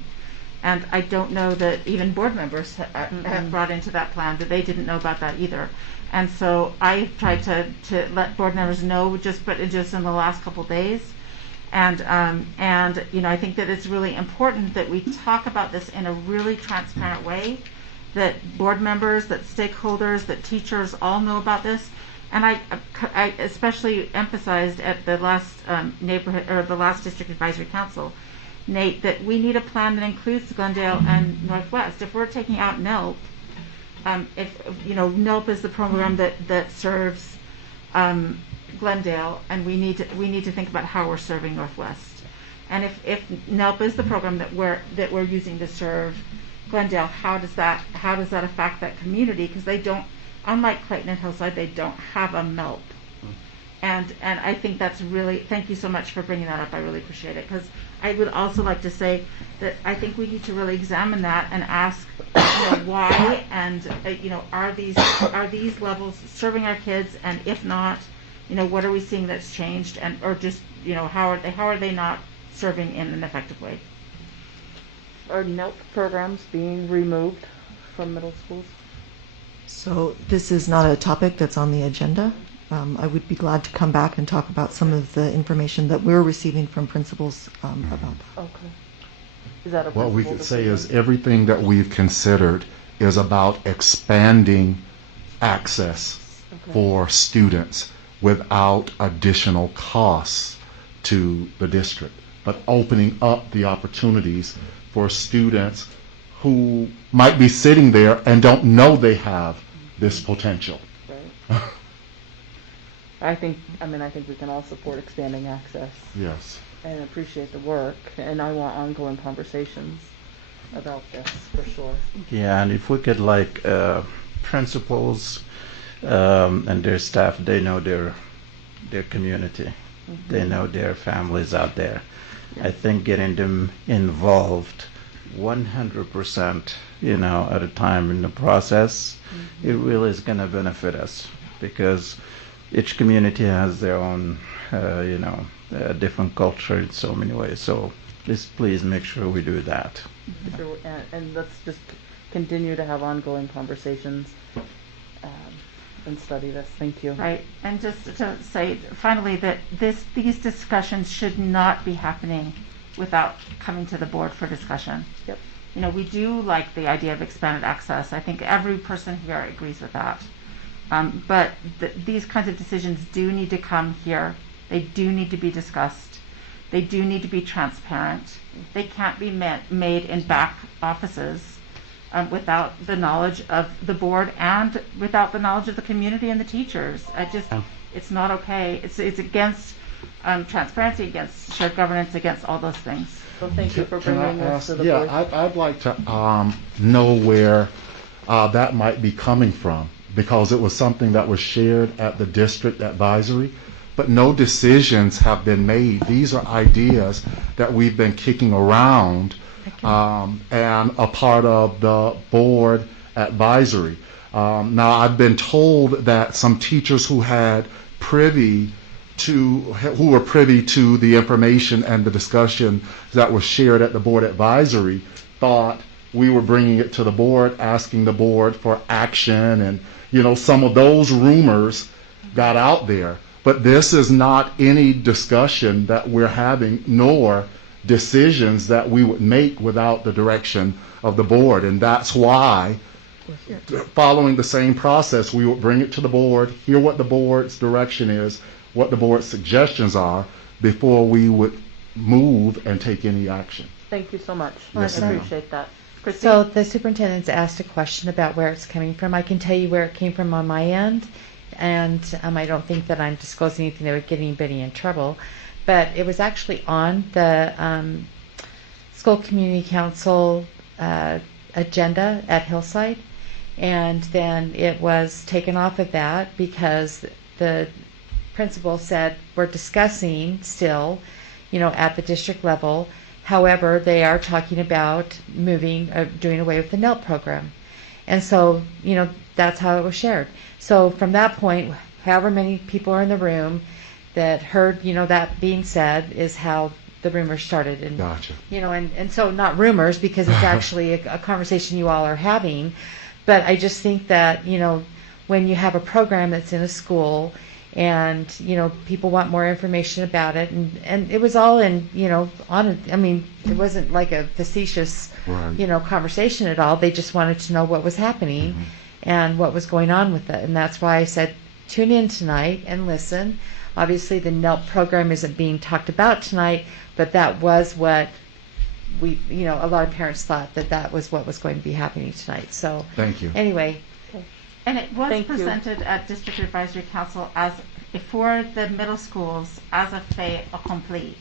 And I don't know that even board members have brought into that plan, that they didn't know about that either. And so I tried to let board members know just in the last couple days. And I think that it's really important that we talk about this in a really transparent way, that board members, that stakeholders, that teachers all know about this. And I especially emphasized at the last the last district advisory council, Nate, that we need a plan that includes Glendale and Northwest. If we're taking out NELP, NELP is the program that serves Glendale, and we need to think about how we're serving Northwest. And if NELP is the program that we're using to serve Glendale, how does that affect that community? Because they don't, unlike Clayton and Hillside, they don't have a MELP. And I think that's really, thank you so much for bringing that up. I really appreciate it, because I would also like to say that I think we need to really examine that and ask, why, and are these levels serving our kids, and if not, what are we seeing that's changed, and or just how are they not serving in an effective way? Are NELP programs being removed from middle schools? So this is not a topic that's on the agenda. I would be glad to come back and talk about some of the information that we're receiving from principals about that. Okay. Is that a What we could say decision? is everything that we've considered is about expanding access for students without additional costs to the district, but opening up the opportunities for students who might be sitting there and don't know they have this potential. Right. I think we can all support expanding access. Yes. And appreciate the work, and I want ongoing conversations about this for sure. Yeah, and if we could principals and their staff, they know their community, they know their families out there. Yeah. I think getting them involved 100%, at a time in the process, it really is going to benefit us, because each community has their own, different culture in so many ways. So please make sure we do that. And let's just continue to have ongoing conversations and study this. Thank you. Right, and just to say finally that these discussions should not be happening without coming to the board for discussion. Yep. We do like the idea of expanded access. I think every person here agrees with that. But these kinds of decisions do need to come here. They do need to be discussed. They do need to be transparent. They can't be made in back offices without the knowledge of the board and without the knowledge of the community and the teachers. It's not okay. It's against transparency, against shared governance, against all those things. So thank you for bringing this to the board. I'd like to know where that might be coming from, because it was something that was shared at the district advisory, but no decisions have been made. These are ideas that we've been kicking around and a part of the board advisory. Now, I've been told that some teachers who had privy who were privy to the information and the discussion that was shared at the board advisory thought we were bringing it to the board, asking the board for action, and some of those rumors got out there. But this is not any discussion that we're having, nor decisions that we would make without the direction of the board. And that's why, following the same process, we would bring it to the board, hear what the board's direction is, what the board's suggestions are, before we would move and take any action. Thank you so much. Yes, I ma'am. appreciate that. Christy? So the superintendent's asked a question about where it's coming from. I can tell you where it came from on my end, and I don't think that I'm disclosing anything that would get anybody in trouble, but it was actually on the school community council agenda at Hillside, and then it was taken off of that because the principal said we're discussing still, at the district level. However, they are talking about doing away with the NELT program. And so, that's how it was shared. So from that point, however many people are in the room that heard, that being said, is how the rumors started. And, Gotcha. And so not rumors, because it's actually a conversation you all are having. But I just think that, when you have a program that's in a school and, people want more information about it, and it was all in, it wasn't like a facetious, Right. conversation at all. They just wanted to know what was happening and what was going on with it. And that's why I said, tune in tonight and listen. Obviously, the NELP program isn't being talked about tonight, but that was what we, a lot of parents thought that was what was going to be happening tonight. So, Thank you. Anyway. And it was Thank you. presented at District Advisory Council as, for the middle schools, as a fait accompli.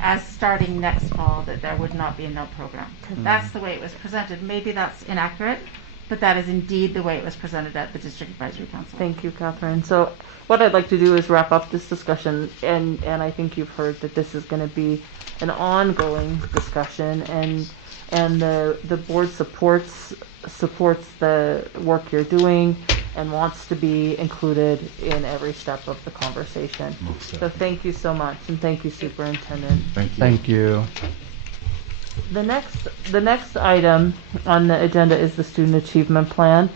As starting next fall, that there would not be a NELP program. That's the way it was presented. Maybe that's inaccurate, but that is indeed the way it was presented at the District Advisory Council. Thank you, Catherine. So what I'd like to do is wrap up this discussion, and I think you've heard that this is going to be an ongoing discussion, and the board supports the work you're doing and wants to be included in every step of the conversation. So thank you so much, and thank you, Superintendent. Thank you. Thank you. The next item on the agenda is the student achievement plan,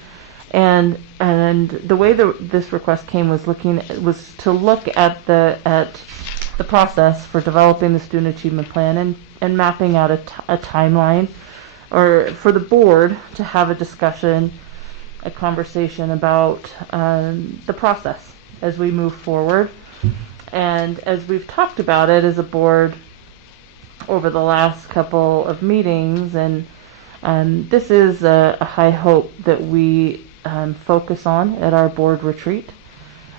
and the way this request came was to look at the process for developing the student achievement plan and mapping out a timeline, or for the board to have a conversation about the process as we move forward. And as we've talked about it as a board over the last couple of meetings, and this is a high hope that we focus on at our board retreat.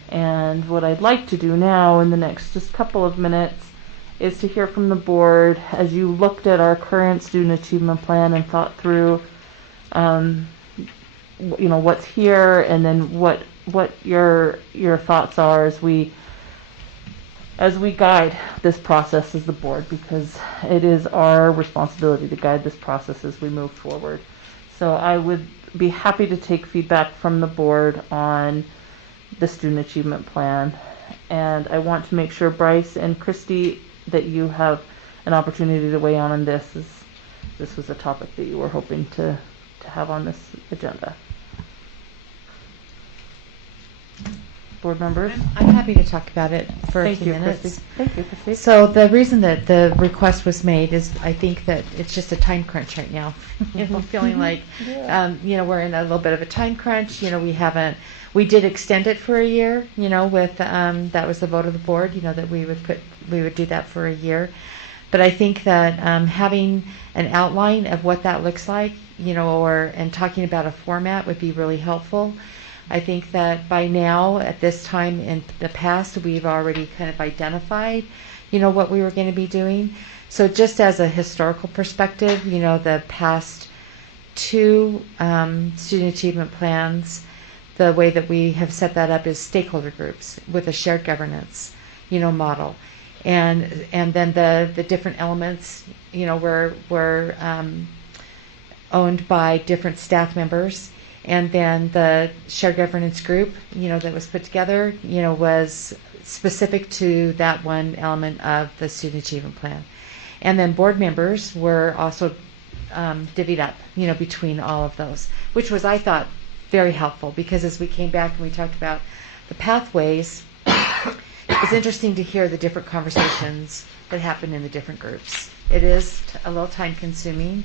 And what I'd like to do now in the next just couple of minutes is to hear from the board as you looked at our current student achievement plan and thought through what's here, and then what your thoughts are as we guide this process as the board, because it is our responsibility to guide this process as we move forward. So I would be happy to take feedback from the board on the student achievement plan, and I want to make sure, Bryce and Christy, that you have an opportunity to weigh in on this, as this was a topic that you were hoping to have on this agenda. Board members? I'm happy to talk about it for a Thank few you, minutes. Christy. Thank you, Christy. So the reason that the request was made is I think that it's just a time crunch right now. Feeling like, we're in a little bit of a time crunch. We did extend it for a year, with, that was the vote of the board, that we would do that for a year. But I think that having an outline of what that looks like, and talking about a format would be really helpful. I think that by now, at this time in the past, we've already kind of identified, what we were going to be doing. So just as a historical perspective, the past two student achievement plans, the way that we have set that up is stakeholder groups with a shared governance, model. And then the different elements, were owned by different staff members. And then the shared governance group, that was put together, was specific to that one element of the student achievement plan. And then board members were also divvied up, between all of those, which was, I thought, very helpful, because as we came back and we talked about the pathways, it's interesting to hear the different conversations that happen in the different groups. It is a little time consuming,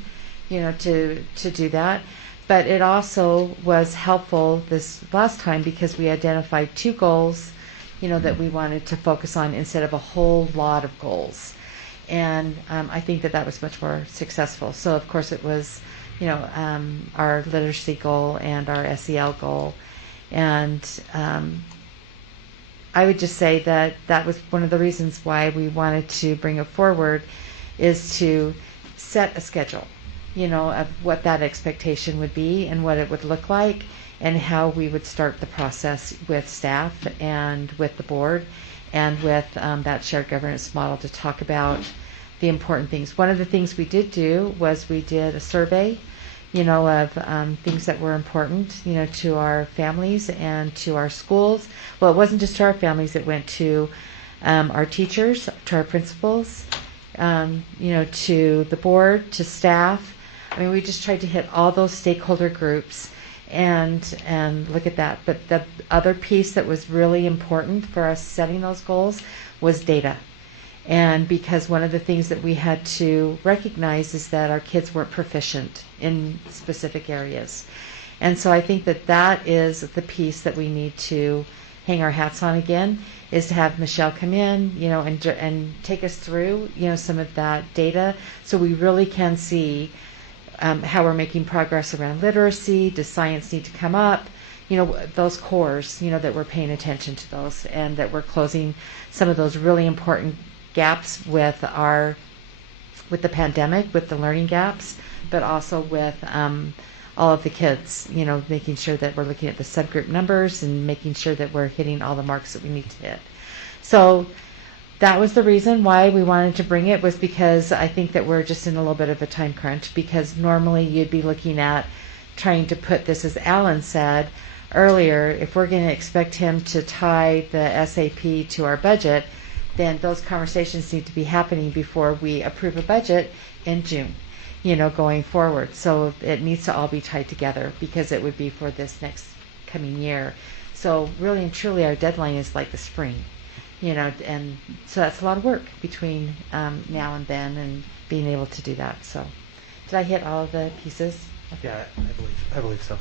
to do that, but it also was helpful this last time because we identified 2 goals, that we wanted to focus on instead of a whole lot of goals. And I think that was much more successful. So of course it was, our literacy goal and our SEL goal. And I would just say that was one of the reasons why we wanted to bring it forward, is to set a schedule, of what that expectation would be and what it would look like, and how we would start the process with staff and with the board and with that shared governance model to talk about the important things. One of the things we did do was we did a survey, of things that were important, to our families and to our schools. Well, it wasn't just to our families, it went to our teachers, to our principals, to the board, to staff. I mean, we just tried to hit all those stakeholder groups and look at that. But the other piece that was really important for us setting those goals was data. And because one of the things that we had to recognize is that our kids weren't proficient in specific areas. And so I think that is the piece that we need to hang our hats on again, is to have Michelle come in, and take us through, some of that data, so we really can see how we're making progress around literacy. Does science need to come up? Those cores, that we're paying attention to those, and that we're closing some of those really important gaps with the pandemic, with the learning gaps, but also with all of the kids, making sure that we're looking at the subgroup numbers and making sure that we're hitting all the marks that we need to hit. So that was the reason why we wanted to bring it, was because I think that we're just in a little bit of a time crunch, because normally you'd be looking at trying to put this, as Alan said earlier, if we're going to expect him to tie the SAP to our budget, then those conversations need to be happening before we approve a budget in June, going forward. So it needs to all be tied together, because it would be for this next coming year. So really and truly our deadline is like the spring, and so that's a lot of work between now and then, and being able to do that. So did I hit all of the pieces? Yeah, I believe so.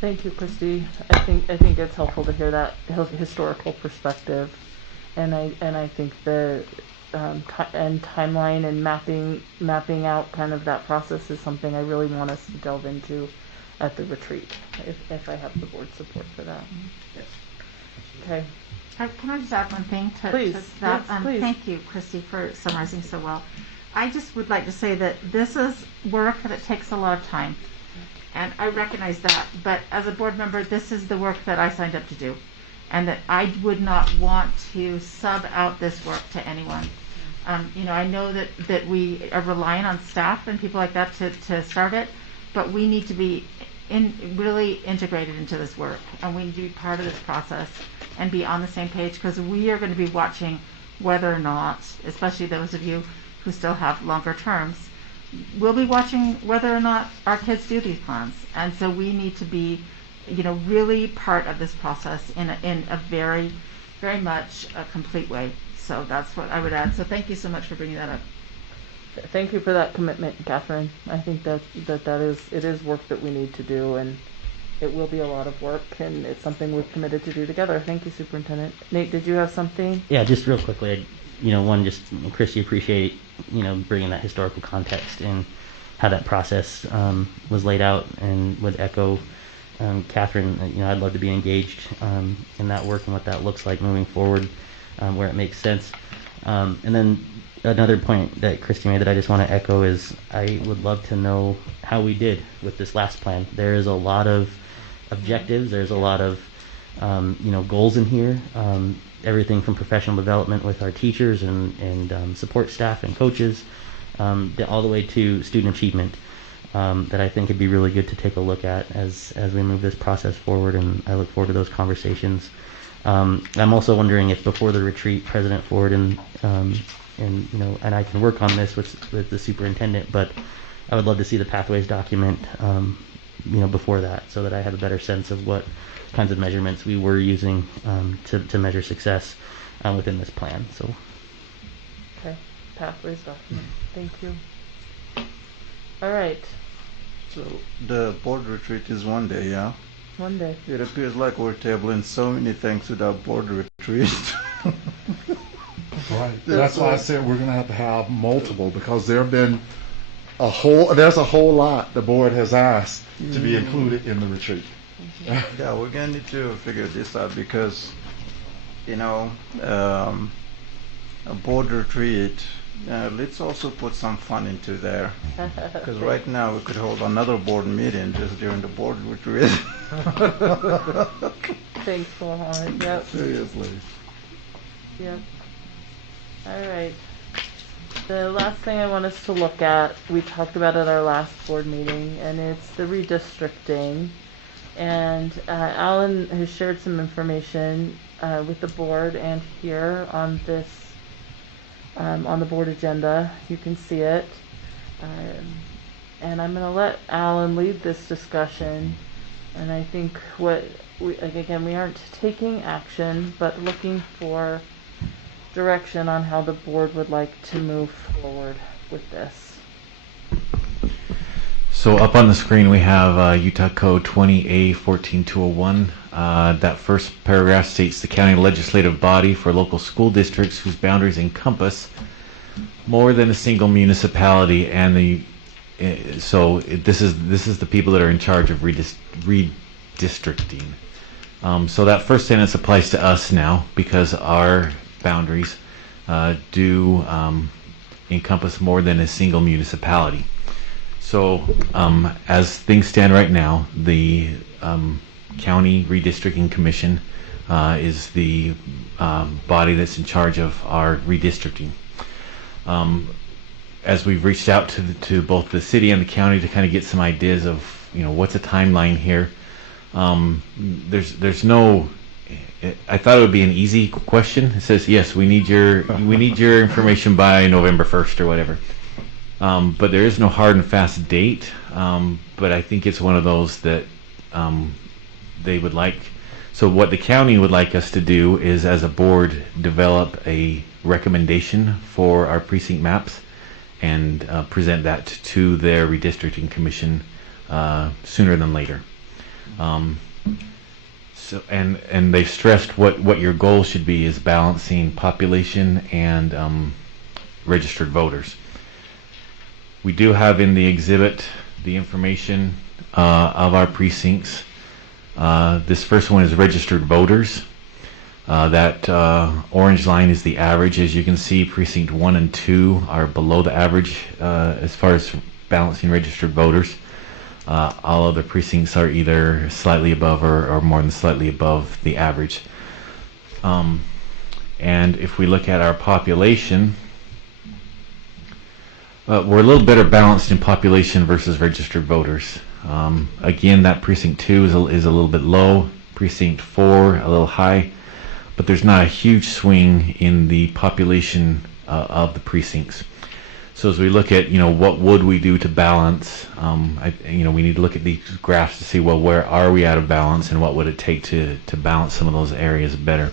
Thank you, Christy. I think it's helpful to hear that historical perspective. And I think the timeline and mapping out kind of that process is something I really want us to delve into at the retreat, if I have the board support for that. Yes. Okay. Can I just add one thing to Please. that? Yes, please. Thank you, Christy, for summarizing so well. I just would like to say that this is work that takes a lot of time, and I recognize that. But as a board member, this is the work that I signed up to do, and that I would not want to sub out this work to anyone. I know that we are relying on staff and people like that to start it, but we need to be really integrated into this work, and we need to be part of this process and be on the same page, because we are going to be watching whether or not, especially those of you who still have longer terms, we'll be watching whether or not our kids do these plans. And so we need to be really part of this process in a very, very much a complete way. So that's what I would add. So thank you so much for bringing that up. Thank you for that commitment, Catherine. I think that is work that we need to do, and it will be a lot of work, and it's something we've committed to do together. Thank you, Superintendent. Nate, did you have something? Yeah, just real quickly, Christy, appreciate, bringing that historical context and how that process was laid out, and would echo Catherine, I'd love to be engaged in that work and what that looks like moving forward, where it makes sense. And then another point that Christy made that I just want to echo is I would love to know how we did with this last plan. There is a lot of objectives. There's a lot of goals in here. Everything from professional development with our teachers and support staff and coaches, all the way to student achievement, that I think it'd be really good to take a look at as we move this process forward. And I look forward to those conversations I'm also wondering if before the retreat, President Ford and I can work on this with the superintendent, but I would love to see the pathways document, before that, so that I have a better sense of what kinds of measurements we were using to measure success within this plan. So, Okay, pathways document. Thank you. All right, So the board retreat is one day, yeah? one day. It appears like we're tabling so many things without board retreat. Right. That's why I said we're going to have multiple, because there's a whole lot the board has asked to be included in the retreat. Yeah, we're gonna need to figure this out because, a board retreat, let's also put some fun into there. Because right now we could hold another board meeting just during the board retreat. Thanks, Mohammed. Yep. Seriously. Yep. All right. The last thing I want us to look at, we talked about at our last board meeting, and it's the redistricting. And Alan has shared some information with the board and here on this, on the board agenda. You can see it. And I'm going to let Alan lead this discussion. And I think we aren't taking action, but looking for direction on how the board would like to move forward with this. So up on the screen we have Utah Code 20A14201. That first paragraph states the county legislative body for local school districts whose boundaries encompass more than a single municipality, and this is the people that are in charge of redistricting. So that first sentence applies to us now because our boundaries do encompass more than a single municipality. So as things stand right now, the County Redistricting Commission is the body that's in charge of our redistricting. As we've reached out to both the city and the county to kind of get some ideas of what's a timeline here, there's no. I thought it would be an easy question. It says yes, we need your information by November 1st or whatever. But there is no hard and fast date. But I think it's one of those that they would like. So what the county would like us to do is, as a board, develop a recommendation for our precinct maps and present that to their redistricting commission sooner than later. So and they've stressed what your goal should be is balancing population and registered voters. We do have in the exhibit the information of our precincts. This first one is registered voters. That orange line is the average. As you can see, precinct 1 and 2 are below the average as far as balancing registered voters. All other precincts are either slightly above or more than slightly above the average. And if we look at our population, we're a little better balanced in population versus registered voters. Again, that precinct 2 is a little bit low, precinct 4 a little high, but there's not a huge swing in the population of the precincts. So as we look at, what would we do to balance, we need to look at these graphs to see, well, where are we out of balance and what would it take to balance some of those areas better.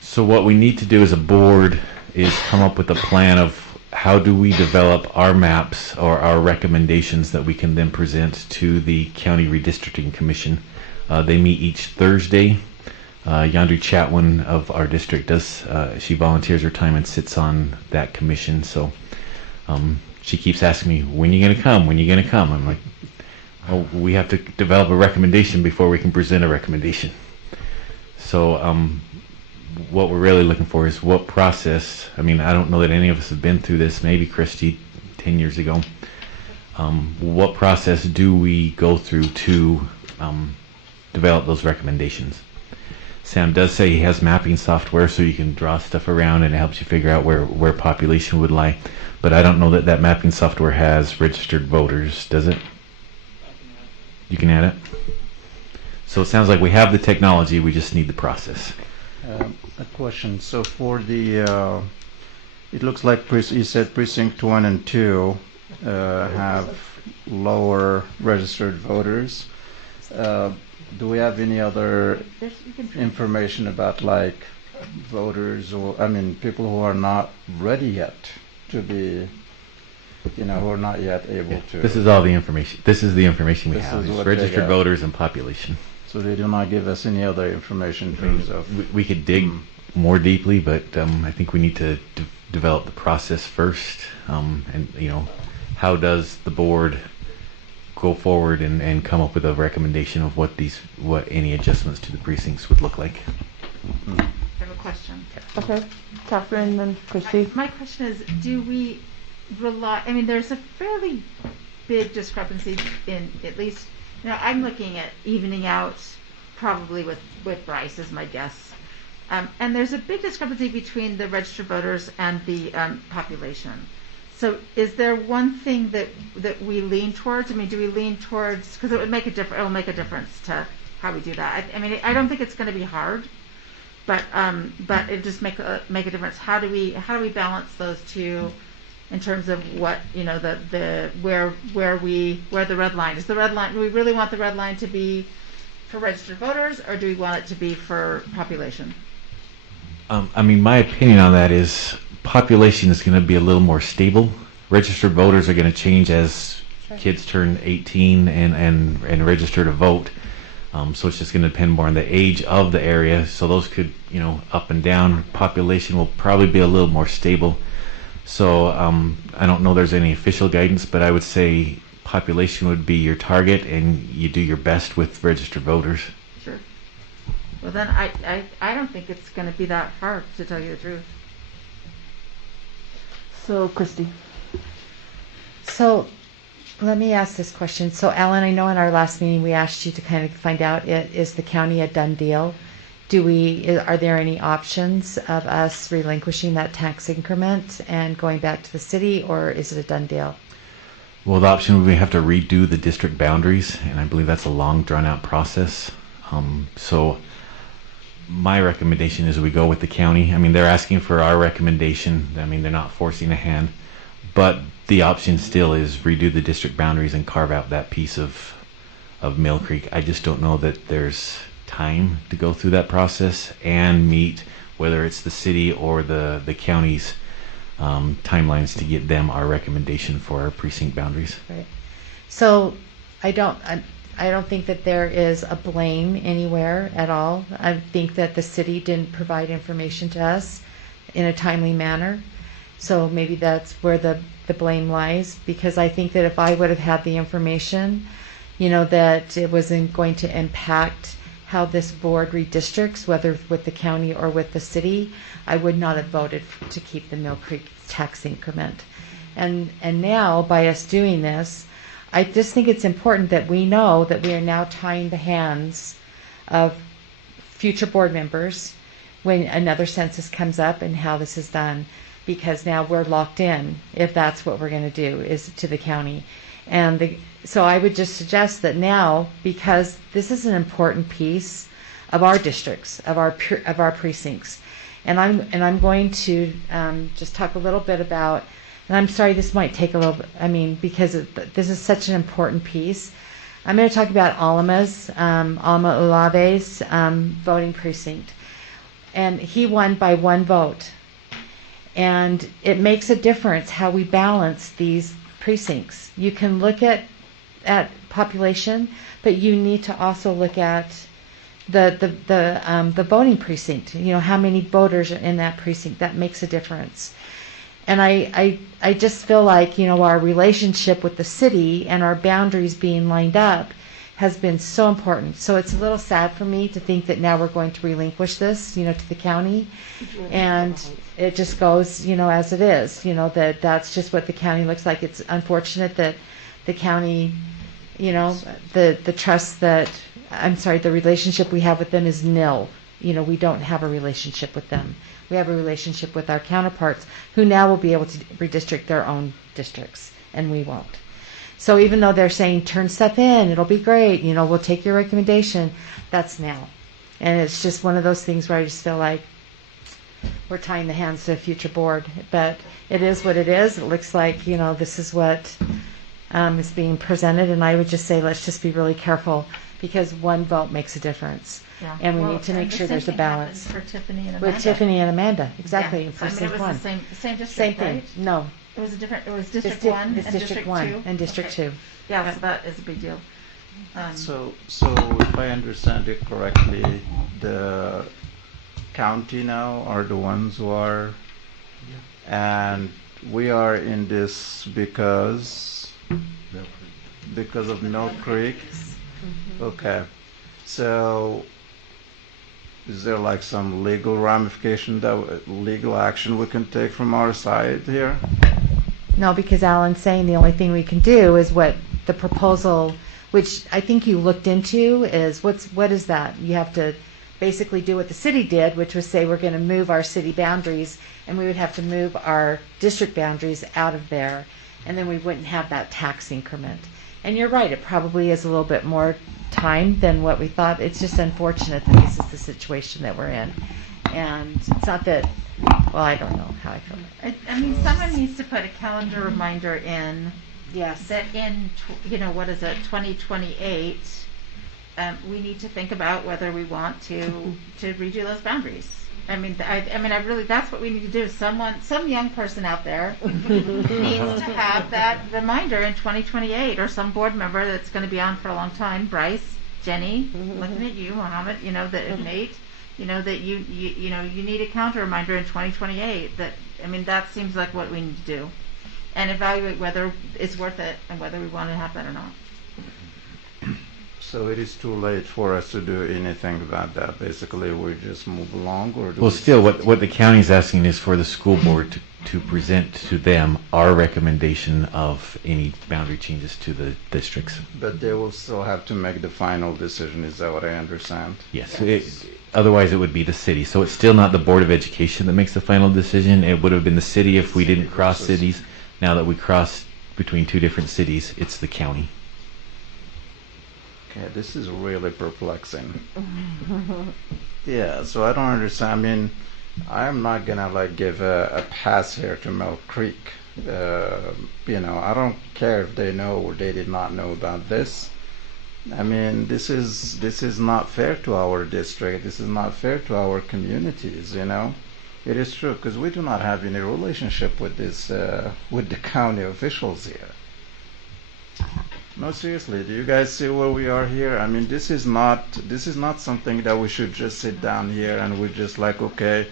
So what we need to do as a board is come up with a plan of how do we develop our maps or our recommendations that we can then present to the County Redistricting Commission. They meet each Thursday. Yandri Chatwin of our district she volunteers her time and sits on that commission. So she keeps asking me, when are you going to come? When are you going to come? I'm like, well, we have to develop a recommendation before we can present a recommendation. So what we're really looking for is what process. I mean, I don't know that any of us have been through this, maybe Christy 10 years ago. What process do we go through to develop those recommendations? Sam does say he has mapping software, so you can draw stuff around and it helps you figure out where population would lie. But I don't know that mapping software has registered voters, does it? You can add it? So it sounds like we have the technology, we just need the process. A question. So for the, it looks like you said precinct 1 and 2 have lower registered voters. Do we have any other information about like voters or, I mean, people who are not ready yet to be, who are not yet able to? This is all the information. This is the information we This have. is It's what they registered have. voters and population. So they do not give us any other information in terms of. We could dig more deeply, but I think we need to develop the process first. And how does the board go forward and come up with a recommendation of what any adjustments to the precincts would look like? I have a question. Okay, Catherine and Christy. My question is, do we rely, I mean, there's a fairly big discrepancy in, at least, I'm looking at evening out probably with Bryce is my guess. And there's a big discrepancy between the registered voters and the population. So is there one thing that we lean towards? I mean, do we lean towards, because it will make a difference to how we do that. I mean, I don't think it's going to be hard, but it just make a difference. How do we balance those two in terms of what, where the red line is? The red line, do we really want the red line to be for registered voters, or do we want it to be for population? I mean, my opinion on that is population is going to be a little more stable. Registered voters are going to change as kids turn 18 and register to vote. So it's just going to depend more on the age of the area. So those could, up and down. Population will probably be a little more stable. So I don't know there's any official guidance, but I would say population would be your target, and you do your best with registered voters. Sure. Well, then I don't think it's going to be that hard, to tell you the truth. So, Christy. So let me ask this question. So Alan, I know in our last meeting we asked you to kind of find out, is the county a done deal? Are there any options of us relinquishing that tax increment and going back to the city, or is it a done deal? Well, the option would be we have to redo the district boundaries, and I believe that's a long, drawn-out process. So my recommendation is we go with the county. I mean, they're asking for our recommendation. I mean, they're not forcing a hand. But the option still is redo the district boundaries and carve out that piece of Mill Creek. I just don't know that there's time to go through that process and meet, whether it's the city or the county's timelines, to get them our recommendation for our precinct boundaries. Right. So I don't think that there is a blame anywhere at all. I think that the city didn't provide information to us in a timely manner. So maybe that's where the blame lies, because I think that if I would have had the information, that it wasn't going to impact how this board redistricts, whether with the county or with the city, I would not have voted to keep the Mill Creek tax increment. And now, by us doing this, I just think it's important that we know that we are now tying the hands of future board members when another census comes up and how this is done, because now we're locked in if that's what we're going to do, is to the county. And so I would just suggest that now, because this is an important piece of our districts, of our precincts, and I'm going to just talk a little bit about, and I'm sorry this might take a little bit, because this is such an important piece. I'm going to talk about Alma Ulave's voting precinct, and he won by 1 vote. And it makes a difference how we balance these precincts. You can look at population, but you need to also look at the voting precinct. How many voters are in that precinct. That makes a difference. And I just feel like our relationship with the city and our boundaries being lined up has been so important. So it's a little sad for me to think that now we're going to relinquish this, to the county, and it just goes, as it is. That's just what the county looks like. It's unfortunate that the county, the trust that, the relationship we have with them is nil. We don't have a relationship with them. We have a relationship with our counterparts who now will be able to redistrict their own districts, and we won't. So even though they're saying turn stuff in, it'll be great, we'll take your recommendation, that's now. And it's just one of those things where I just feel like we're tying the hands to a future board. But it is what it is. It looks like, this is what is being presented. And I would just say let's just be really careful because one vote makes a difference. Yeah. And we Well, need to and make the sure same there's a thing balance. happened for Tiffany and With Amanda. Tiffany and Amanda, exactly. Yeah. For I mean, it was one. the same district, Same thing. right? No. It was it was District It's 1 it's and District 1 2? and District 2. Yeah, so that is a big deal. So if I understand it correctly, the county now are the ones who are, and we are in this because of Mill Creek. Okay, so is there like some legal ramification legal action we can take from our side here? No, because Alan's saying the only thing we can do is what the proposal, which I think you looked into, is what is that? You have to basically do what the city did, which was say we're going to move our city boundaries, and we would have to move our district boundaries out of there, and then we wouldn't have that tax increment. And you're right, it probably is a little bit more time than what we thought. It's just unfortunate that this is the situation that we're in. And it's not that, well, I don't know how I feel. I mean, someone needs to put a calendar reminder in. Yes. That in, 2028, we need to think about whether we want to redo those boundaries. I mean, I really, that's what we need to do. Some young person out there needs to have that reminder in 2028, or some board member that's going to be on for a long time. Bryce, Jenny, looking at you, Mohammed, that Nate, that you need a counter reminder in 2028. That seems like what we need to do, and evaluate whether it's worth it and whether we want to have that or not. So it is too late for us to do anything about that. Basically, we just move along, or do Well, we still, what the county is asking is for the school board to present to them our recommendation of any boundary changes to the districts. But they will still have to make the final decision. Is that what I understand? Yes. Otherwise, it would be the city. So it's still not the Board of Education that makes the final decision. It would have been the city if we didn't cross cities. Now that we cross between two different cities, it's the county. Okay, this is really perplexing. Yeah, so I don't understand. I mean, I'm not gonna give a pass here to Mill Creek. I don't care if they know or they did not know about this. I mean, this is not fair to our district. This is not fair to our communities. It is true because we do not have any relationship with with the county officials here. No, seriously, do you guys see where we are here? I mean, this is not something that we should just sit down here and we just okay,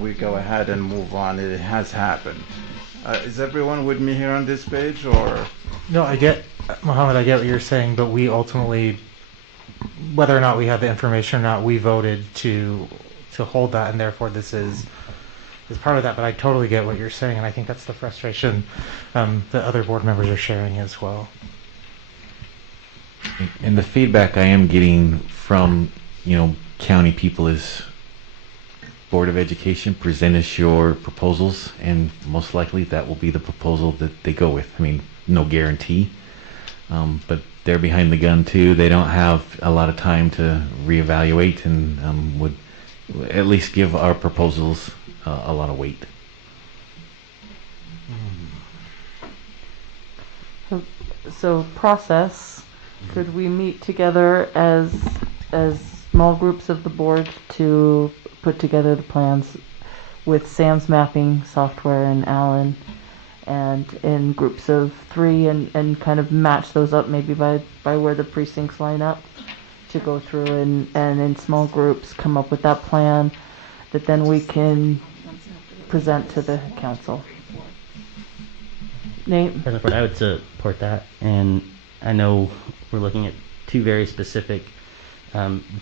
we go ahead and move on. It has happened. Is everyone with me here on this page, or? No, Mohammed, I get what you're saying, but we ultimately, whether or not we have the information or not, we voted to hold that, and therefore this is part of that. But I totally get what you're saying, and I think that's the frustration that other board members are sharing as well. And the feedback I am getting from, county people is Board of Education, present us your proposals, and most likely that will be the proposal that they go with. I mean, no guarantee, but they're behind the gun too. They don't have a lot of time to reevaluate and would at least give our proposals a lot of weight. So process, could we meet together as small groups of the board to put together the plans with Sam's mapping software and Alan, and in groups of 3 and kind of match those up maybe by where the precincts line up, to go through and in small groups come up with that plan that then we can present to the council. Nate? I would support that, and I know we're looking at 2 very specific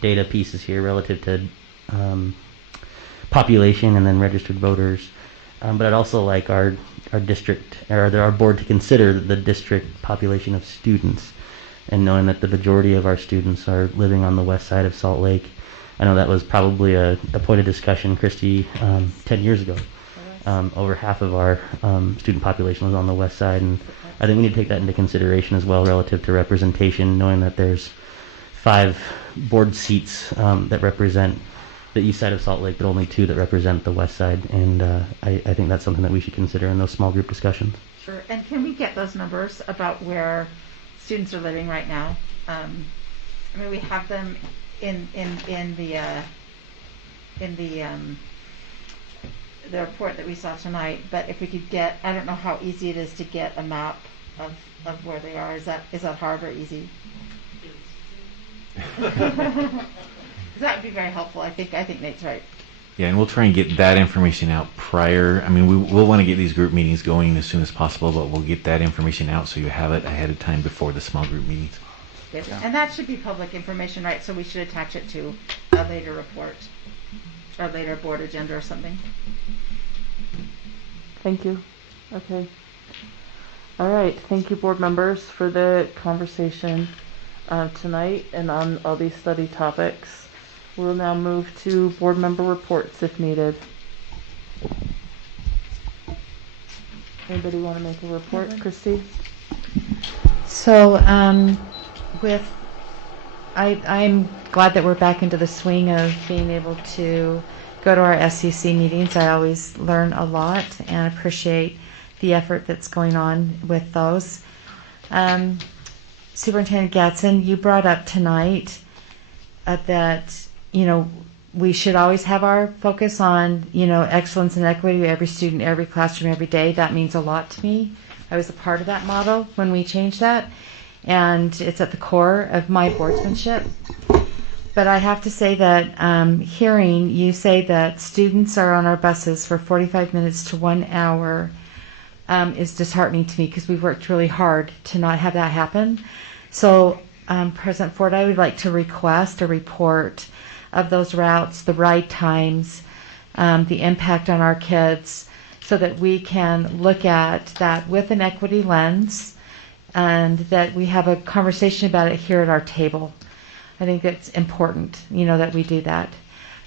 data pieces here relative to population and then registered voters, but I'd also like our district, or our board, to consider the district population of students, and knowing that the majority of our students are living on the west side of Salt Lake. I know that was probably a point of discussion, Christy, 10 years ago. over half of our student population was on the west side, and I think we need to take that into consideration as well relative to representation, knowing that there's 5 board seats that represent the east side of Salt Lake, but only 2 that represent the west side, and I think that's something that we should consider in those small group discussions. Sure. And can we get those numbers about where students are living right now? I mean, we have them in the report that we saw tonight, but if we could get, I don't know how easy it is to get a map of where they are. Is that hard or easy? That would be very helpful. I think Nate's right. Yeah, and we'll try and get that information out prior. I mean, we'll want to get these group meetings going as soon as possible, but we'll get that information out so you have it ahead of time before the small group meetings. Good. Yeah. And that should be public information, right? So we should attach it to a later report or later board agenda or something. Thank you. Okay. All right. Thank you, board members, for the conversation tonight and on all these study topics. We'll now move to board member reports if needed. Anybody want to make a report, Christy? So, I'm glad that we're back into the swing of being able to go to our SCC meetings. I always learn a lot and appreciate the effort that's going on with those. Superintendent Gadsden, you brought up tonight that, we should always have our focus on, excellence and equity, every student, every classroom, every day. That means a lot to me. I was a part of that model when we changed that, and it's at the core of my boardsmanship. But I have to say that hearing you say that students are on our buses for 45 minutes to 1 hour is disheartening to me, because we've worked really hard to not have that happen. So, President Ford, I would like to request a report of those routes, the ride times, the impact on our kids, so that we can look at that with an equity lens, and that we have a conversation about it here at our table. I think it's important, that we do that.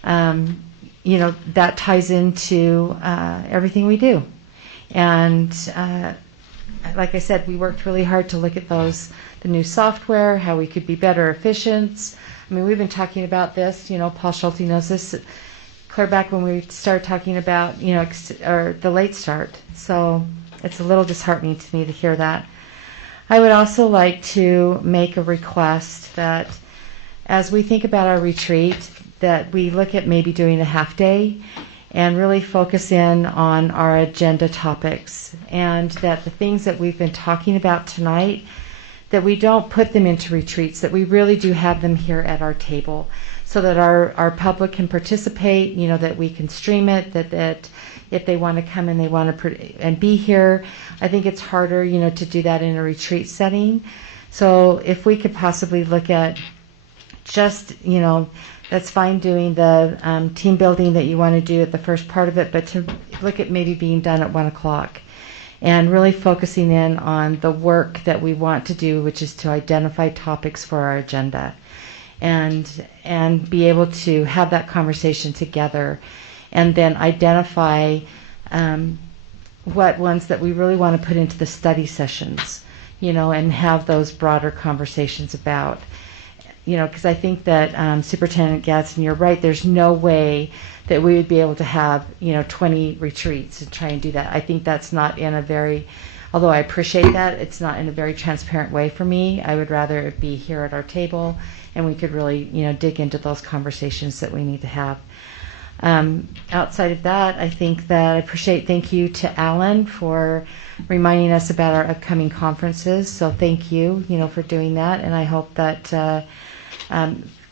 That ties into everything we do. And like I said, we worked really hard to look at the new software, how we could be better efficient. I mean, we've been talking about this, Paul Schulte knows this, clear back when we started talking about, or the late start. So it's a little disheartening to me to hear that. I would also like to make a request that as we think about our retreat, that we look at maybe doing a half day and really focus in on our agenda topics, and that the things that we've been talking about tonight, that we don't put them into retreats, that we really do have them here at our table, so that our public can participate, that we can stream it, that if they want to come and they want to and be here. I think it's harder, to do that in a retreat setting. So if we could possibly look at just, that's fine doing the team building that you want to do at the first part of it, but to look at maybe being done at 1 o'clock and really focusing in on the work that we want to do, which is to identify topics for our agenda and be able to have that conversation together, and then identify what ones that we really want to put into the study sessions, and have those broader conversations about. Because I think that Superintendent Gadsden, you're right, there's no way that we would be able to have, 20 retreats and try and do that. I think that's not in a very, although I appreciate that, it's not in a very transparent way for me. I would rather it be here at our table, and we could really, dig into those conversations that we need to have. Outside of that, I think that I appreciate, thank you to Alan for reminding us about our upcoming conferences. So thank you, for doing that. And I hope that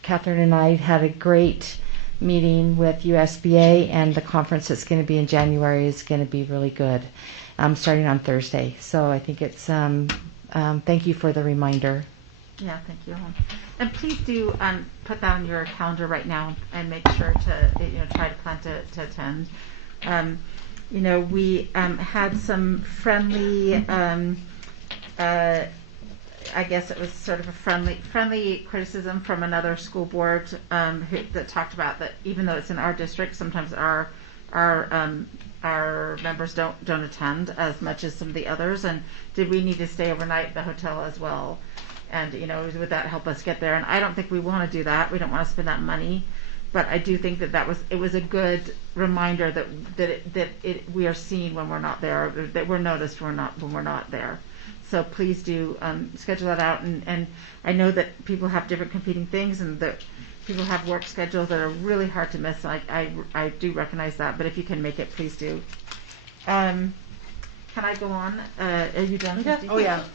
Catherine and I had a great meeting with USBA, and the conference that's going to be in January is going to be really good, starting on Thursday. So I think it's, thank you for the reminder. Yeah, thank you. And please do put that on your calendar right now and make sure to try to plan to attend. We had some friendly, I guess it was sort of a friendly criticism from another school board that talked about that even though it's in our district, sometimes our our members don't attend as much as some of the others, and did we need to stay overnight at the hotel as well? And would that help us get there? And I don't think we want to do that. We don't want to spend that money, but I do think that it was a good reminder that we are seen when we're not there, that we're noticed when we're not there. So please do schedule that out. And I know that people have different competing things, and that people have work schedules that are really hard to miss. I do recognize that, but if you can make it, please do. Can I go on? Are you done? Yeah. Oh yeah.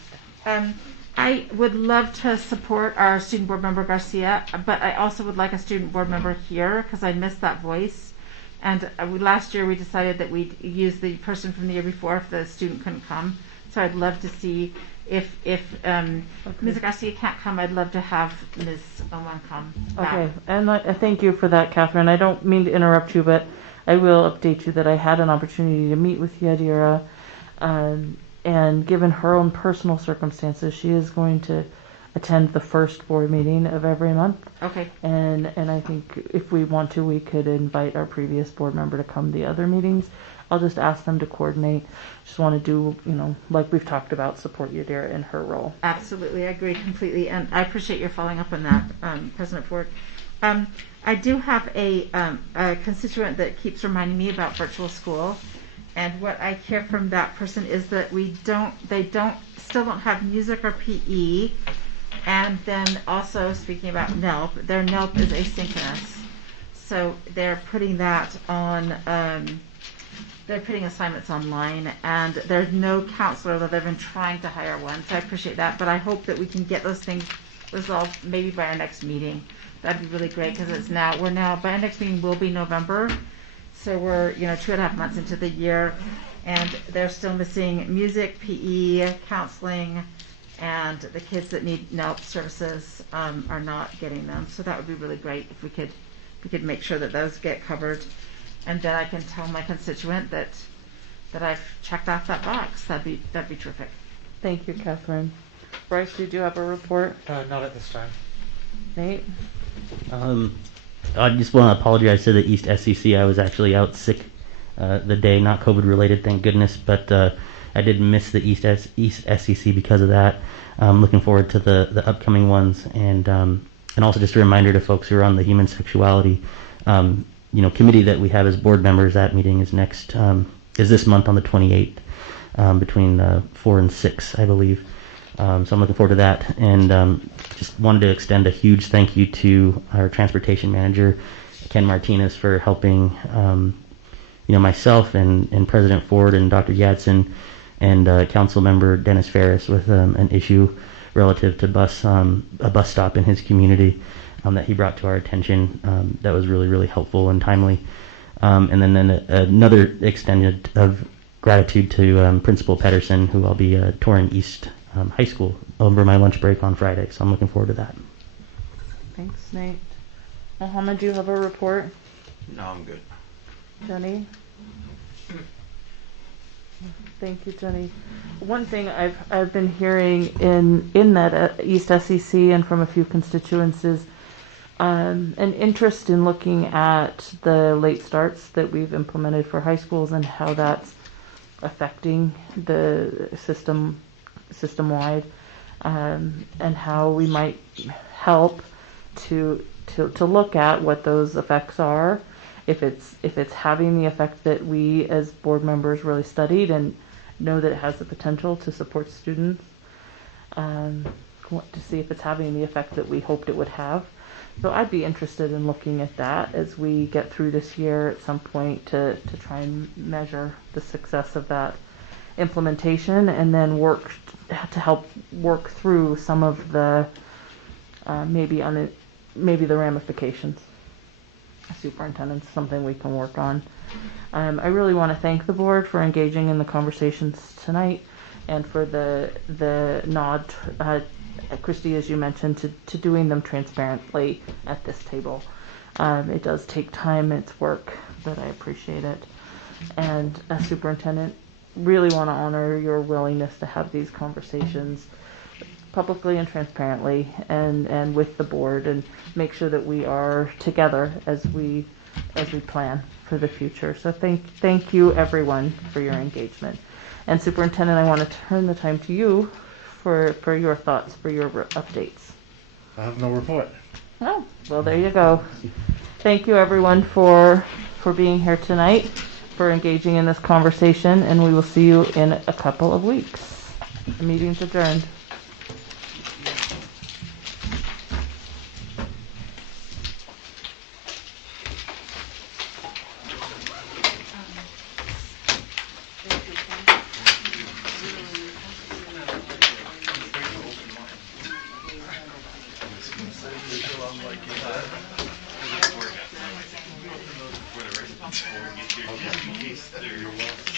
I would love to support our student board member Garcia, but I also would like a student board member here because I missed that voice. And last year we decided that we'd use the person from the year before if the student couldn't come. So I'd love to see if Ms. Garcia can't come, I'd love to have Ms. Oman come back. Okay, and I thank you for that, Catherine. I don't mean to interrupt you, but I will update you that I had an opportunity to meet with Yadira, and given her own personal circumstances, she is going to attend the first board meeting of every month. Okay. And I think if we want to, we could invite our previous board member to come to the other meetings. I'll just ask them to coordinate. Just want to do, like we've talked about, support Yadira in her role. Absolutely, I agree completely, and I appreciate your following up on that, President Ford. I do have a constituent that keeps reminding me about virtual school, and what I hear from that person is that they still don't have music or PE, and then also speaking about NELP, their NELP is asynchronous, so they're putting that on. They're putting assignments online, and there's no counselor, though they've been trying to hire one, so I appreciate that, but I hope that we can get those things resolved maybe by our next meeting. That'd be really great, because by our next meeting will be November, so we're 2.5 months into the year, and they're still missing music, PE, counseling, and the kids that need NELP services are not getting them, so that would be really great if we could make sure that those get covered. And then I can tell my constituent that I've checked off that box. That'd be terrific. Thank you, Catherine. Bryce, did you have a report? Not at this time. Nate? I just want to apologize to the East SEC. I was actually out sick the day, not COVID related, thank goodness, but I did miss the East SEC because of that. I'm looking forward to the upcoming ones, and also just a reminder to folks who are on the human sexuality committee that we have as board members. That meeting is is this month on the 28th, between 4 and 6, I believe. So I'm looking forward to that, and just wanted to extend a huge thank you to our transportation manager, Ken Martinez, for helping myself and President Ford and Dr. Yadson and Council Member Dennis Ferris with an issue relative to a bus stop in his community. That he brought to our attention. That was really, really helpful and timely. And then another extended of gratitude to Principal Pedersen, who I'll be touring East High School over my lunch break on Friday. So I'm looking forward to that. Thanks, Nate. Mohammed, do you have a report? No, I'm good. Jenny? Thank you, Jenny. One thing I've been hearing in that East SEC and from a few constituents is an interest in looking at the late starts that we've implemented for high schools and how that's affecting the system-wide, and how we might help to look at what those effects are, if it's having the effect that we as board members really studied and know that it has the potential to support students, to see if it's having the effect that we hoped it would have. So I'd be interested in looking at that as we get through this year at some point to try and measure the success of that implementation, and then to help work through some of the maybe the ramifications. Superintendent's something we can work on. I really want to thank the board for engaging in the conversations tonight, and for the nod, Christy, as you mentioned, to doing them transparently at this table. It does take time, it's work, but I appreciate it. And as superintendent, really want to honor your willingness to have these conversations publicly and transparently, and with the board, and make sure that we are together as we plan for for the future. So thank you everyone for your engagement. And Superintendent, I want to turn the time to you for your thoughts, for your updates. I have no report. Oh, well, there you go. Thank you everyone for being here tonight, for engaging in this conversation, and we will see you in a couple of weeks. The meeting's adjourned. For the rest of the